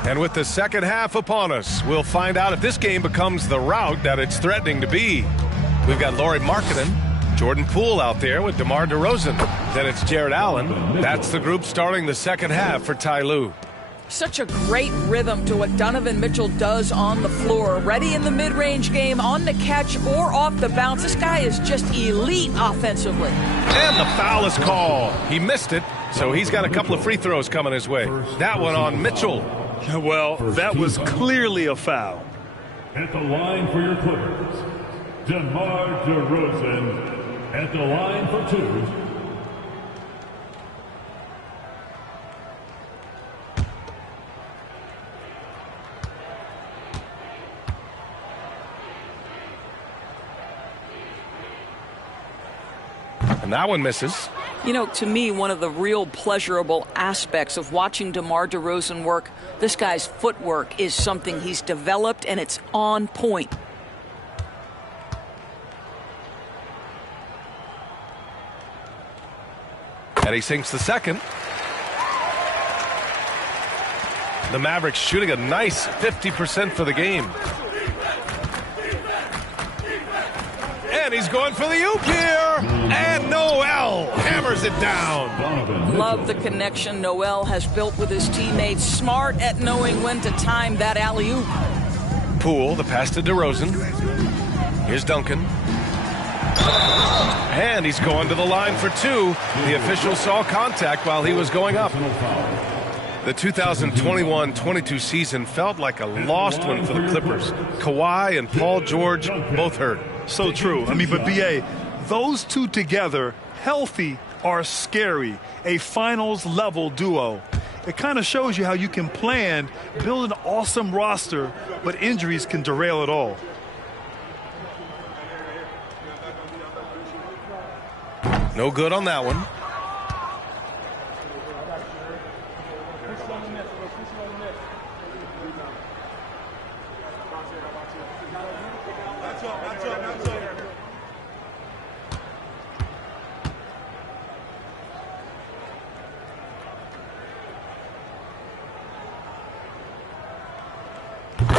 And with the second half upon us, we'll find out if this game becomes the rout that it's threatening to be. We've got Lauri Markkanen, Jordan Poole out there with DeMar DeRozan. Then it's Jared Allen. That's the group starting the second half for Ty Lue. Such a great rhythm to what Donovan Mitchell does on the floor. Ready in the mid-range game, on the catch or off the bounce. This guy is just elite offensively. And the foul is called. He missed it, so he's got a couple of free throws coming his way. That one on Mitchell. Well, that was clearly a foul. At the line for your Clippers, DeMar DeRozan. At the line for two. And that one misses. You know, to me, one of the real pleasurable aspects of watching DeMar DeRozan work, this guy's footwork is something he's developed, and it's on point. And he sinks the second. The Mavericks shooting a nice 50% for the game. And he's going for the oop here. And Noel hammers it down. Love the connection Noel has built with his teammates. Smart at knowing when to time that alley-oop. Poole, the pass to DeRozan. Here's Duncan. And he's going to the line for two. The official saw contact while he was going up. The 2021-22 season felt like a lost one for the Clippers. Kawhi and Paul George both hurt. So true. I mean, but B.A., those two together, healthy, are scary. A finals-level duo. It kind of shows you how you can plan, build an awesome roster, but injuries can derail it all. No good on that one.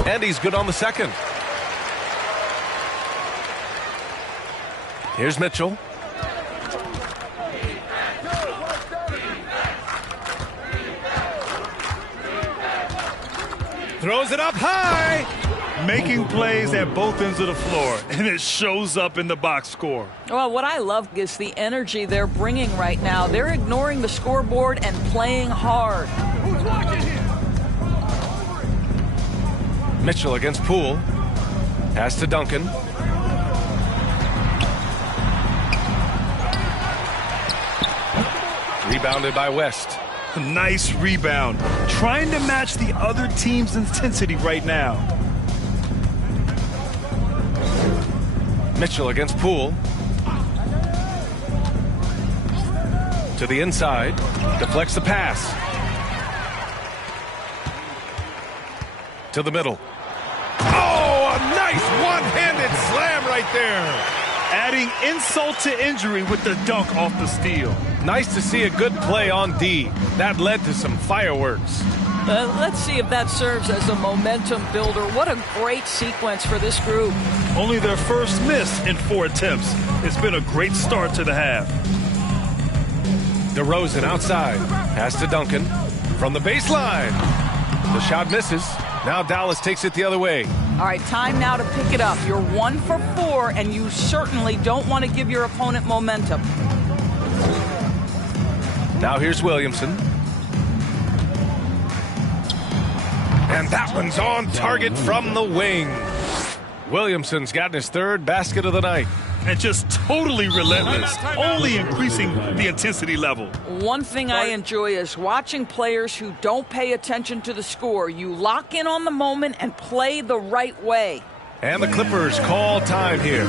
And he's good on the second. Here's Mitchell. Throws it up high. Making plays at both ends of the floor, and it shows up in the box score. Well, what I love is the energy they're bringing right now. They're ignoring the scoreboard and playing hard. Who's watching here? Mitchell against Poole. Pass to Duncan. Rebounded by West. Nice rebound. Trying to match the other team's intensity right now. Mitchell against Poole. To the inside. Deflects the pass. To the middle. Oh, a nice one-handed slam right there. Adding insult to injury with the dunk off the steal. Nice to see a good play on D. That led to some fireworks. Let's see if that serves as a momentum builder. What a great sequence for this group. Only their first miss in 4 attempts. It's been a great start to the half. DeRozan outside. Pass to Duncan. From the baseline. The shot misses. Now Dallas takes it the other way. All right, time now to pick it up. You're 1 for 4, and you certainly don't want to give your opponent momentum. Now here's Williamson. And that one's on target from the wing. Williamson's gotten his third basket of the night. And just totally relentless, only increasing the intensity level. One thing I enjoy is watching players who don't pay attention to the score. You lock in on the moment and play the right way. And the Clippers call time here.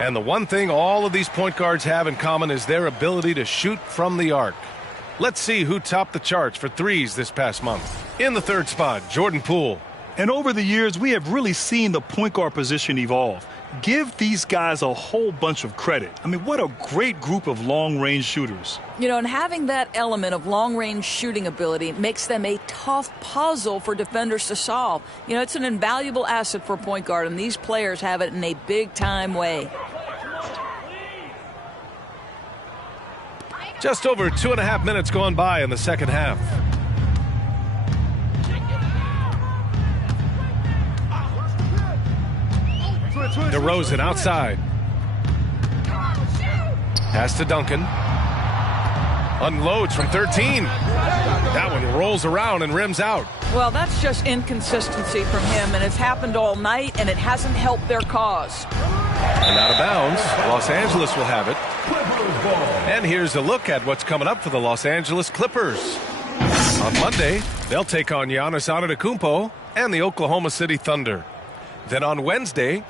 And the one thing all of these point guards have in common is their ability to shoot from the arc. Let's see who topped the charts for threes this past month. In the third spot, Jordan Poole. And over the years, we have really seen the point guard position evolve. Give these guys a whole bunch of credit. I mean, what a great group of long-range shooters. You know, and having that element of long-range shooting ability makes them a tough puzzle for defenders to solve. You know, it's an invaluable asset for a point guard, and these players have it in a big-time way. Just over 2.5 minutes gone by in the second half. DeRozan outside. Pass to Duncan. Unloads from 13. That one rolls around and rims out. Well, that's just inconsistency from him, and it's happened all night, and it hasn't helped their cause. And out of bounds, Los Angeles will have it. And here's a look at what's coming up for the Los Angeles Clippers. On Monday, they'll take on Giannis Antetokounmpo and the Oklahoma City Thunder. Then on Wednesday,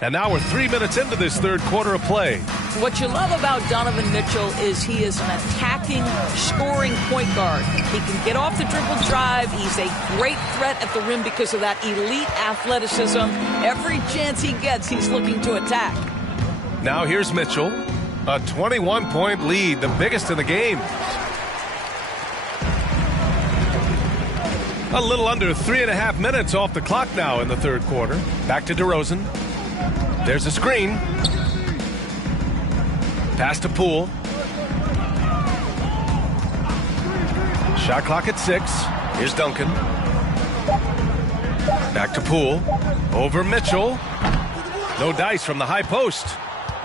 and now we're 3 minutes into this third quarter of play. What you love about Donovan Mitchell is he is an attacking, scoring point guard. He can get off the dribble drive. He's a great threat at the rim because of that elite athleticism. Every chance he gets, he's looking to attack. Now here's Mitchell. A 21-point lead, the biggest in the game. A little under 3.5 minutes off the clock now in the third quarter. Back to DeRozan. There's a screen. Pass to Poole. Shot clock at 6. Here's Duncan. Back to Poole. Over Mitchell. No dice from the high post.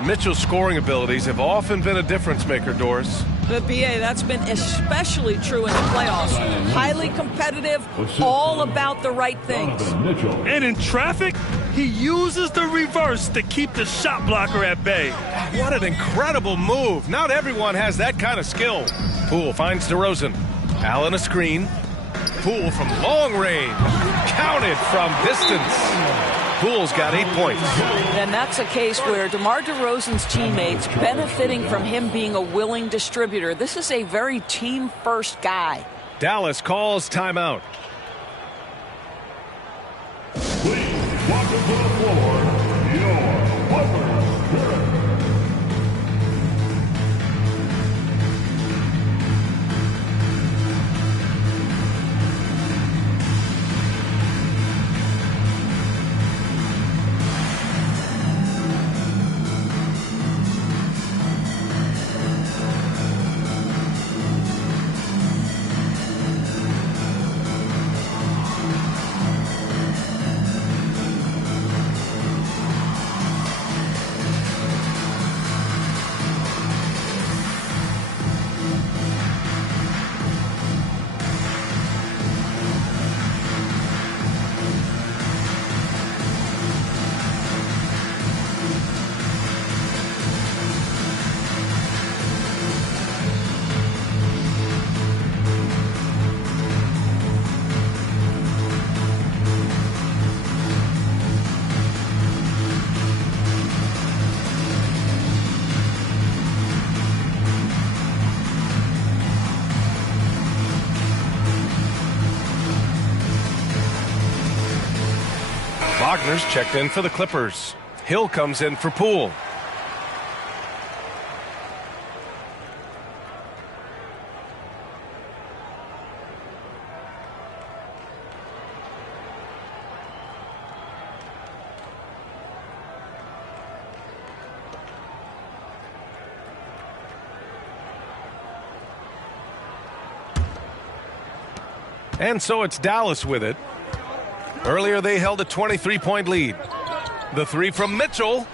Mitchell's scoring abilities have often been a difference maker, Doris. The BA, that's been especially true in the playoffs. Highly competitive, all about the right things. And in traffic, he uses the reverse to keep the shot blocker at bay. What an incredible move. Not everyone has that kind of skill. Poole finds DeRozan. Allen a screen. Poole from long range. Counted from distance. Poole's got 8 points. And that's a case where DeMar DeRozan's teammates benefiting from him being a willing distributor. This is a very team-first guy. Dallas calls timeout. Please welcome to the floor your Clippers current. Wagner's checked in for the Clippers. Hill comes in for Poole. And so it's Dallas with it. Earlier they held a 23-point lead. The three from Mitchell.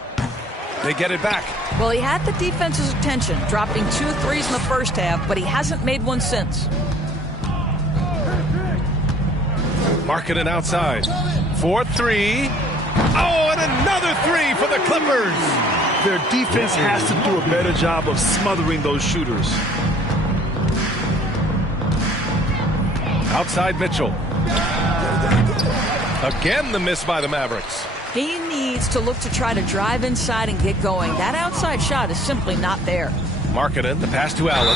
They get it back. Well, he had the defense's attention, dropping 2 threes in the first half, but he hasn't made one since. Markkanen outside. 4-3. Oh, and another 3 for the Clippers. Their defense has to do a better job of smothering those shooters. Outside Mitchell. Again, the miss by the Mavericks. He needs to look to try to drive inside and get going. That outside shot is simply not there. Markkanen, the pass to Allen.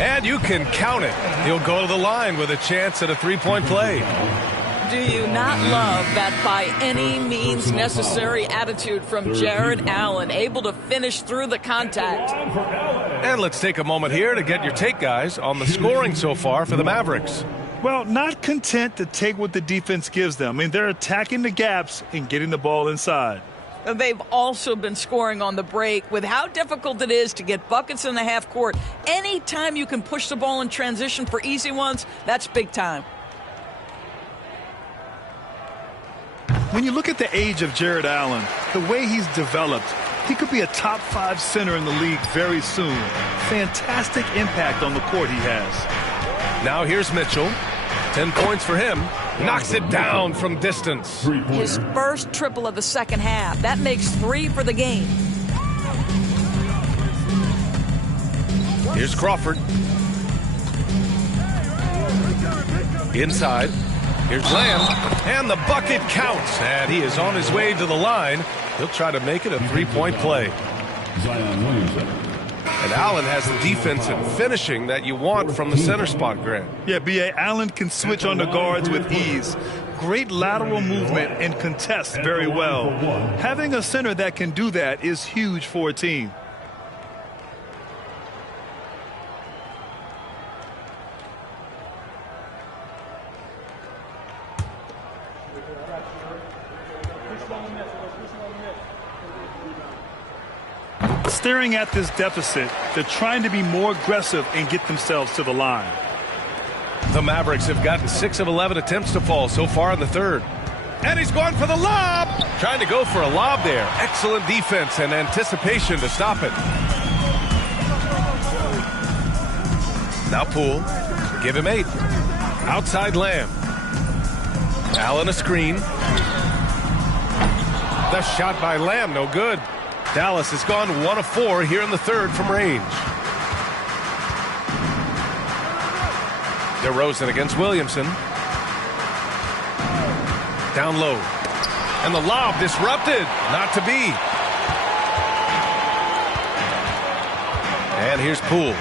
And you can count it. He'll go to the line with a chance at a three-point play. Do you not love that by any means necessary attitude from Jared Allen, able to finish through the contact? And let's take a moment here to get your take, guys, on the scoring so far for the Mavericks. Well, not content to take what the defense gives them. I mean, they're attacking the gaps and getting the ball inside. They've also been scoring on the break with how difficult it is to get buckets in the half court. Anytime you can push the ball in transition for easy ones, that's big time. When you look at the age of Jared Allen, the way he's developed, he could be a top 5 center in the league very soon. Fantastic impact on the court he has. Now here's Mitchell. 10 points for him. Knocks it down from distance. His first triple of the second half. That makes 3 for the game. Here's Crawford. Inside. Here's Lamb. And the bucket counts. And he is on his way to the line. He'll try to make it a three-point play. And Allen has the defense and finishing that you want from the center spot, Grant. Yeah, B.A. Allen can switch on the guards with ease. Great lateral movement and contests very well. Having a center that can do that is huge for a team. Staring at this deficit, they're trying to be more aggressive and get themselves to the line. The Mavericks have gotten 6 of 11 attempts to fall so far in the third. And he's going for the lob. Trying to go for a lob there. Excellent defense and anticipation to stop it. Now Poole. Give him 8. Outside Lamb. Allen a screen. The shot by Lamb, no good. Dallas has gone 1 of 4 here in the third from range. DeRozan against Williamson. Down low. And the lob disrupted. Not to be. And here's Poole.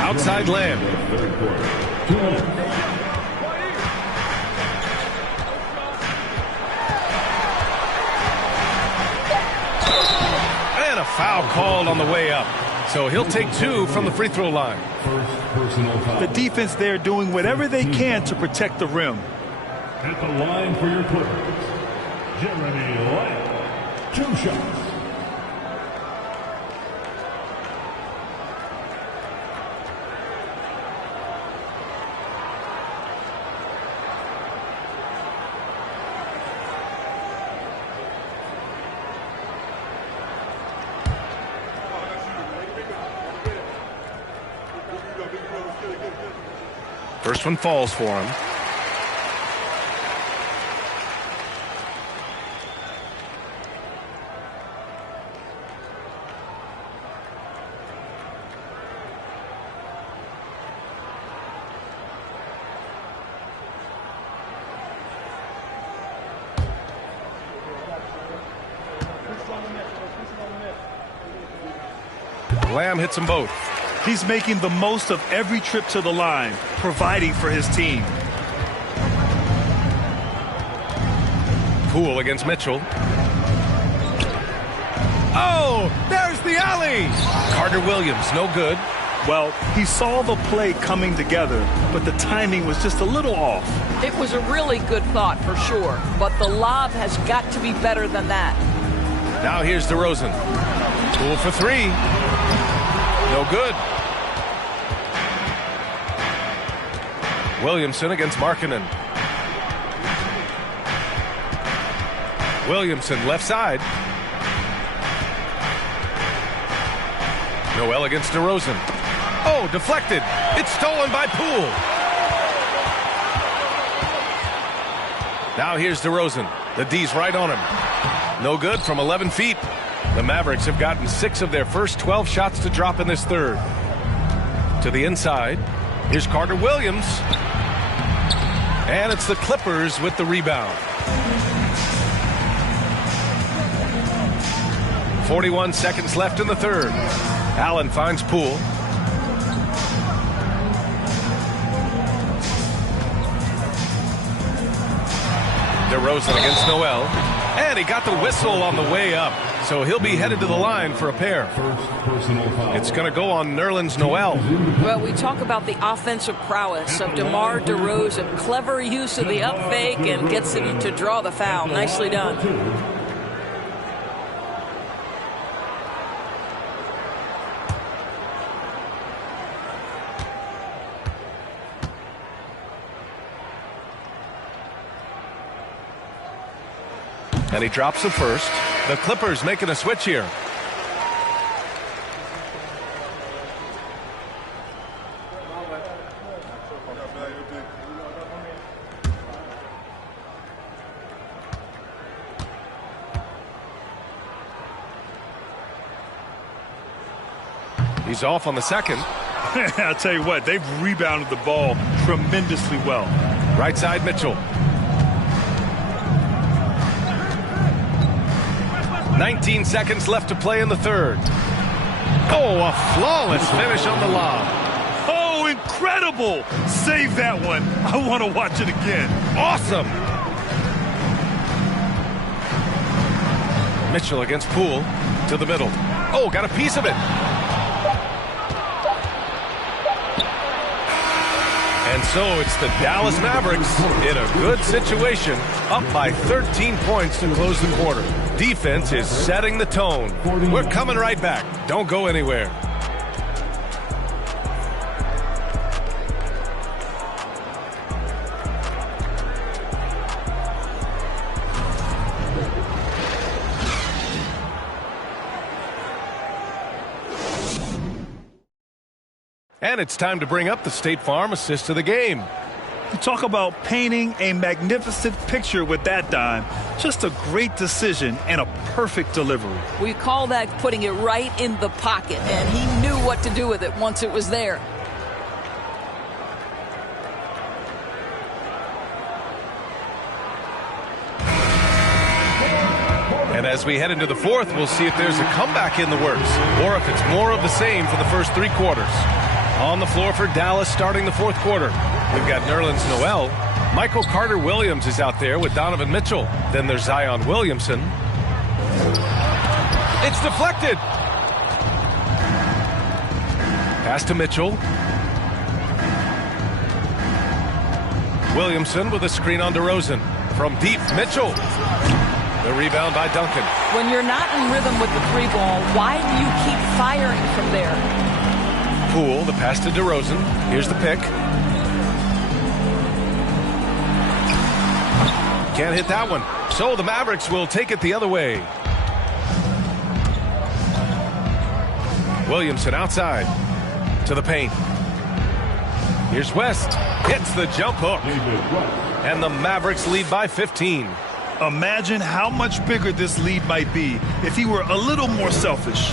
Outside Lamb. And a foul called on the way up. So he'll take 2 from the free throw line. The defense there doing whatever they can to protect the rim. At the line for your Clippers, Jeremy Lamb. 2 shots. First one falls for him. Lamb hits them both. He's making the most of every trip to the line, providing for his team. Poole against Mitchell. Oh, there's the alley. Carter Williams, no good. Well, he saw the play coming together, but the timing was just a little off. It was a really good thought for sure, but the lob has got to be better than that. Now here's DeRozan. Poole for 3. No good. Williamson against Markkanen. Williamson left side. Noel against DeRozan. Oh, deflected. It's stolen by Poole. Now here's DeRozan. The D's right on him. No good from 11 feet. The Mavericks have gotten 6 of their first 12 shots to drop in this third. To the inside. Here's Carter Williams. And it's the Clippers with the rebound. 41 seconds left in the third. Allen finds Poole. DeRozan against Noel. And he got the whistle on the way up. So he'll be headed to the line for a pair. It's going to go on Nerlens Noel. Well, we talk about the offensive prowess of DeMar DeRozan. Clever use of the up fake and gets him to draw the foul. Nicely done. And he drops the first. The Clippers making a switch here. He's off on the second. I'll tell you what, they've rebounded the ball tremendously well. Right side, Mitchell. 19 seconds left to play in the third. Oh, a flawless finish on the lob. Oh, incredible. Save that one. I want to watch it again. Awesome. Mitchell against Poole to the middle. Oh, got a piece of it. And so it's the Dallas Mavericks in a good situation, up by 13 points to close the quarter. Defense is setting the tone. We're coming right back. Don't go anywhere. And it's time to bring up the State Farm assist of the game. You talk about painting a magnificent picture with that dime. Just a great decision and a perfect delivery. We call that putting it right in the pocket, and he knew what to do with it once it was there. And as we head into the fourth, we'll see if there's a comeback in the works or if it's more of the same for the first three quarters. On the floor for Dallas starting the fourth quarter. We've got Nerlens Noel. Michael Carter-Williams is out there with Donovan Mitchell. Then there's Zion Williamson. It's deflected. Pass to Mitchell. Williamson with a screen on DeRozan. From deep, Mitchell. The rebound by Duncan. When you're not in rhythm with the three ball, why do you keep firing from there? Poole, the pass to DeRozan. Here's the pick. Can't hit that one. So the Mavericks will take it the other way. Williamson outside to the paint. Here's West. Hits the jump hook. And the Mavericks lead by 15. Imagine how much bigger this lead might be if he were a little more selfish.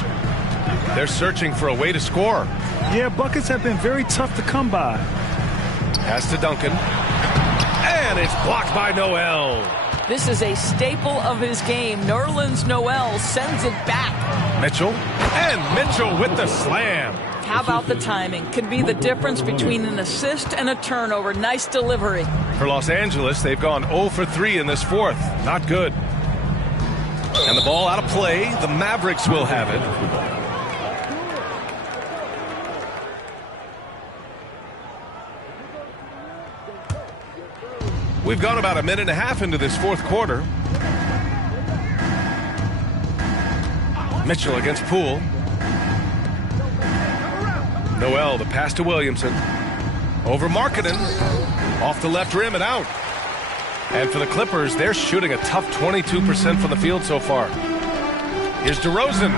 They're searching for a way to score. Yeah, buckets have been very tough to come by. Pass to Duncan. And it's blocked by Noel. This is a staple of his game. Nerlens Noel sends it back. Mitchell. And Mitchell with the slam. How about the timing? Could be the difference between an assist and a turnover. Nice delivery. For Los Angeles, they've gone 0 for 3 in this fourth. Not good. And the ball out of play. The Mavericks will have it. We've gone about a minute and a half into this fourth quarter. Mitchell against Poole. Noel, the pass to Williamson. Over Markkanen. Off the left rim and out. And for the Clippers, they're shooting a tough 22% from the field so far. Here's DeRozan.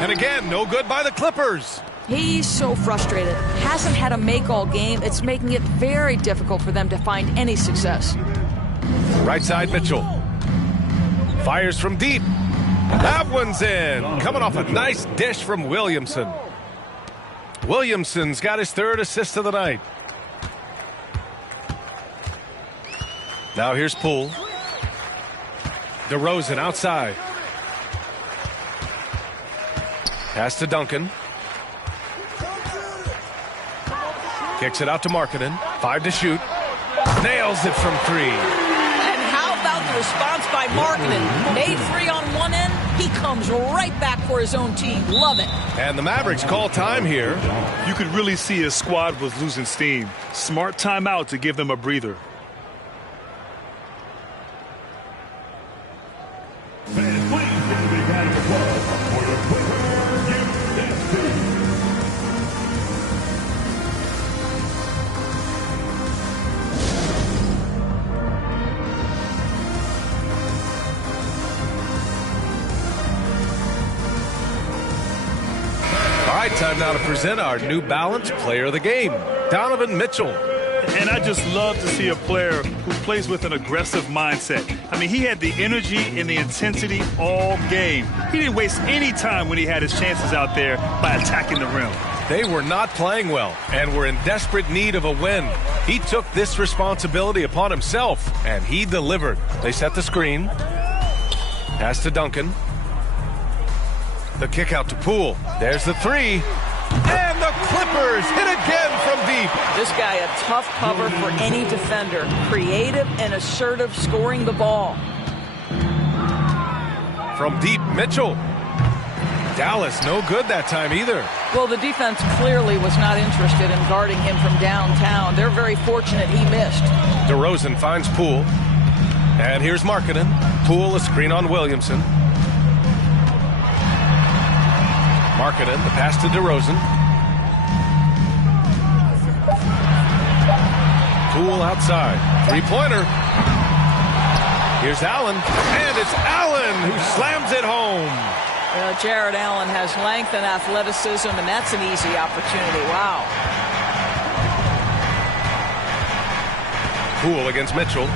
And again, no good by the Clippers. He's so frustrated. Hasn't had a make all game. It's making it very difficult for them to find any success. Right side, Mitchell. Fires from deep. That one's in. Coming off a nice dish from Williamson. Williamson's got his third assist of the night. Now here's Poole. DeRozan outside. Pass to Duncan. Kicks it out to Markkanen. 5 to shoot. Nails it from 3. And how about the response by Markkanen? Made 3 on one end. He comes right back for his own team. Love it. And the Mavericks call time here. You could really see his squad was losing steam. Smart timeout to give them a breather. All right, time now to present our New Balance Player of the Game, Donovan Mitchell. And I just love to see a player who plays with an aggressive mindset. I mean, he had the energy and the intensity all game. He didn't waste any time when he had his chances out there by attacking the rim. They were not playing well and were in desperate need of a win. He took this responsibility upon himself, and he delivered. They set the screen. Pass to Duncan. The kick out to Poole. There's the 3. And the Clippers hit again from deep. This guy a tough cover for any defender. Creative and assertive scoring the ball. From deep, Mitchell. Dallas no good that time either. Well, the defense clearly was not interested in guarding him from downtown. They're very fortunate he missed. DeRozan finds Poole. And here's Markkanen. Poole a screen on Williamson. Markkanen, the pass to DeRozan. Poole outside. 3-pointer. Here's Allen. And it's Allen who slams it home. Jared Allen has length and athleticism, and that's an easy opportunity. Wow. Poole against Mitchell.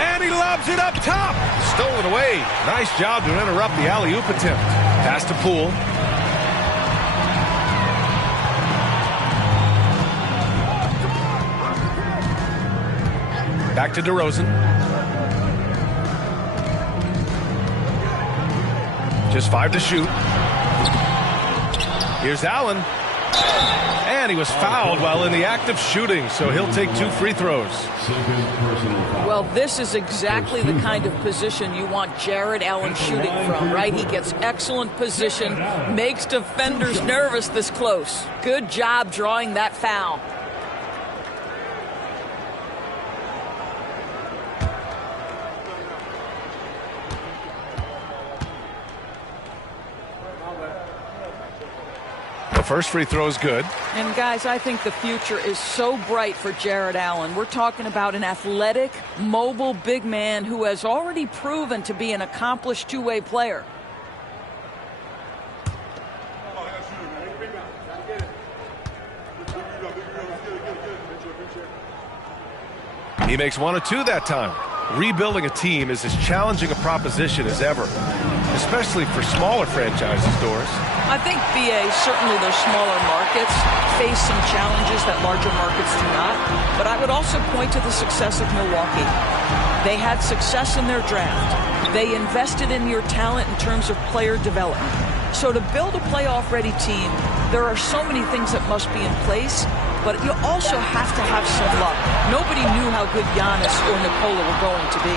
And he lobs it up top. Stolen away. Nice job to interrupt the alley-oop attempt. Pass to Poole. Back to DeRozan. Just 5 to shoot. Here's Allen. And he was fouled while in the act of shooting, so he'll take 2 free throws. Well, this is exactly the kind of position you want Jared Allen shooting from, right? He gets excellent position, makes defenders nervous this close. Good job drawing that foul. First free throw is good. And guys, I think the future is so bright for Jared Allen. We're talking about an athletic, mobile big man who has already proven to be an accomplished two-way player. He makes 1 or 2 that time. Rebuilding a team is as challenging a proposition as ever, especially for smaller franchises, Doris. I think, B.A., certainly those smaller markets face some challenges that larger markets do not. But I would also point to the success of Milwaukee. They had success in their draft. They invested in your talent in terms of player development. So to build a playoff-ready team, there are so many things that must be in place, but you also have to have some luck. Nobody knew how good Giannis or Nikola were going to be.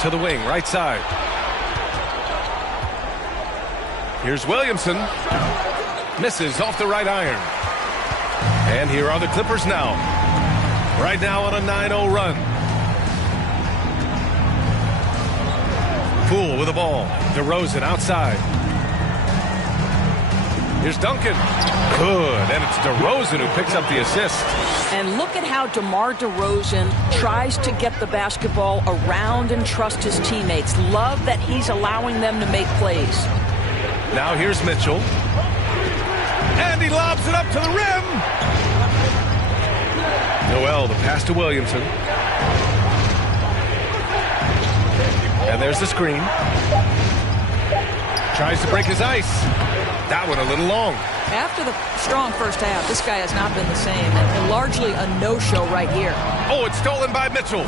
To the wing, right side. Here's Williamson. Misses off the right iron. And here are the Clippers now. Right now on a 9-0 run. Poole with the ball. DeRozan outside. Here's Duncan. Good. And it's DeRozan who picks up the assist. And look at how DeMar DeRozan tries to get the basketball around and trust his teammates. Love that he's allowing them to make plays. Now here's Mitchell. And he lobs it up to the rim. Noel, the pass to Williamson. And there's the screen. Tries to break his ice. That one a little long. After the strong first half, this guy has not been the same. And largely a no-show right here. Oh, it's stolen by Mitchell.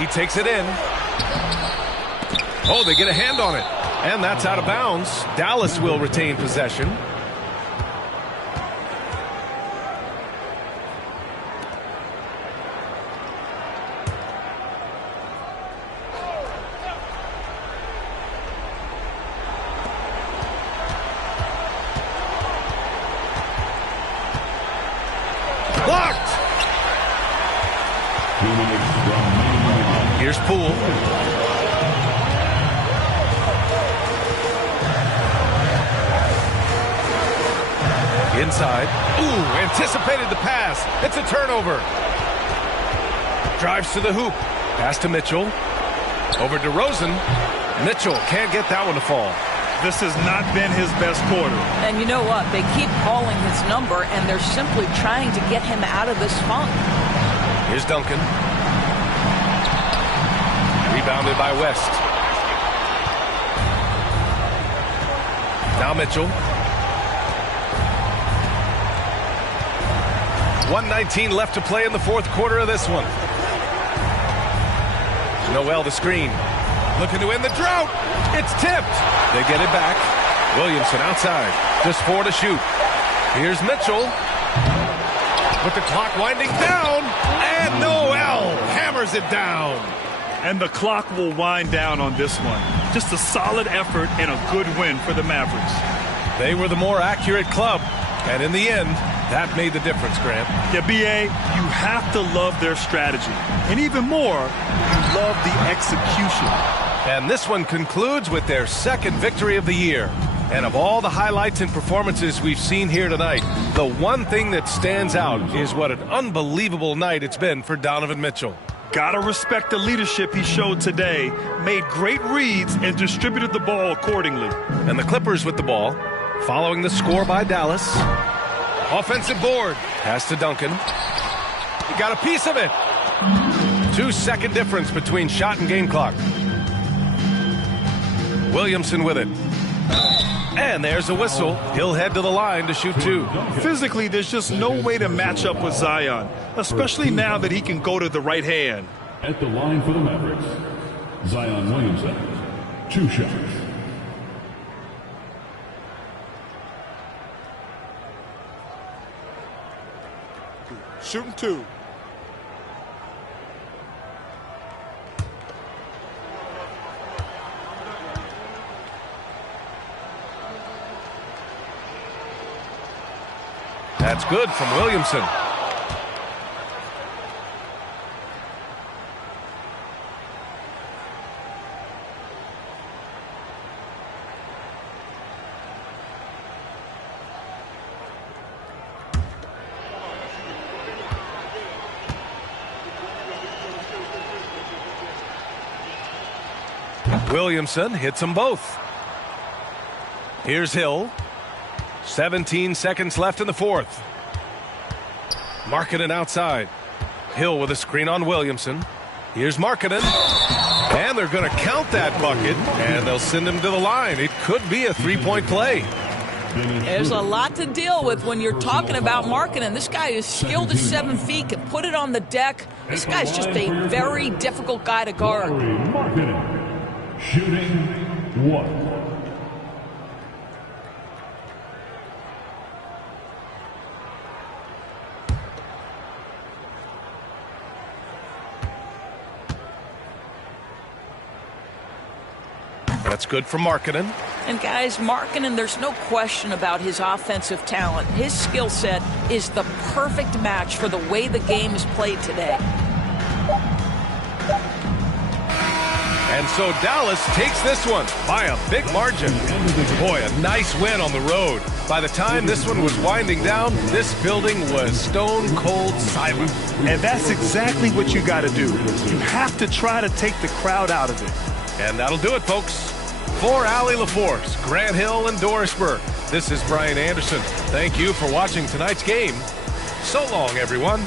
He takes it in. Oh, they get a hand on it. And that's out of bounds. Dallas will retain possession. Blocked! Here's Poole. Inside. Ooh, anticipated the pass. It's a turnover. Drives to the hoop. Pass to Mitchell. Over to Rosen. Mitchell can't get that one to fall. This has not been his best quarter. And you know what? They keep calling his number, and they're simply trying to get him out of this funk. Here's Duncan. Rebounded by West. Now Mitchell. 1:19 left to play in the fourth quarter of this one. Noel the screen. Looking to end the drought. It's tipped. They get it back. Williamson outside. Just 4 to shoot. Here's Mitchell. With the clock winding down. And Noel hammers it down. And the clock will wind down on this one. Just a solid effort and a good win for the Mavericks. They were the more accurate club. And in the end, that made the difference, Grant. Yeah, B.A., you have to love their strategy. And even more, you love the execution. And this one concludes with their second victory of the year. And of all the highlights and performances we've seen here tonight, the one thing that stands out is what an unbelievable night it's been for Donovan Mitchell. Gotta respect the leadership he showed today. Made great reads and distributed the ball accordingly. And the Clippers with the ball, following the score by Dallas. Offensive board. Pass to Duncan. He got a piece of it. 2-second difference between shot and game clock. Williamson with it. And there's a whistle. He'll head to the line to shoot 2. Physically, there's just no way to match up with Zion, especially now that he can go to the right hand. At the line for the Mavericks, Zion Williamson, 2 shots. Shooting 2. That's good from Williamson. Williamson hits them both. Here's Hill. 17 seconds left in the fourth. Markkanen outside. Hill with a screen on Williamson. Here's Markkanen. And they're going to count that bucket, and they'll send him to the line. It could be a 3-point play. There's a lot to deal with when you're talking about Markkanen. This guy is skilled at 7 feet, can put it on the deck. This guy's just a very difficult guy to guard. Markkanen, shooting 1. That's good for Markkanen. And guys, Markkanen, there's no question about his offensive talent. His skill set is the perfect match for the way the game is played today. And so Dallas takes this one by a big margin. Boy, a nice win on the road. By the time this one was winding down, this building was stone cold silent. And that's exactly what you got to do. You have to try to take the crowd out of it. And that'll do it, folks. For Allie LaForce, Grant Hill, and Doris Burke, this is Brian Anderson. Thank you for watching tonight's game. So long, everyone.